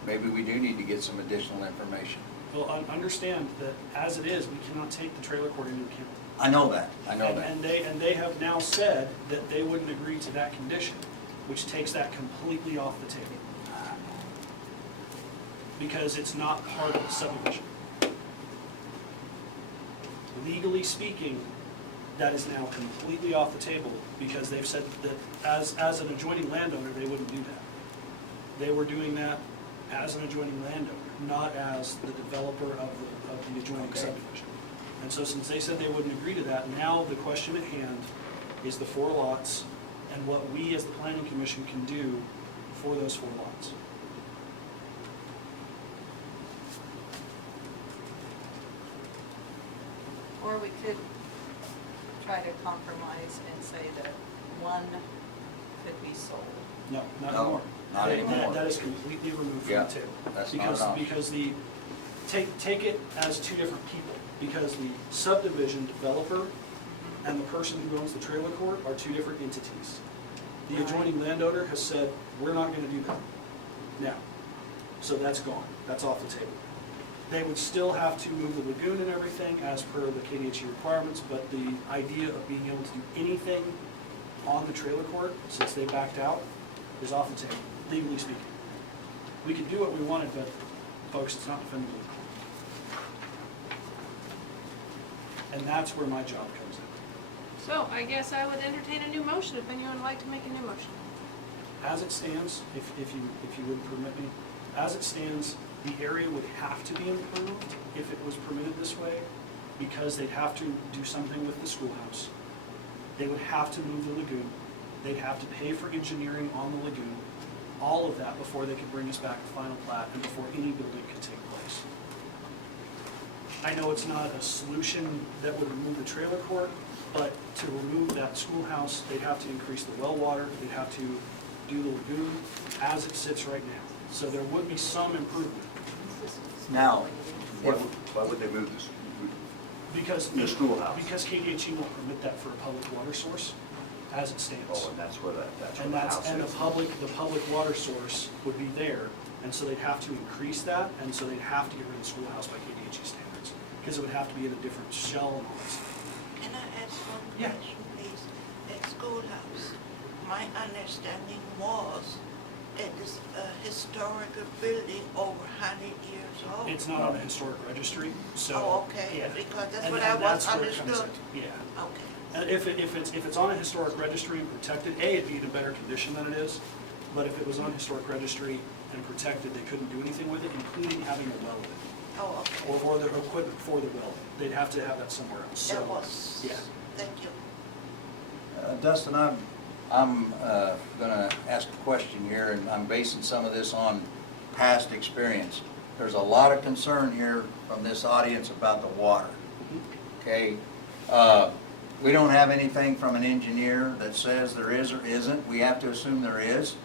maybe we do need to get some additional information. Well, understand that as it is, we cannot take the trailer court into account. I know that, I know that. And they have now said that they wouldn't agree to that condition, which takes that completely off the table. Because it's not part of the subdivision. Legally speaking, that is now completely off the table because they've said that as an adjoining landowner, they wouldn't do that. They were doing that as an adjoining landowner, not as the developer of the adjoining subdivision. And so since they said they wouldn't agree to that, now the question at hand is the 4 lots and what we as the planning commission can do for those 4 lots. Or we could try to compromise and say that 1 could be sold. No, not No, anymore. not anymore. That is completely removed from Yeah, the table. that's not an option. Because take it as 2 different people, because the subdivision developer and the person who owns the trailer court are 2 different entities. The adjoining landowner has said, we're not gonna do that now. So that's gone, that's off the table. They would still have to move the lagoon and everything as per the KDHE requirements, but the idea of being able to do anything on the trailer court, since they backed out, is off the table, legally speaking. We could do what we wanted, but folks, it's not defendable. And that's where my job comes in. So I guess I would entertain a new motion if anyone would like to make a new motion. As it stands, if you would permit me, as it stands, the area would have to be improved if it was permitted this way, because they'd have to do something with the schoolhouse. They would have to move the lagoon. They'd have to pay for engineering on the lagoon, all of that before they could bring us back a final plat and before any building could take place. I know it's not a solution that would remove the trailer court, but to remove that schoolhouse, they'd have to increase the well water, they'd have to do the lagoon as it sits right now. So there would be some improvement. Now, Why would they move this? Because The schoolhouse. Because KDHE won't permit that for a public water source as it stands. Oh, and that's where And the house and is. the public water source would be there, and so they'd have to increase that, and so they'd have to get rid of the schoolhouse by KDHE standards, because it would have to be in a different shell and all that stuff. Can I ask one Yeah. question, please? At schoolhouse, my understanding was it is a historical building over 100 years old. It's not on a historic registry, so. Oh, okay, yeah. because that's And- what and I was that's where it comes understood. in. Yeah. Okay. And if it's on a historic registry and protected, it'd be in a better condition than it is. But if it was on historic registry and protected, they couldn't do anything with it, including having a well in it. Oh, okay. Or the equipment for the well. They'd have to have that somewhere else. That So, was, yeah. thank you. Dustin, I'm gonna ask a question here, and I'm basing some of this on past experience. There's a lot of concern here from this audience about the water, okay? We don't have anything from an engineer that says there is or isn't. We have to assume there is.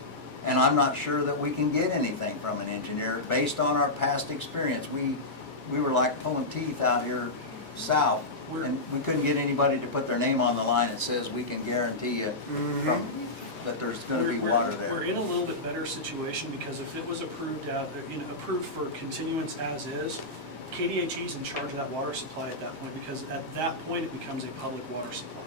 And I'm not sure that we can get anything from an engineer based on our past experience. We were like pulling teeth out here south, and we couldn't get anybody to put their name on the line that says we can guarantee you that there's gonna be water We're there. in a little bit better situation, because if it was approved approved for continuance as is, KDHE's in charge of that water supply at that point, because at that point, it becomes a public water supply.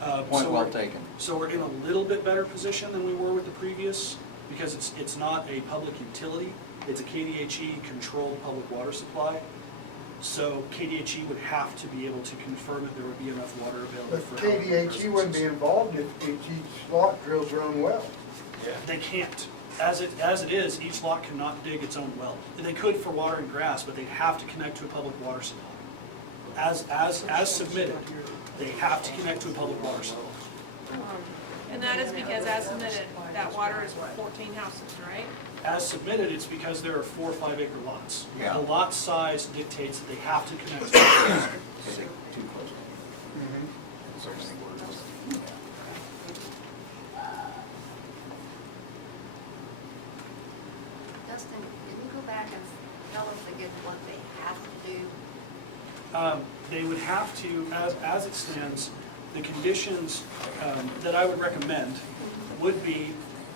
Point So well we're- taken. So we're in a little bit better position than we were with the previous, because it's not a public utility, it's a KDHE-controlled public water supply. So KDHE would have to be able to confirm that there would be enough water available But for. KDHE wouldn't be involved if each lot drills their own well. They can't. As it is, each lot cannot dig its own well. They could for water and grass, but they'd have to connect to a public water supply. As submitted, they have to connect to a public water supply. And that is because as submitted, that water is for 14 houses, right? As submitted, it's because there are 4 or 5 acre lots. Yeah. The lot size dictates that they have to connect to a water supply. Is it too close? Dustin, can you go back and tell us again what they have to do? they would have to, as it stands, the conditions that I would recommend would be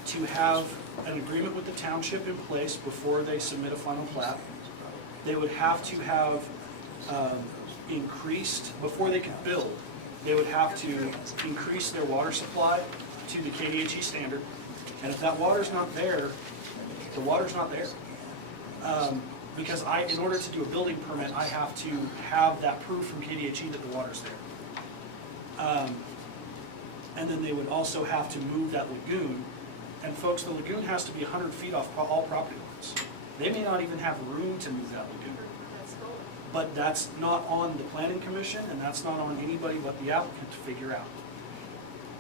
to have an agreement with the township in place before they submit a final plat. They would have to have increased, before they could build, they would have to increase their water supply to the KDHE standard. And if that water's not there, the water's not there. Because in order to do a building permit, I have to have that proof from KDHE that the water's there. And then they would also have to move that lagoon. And folks, the lagoon has to be 100 feet off all property lines. They may not even have room to move that lagoon. But that's not on the planning commission, and that's not on anybody but the applicant to figure out.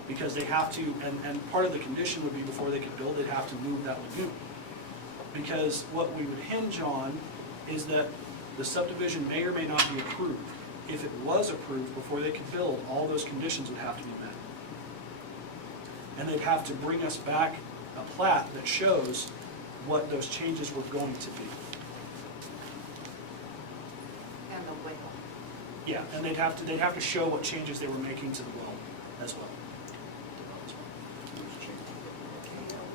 Because they have to, and part of the condition would be before they could build, they'd have to move that lagoon. Because what we would hinge on is that the subdivision may or may not be approved. If it was approved before they could build, all those conditions would have to be met. And they'd have to bring us back a plat that shows what those changes were going to be. And the well. Yeah, and they'd have to show what changes they were making to the well as well.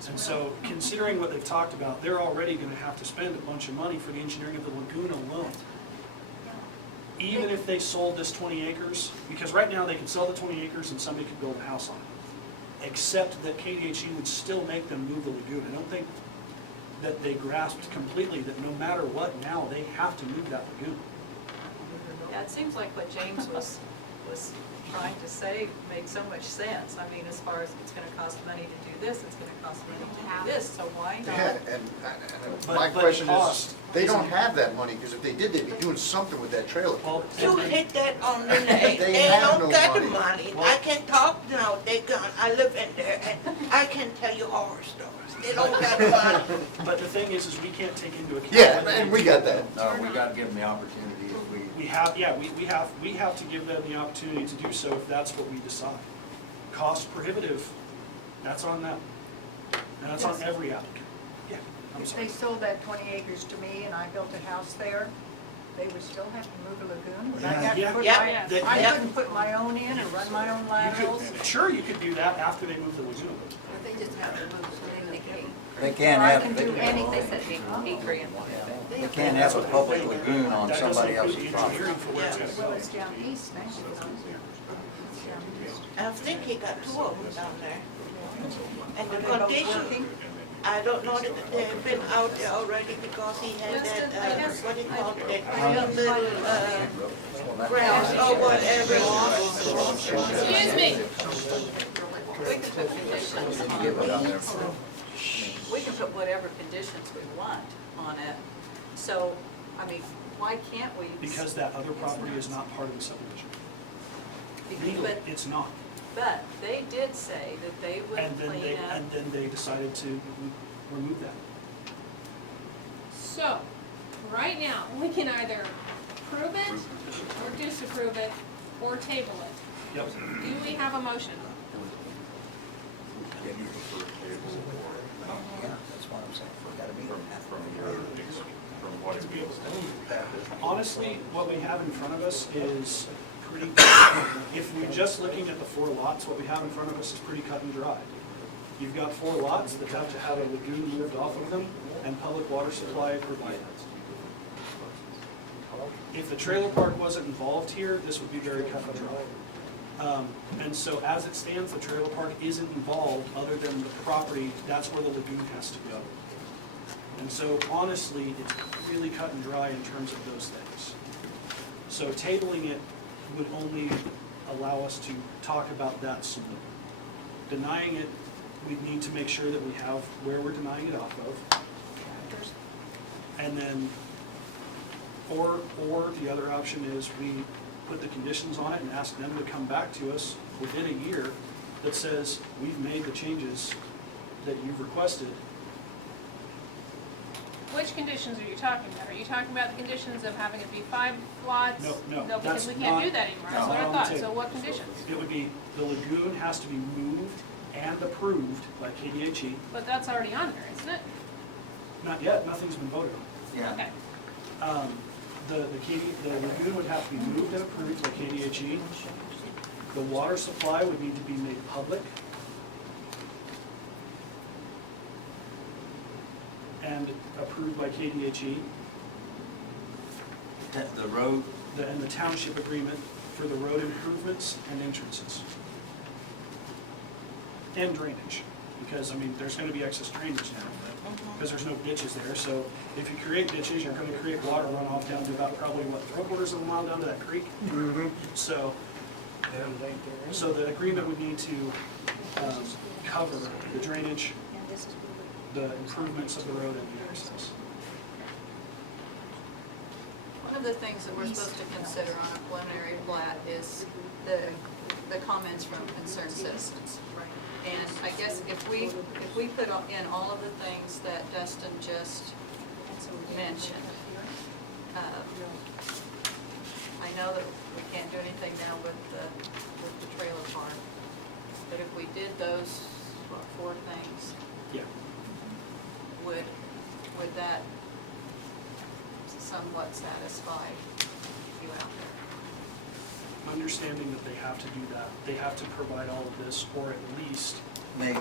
And so, considering what they've talked about, they're already gonna have to spend a bunch of money for the engineering of the lagoon alone. Even if they sold this 20 acres, because right now they could sell the 20 acres and somebody could build a house on it. Except that KDHE would still make them move the lagoon. I don't think that they grasped completely that no matter what, now they have to move that lagoon. Yeah, it seems like what James was trying to say made so much sense. I mean, as far as it's gonna cost money to do this, it's gonna cost money to do this, so why not? Yeah, and my question is, they don't have that money, because if they did, they'd be doing something with that trailer. Well, You hit that on the nail. They They have don't no got the money. money. I can talk now, they gone, I live in there, and I can tell you horror stories. They don't got the money. But the thing is we can't take into account. Yeah, what they and we do. got that. No, we gotta give them the opportunity if we. We have to give them the opportunity to do so if that's what we decide. Cost prohibitive, that's on them. And that's on every applicant. Yeah, I'm If sorry. they sold that 20 acres to me and I built a house there, they would still have to move a lagoon? Would I have to Yeah. put Yeah. my, They- I yeah. couldn't put my own in and run my own laterals? Sure, you could do that after they move the lagoon. But they just have to move so they can. They can't Or I have, can do anything. They said he agreed. they can't have a public lagoon on That doesn't somebody include else's the property. engineering for where it's gonna Well, go. it's down east now. It's down east. I think he got two of them down there. And the Are they both condition, working? I don't know that they've been out there already because he had that, what do you call it, that little, grass or whatever. Excuse me. We can put conditions on these. We can put whatever conditions we want on it. So, I mean, why can't we? Because that other property is not part of the subdivision. Legally, But, it's not. but they did say that they would And then clean up. and then they decided to remove that. So, right now, we can either approve it, or disapprove it, or table it. Yep. Do we have a motion? Yeah, that's what I'm saying, we gotta be. Honestly, what we have in front of us is pretty, if we're just looking at the 4 lots, what we have in front of us is pretty cut and dry. You've got 4 lots that have to have a lagoon moved off of them and public water supply provided. If the trailer park wasn't involved here, this would be very cut and dry. And so as it stands, the trailer park isn't involved other than the property, that's where the lagoon has to go. And so honestly, it's really cut and dry in terms of those things. So tabling it would only allow us to talk about that some more. Denying it, we need to make sure that we have where we're denying it off of. And then, or the other option is we put the conditions on it and ask them to come back to us within a year that says, we've made the changes that you've requested. Which conditions are you talking about? Are you talking about the conditions of having it be 5 lots? No, No, because that's we can't not- do that anymore, that's that's what not I on the thought. table. So what conditions? It would be, the lagoon has to be moved and approved by KDHE. But that's already on there, isn't it? Not yet, nothing's been voted on. Yeah. Okay. The lagoon would have to be moved and approved by KDHE. The water supply would need to be made public. And approved by KDHE. The road, And the township agreement for the road improvements and entrances. And drainage, because, I mean, there's gonna be excess drainage now, because there's no ditches there, so if you create ditches, you're gonna create water runoff down to about probably, what, 3/4 of a mile down to that creek? So the agreement would need to cover the drainage, the improvements of the road and the access. One of the things that we're supposed to consider on a preliminary plat is the comments from concerned citizens. And I guess if we put in all of the things that Dustin just mentioned, I know that we can't do anything now with the trailer park, but if we did those, what, 4 things, Yeah. would that somewhat satisfy you out there? Understanding that they have to do that, they have to provide all of this, or at least, they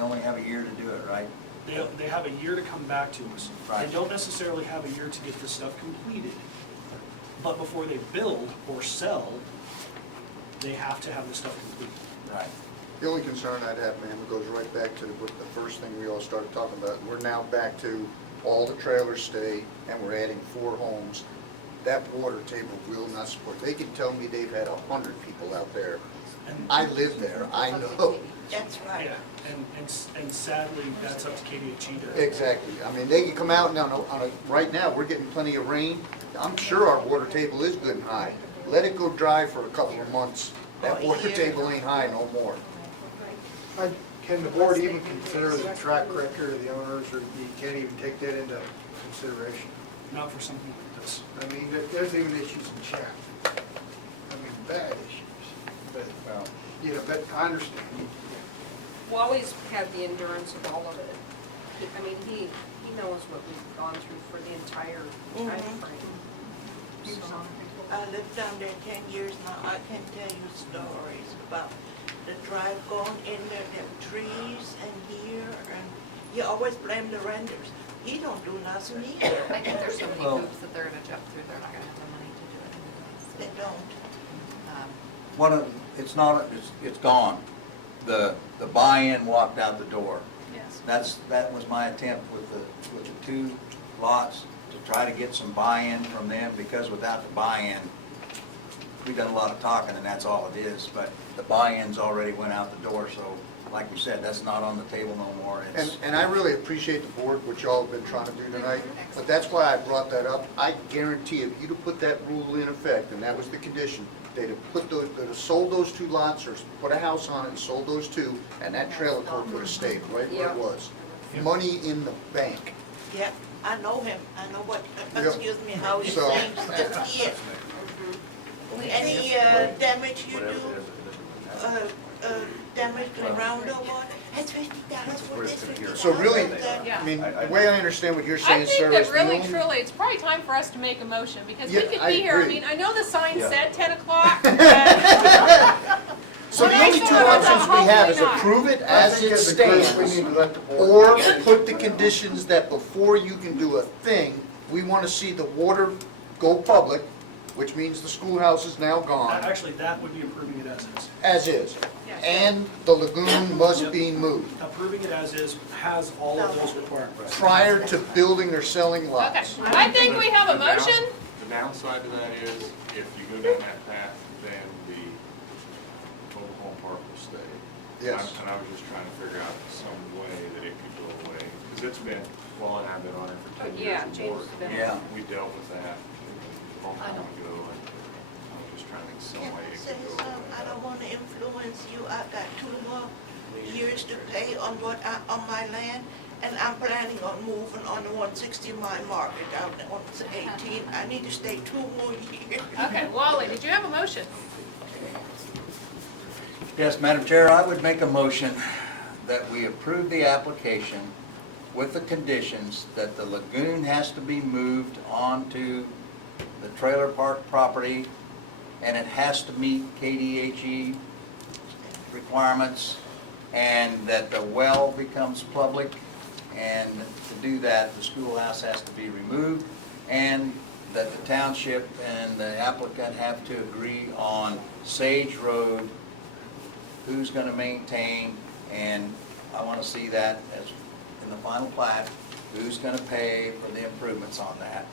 only have a year to do it, right? they have a year to come back to us. Right. They don't necessarily have a year to get this stuff completed, but before they build or sell, they have to have this stuff completed. Right. The only concern I'd have, ma'am, it goes right back to the first thing we all started talking about. We're now back to all the trailers stay, and we're adding 4 homes. That water table will not support. They can tell me they've had 100 people out there. I live there, I know. That's right. Yeah, and sadly, that's up to KDHE to. Exactly. I mean, they can come out now, right now, we're getting plenty of rain. I'm sure our water table is good and high. Let it go dry for a couple of months. That water table ain't high no more. Can the board even consider the track record of the owners, or you can't even take that into consideration? Not for something like this. I mean, there's even issues in Chapman. I mean, bad issues, but, you know, but I understand. Wally's had the endurance of all of it. He knows what we've gone through for the entire time frame. So, I lived down there 10 years now. I can tell you stories about the drive going in there, them trees and here, and you always blame the renters. He don't do nothing either. I think there's so many hoops that they're gonna jump through, they're not gonna have the money to do it. They don't. It's gone. The buy-in walked out the door. Yes. That was my attempt with the 2 lots, to try to get some buy-in from them, because without the buy-in, we've done a lot of talking and that's all it is, but the buy-ins already went out the door, so like you said, that's not on the table no more. And I really appreciate the board, what y'all have been trying to do tonight, but that's why I brought that up. I guarantee if you'd have put that rule in effect, and that was the condition, they'd have sold those 2 lots, or put a house on it and sold those 2, and that trailer court would have stayed right where it was. Money in the bank. Yep, I know him. I know what, Yep. excuse me, how he So- thinks this year. Any damage you do, damage to ground or what, it's $50 for this, $50 So really, for that. I mean, the way I understand what you're I saying, think sir, that is the really, only... truly, it's probably time for us to make a motion, because we Yeah, could I be here, I agree. mean, I know the sign Yeah. said 10 o'clock, So When the I only 2 saw it, I options thought, we have is hopefully not. approve it I as think it as a group, stands, we need to let the board. or put the conditions that before you can do a thing, we want to see the water go public, which means the schoolhouse is now gone, Actually, that would be approving it as is. Yes. And the lagoon must be moved Approving it as is has all of those requirements. prior to building or selling okay, lots. I think we have a motion. The downside to that is, if you go down that path, then the mobile home park will stay. Yes. And I was just trying to figure out some way that it could go away, because it's been, Wally and I have been on it for 10 years Yeah, or James more. has been. Yeah. We dealt with that a long time ago, and I was just trying to think some Can way I it say could go something? I don't want to influence you. I've got 2 more years to pay on on my land, and I'm planning on moving on the 160 mile market out on 18. I need to stay 2 more years. Okay, Wally, did you have a motion? Yes, Madam Chair, I would make a motion that we approve the application with the conditions that the lagoon has to be moved onto the trailer park property, and it has to meet KDHE requirements, and that the well becomes public, and to do that, the schoolhouse has to be removed, and that the township and the applicant have to agree on Sage Road, who's gonna maintain, and I wanna see that as, in the final plat, who's gonna pay for the improvements on that.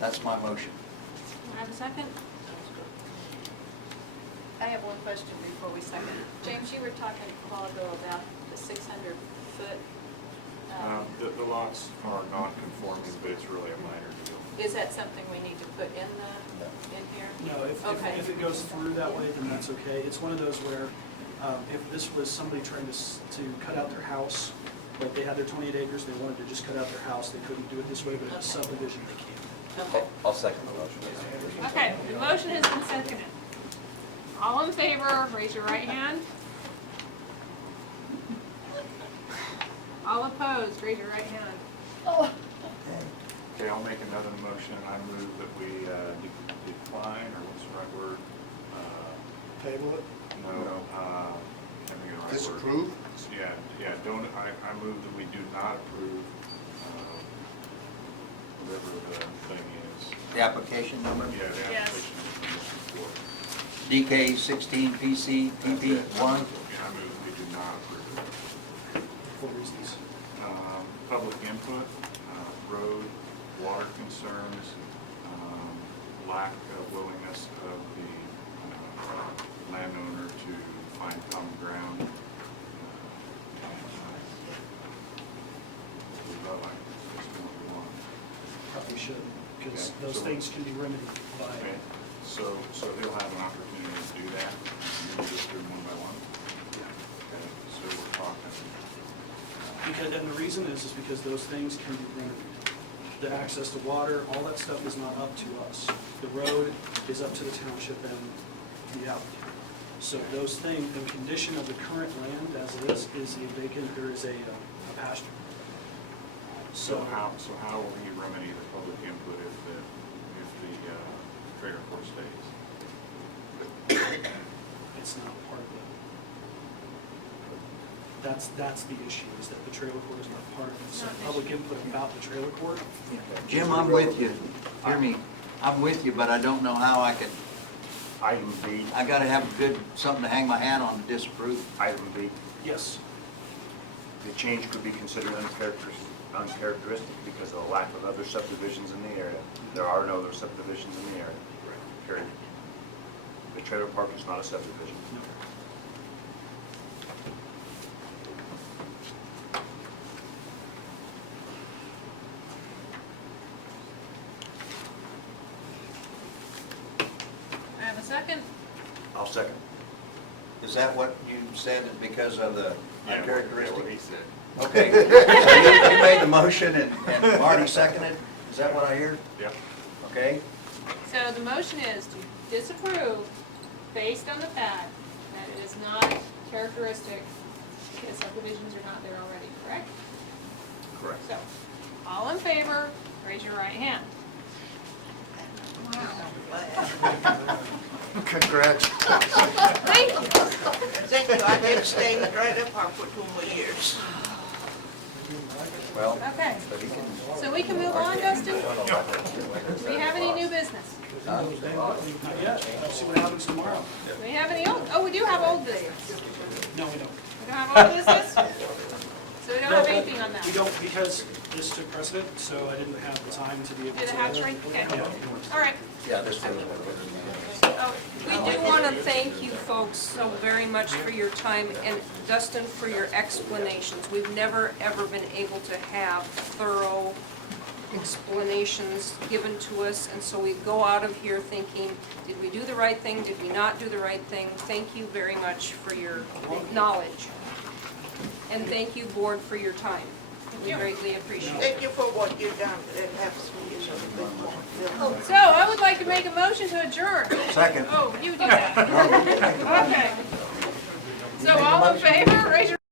That's my motion. I have a second? I have one question before we second. James, you were talking a while ago about the 600-foot. The lots are non-conforming, but it's really a minor deal. Is that something we need to put in here? No, Okay. if it goes through that way, then that's okay. It's one of those where, if this was somebody trying to cut out their house, like they had their 28 acres, they wanted to just cut out their house, they couldn't do it this way, but it's a subdivision, they can. Okay. I'll second the motion. Okay, the motion has been seconded. All in favor, raise your right hand. All opposed, raise your right hand. Okay, I'll make another motion. I move that we decline, or what's the right word? Table it? No, can't think of the right word. Disapprove? Yeah, I move that we do not approve, whatever the thing is. The application number? Yeah, the Yes. application is for. DK 16 PC PP 1. I move that we do not approve it. For reasons. Public input, road, water concerns, lack of willingness of the landowner to find common ground. Probably should, because Okay, those so- things can be remedied by. Okay, so he'll have an opportunity to do that, and we'll go through them one by one. Okay, so we're talking, Because, and the reason is because those things can be remedied. The access to water, all that stuff is not up to us. The road is up to the township and the applicant. So those things, the condition of the current land as it is a vacant, there is a pasture. so how will he remedy the public input if the trailer court stays? It's not part of that's the issue, is that the trailer court is not part of it. So public input about the trailer court. Jim, I'm with you. Hear me. I'm with you, but I don't know how I could, Item B, I gotta have something to hang my hat on to disapprove. item B, Yes. the change could be considered uncharacteristic because of the lack of other subdivisions in the area. There are no other subdivisions in the area, period. The trailer park is not a subdivision. No. I have a second? I'll second. Is that what you said because of the Yeah, uncharacteristic? what he said. Okay, so you made the motion and Marty seconded? Is that what I hear? Yep. Okay? So the motion is to disapprove based on the fact that it is not characteristic because subdivisions are not there already, correct? Correct. So, all in favor, raise your right hand. Congratulations. Thank you. Thank you, I did stay in the trailer park for 2 more years. Well, Okay, but he can, so we can move on, Dustin? Do we have any new business? Not yet. I'll see what happens tomorrow. Do we have any old, oh, we do have old business. No, we don't. We don't have old business? So we don't have anything on that? We don't, because this took precedent, so I didn't have the time to be able to. Do the hatchery? Okay. Yeah. All right. yeah, this was Oh, We do want to thank you folks so very much for your time, and Dustin, for your explanations. We've never, ever been able to have thorough explanations given to us, and so we go out of here thinking, did we do the right thing, did we not do the right thing? Thank you very much for your knowledge. And thank you, board, for your time. We greatly appreciate it. Thank you for what you've done, it helps me so much. So I would like to make a motion to adjourn. second. Oh, you do that. Okay. So all in favor, raise your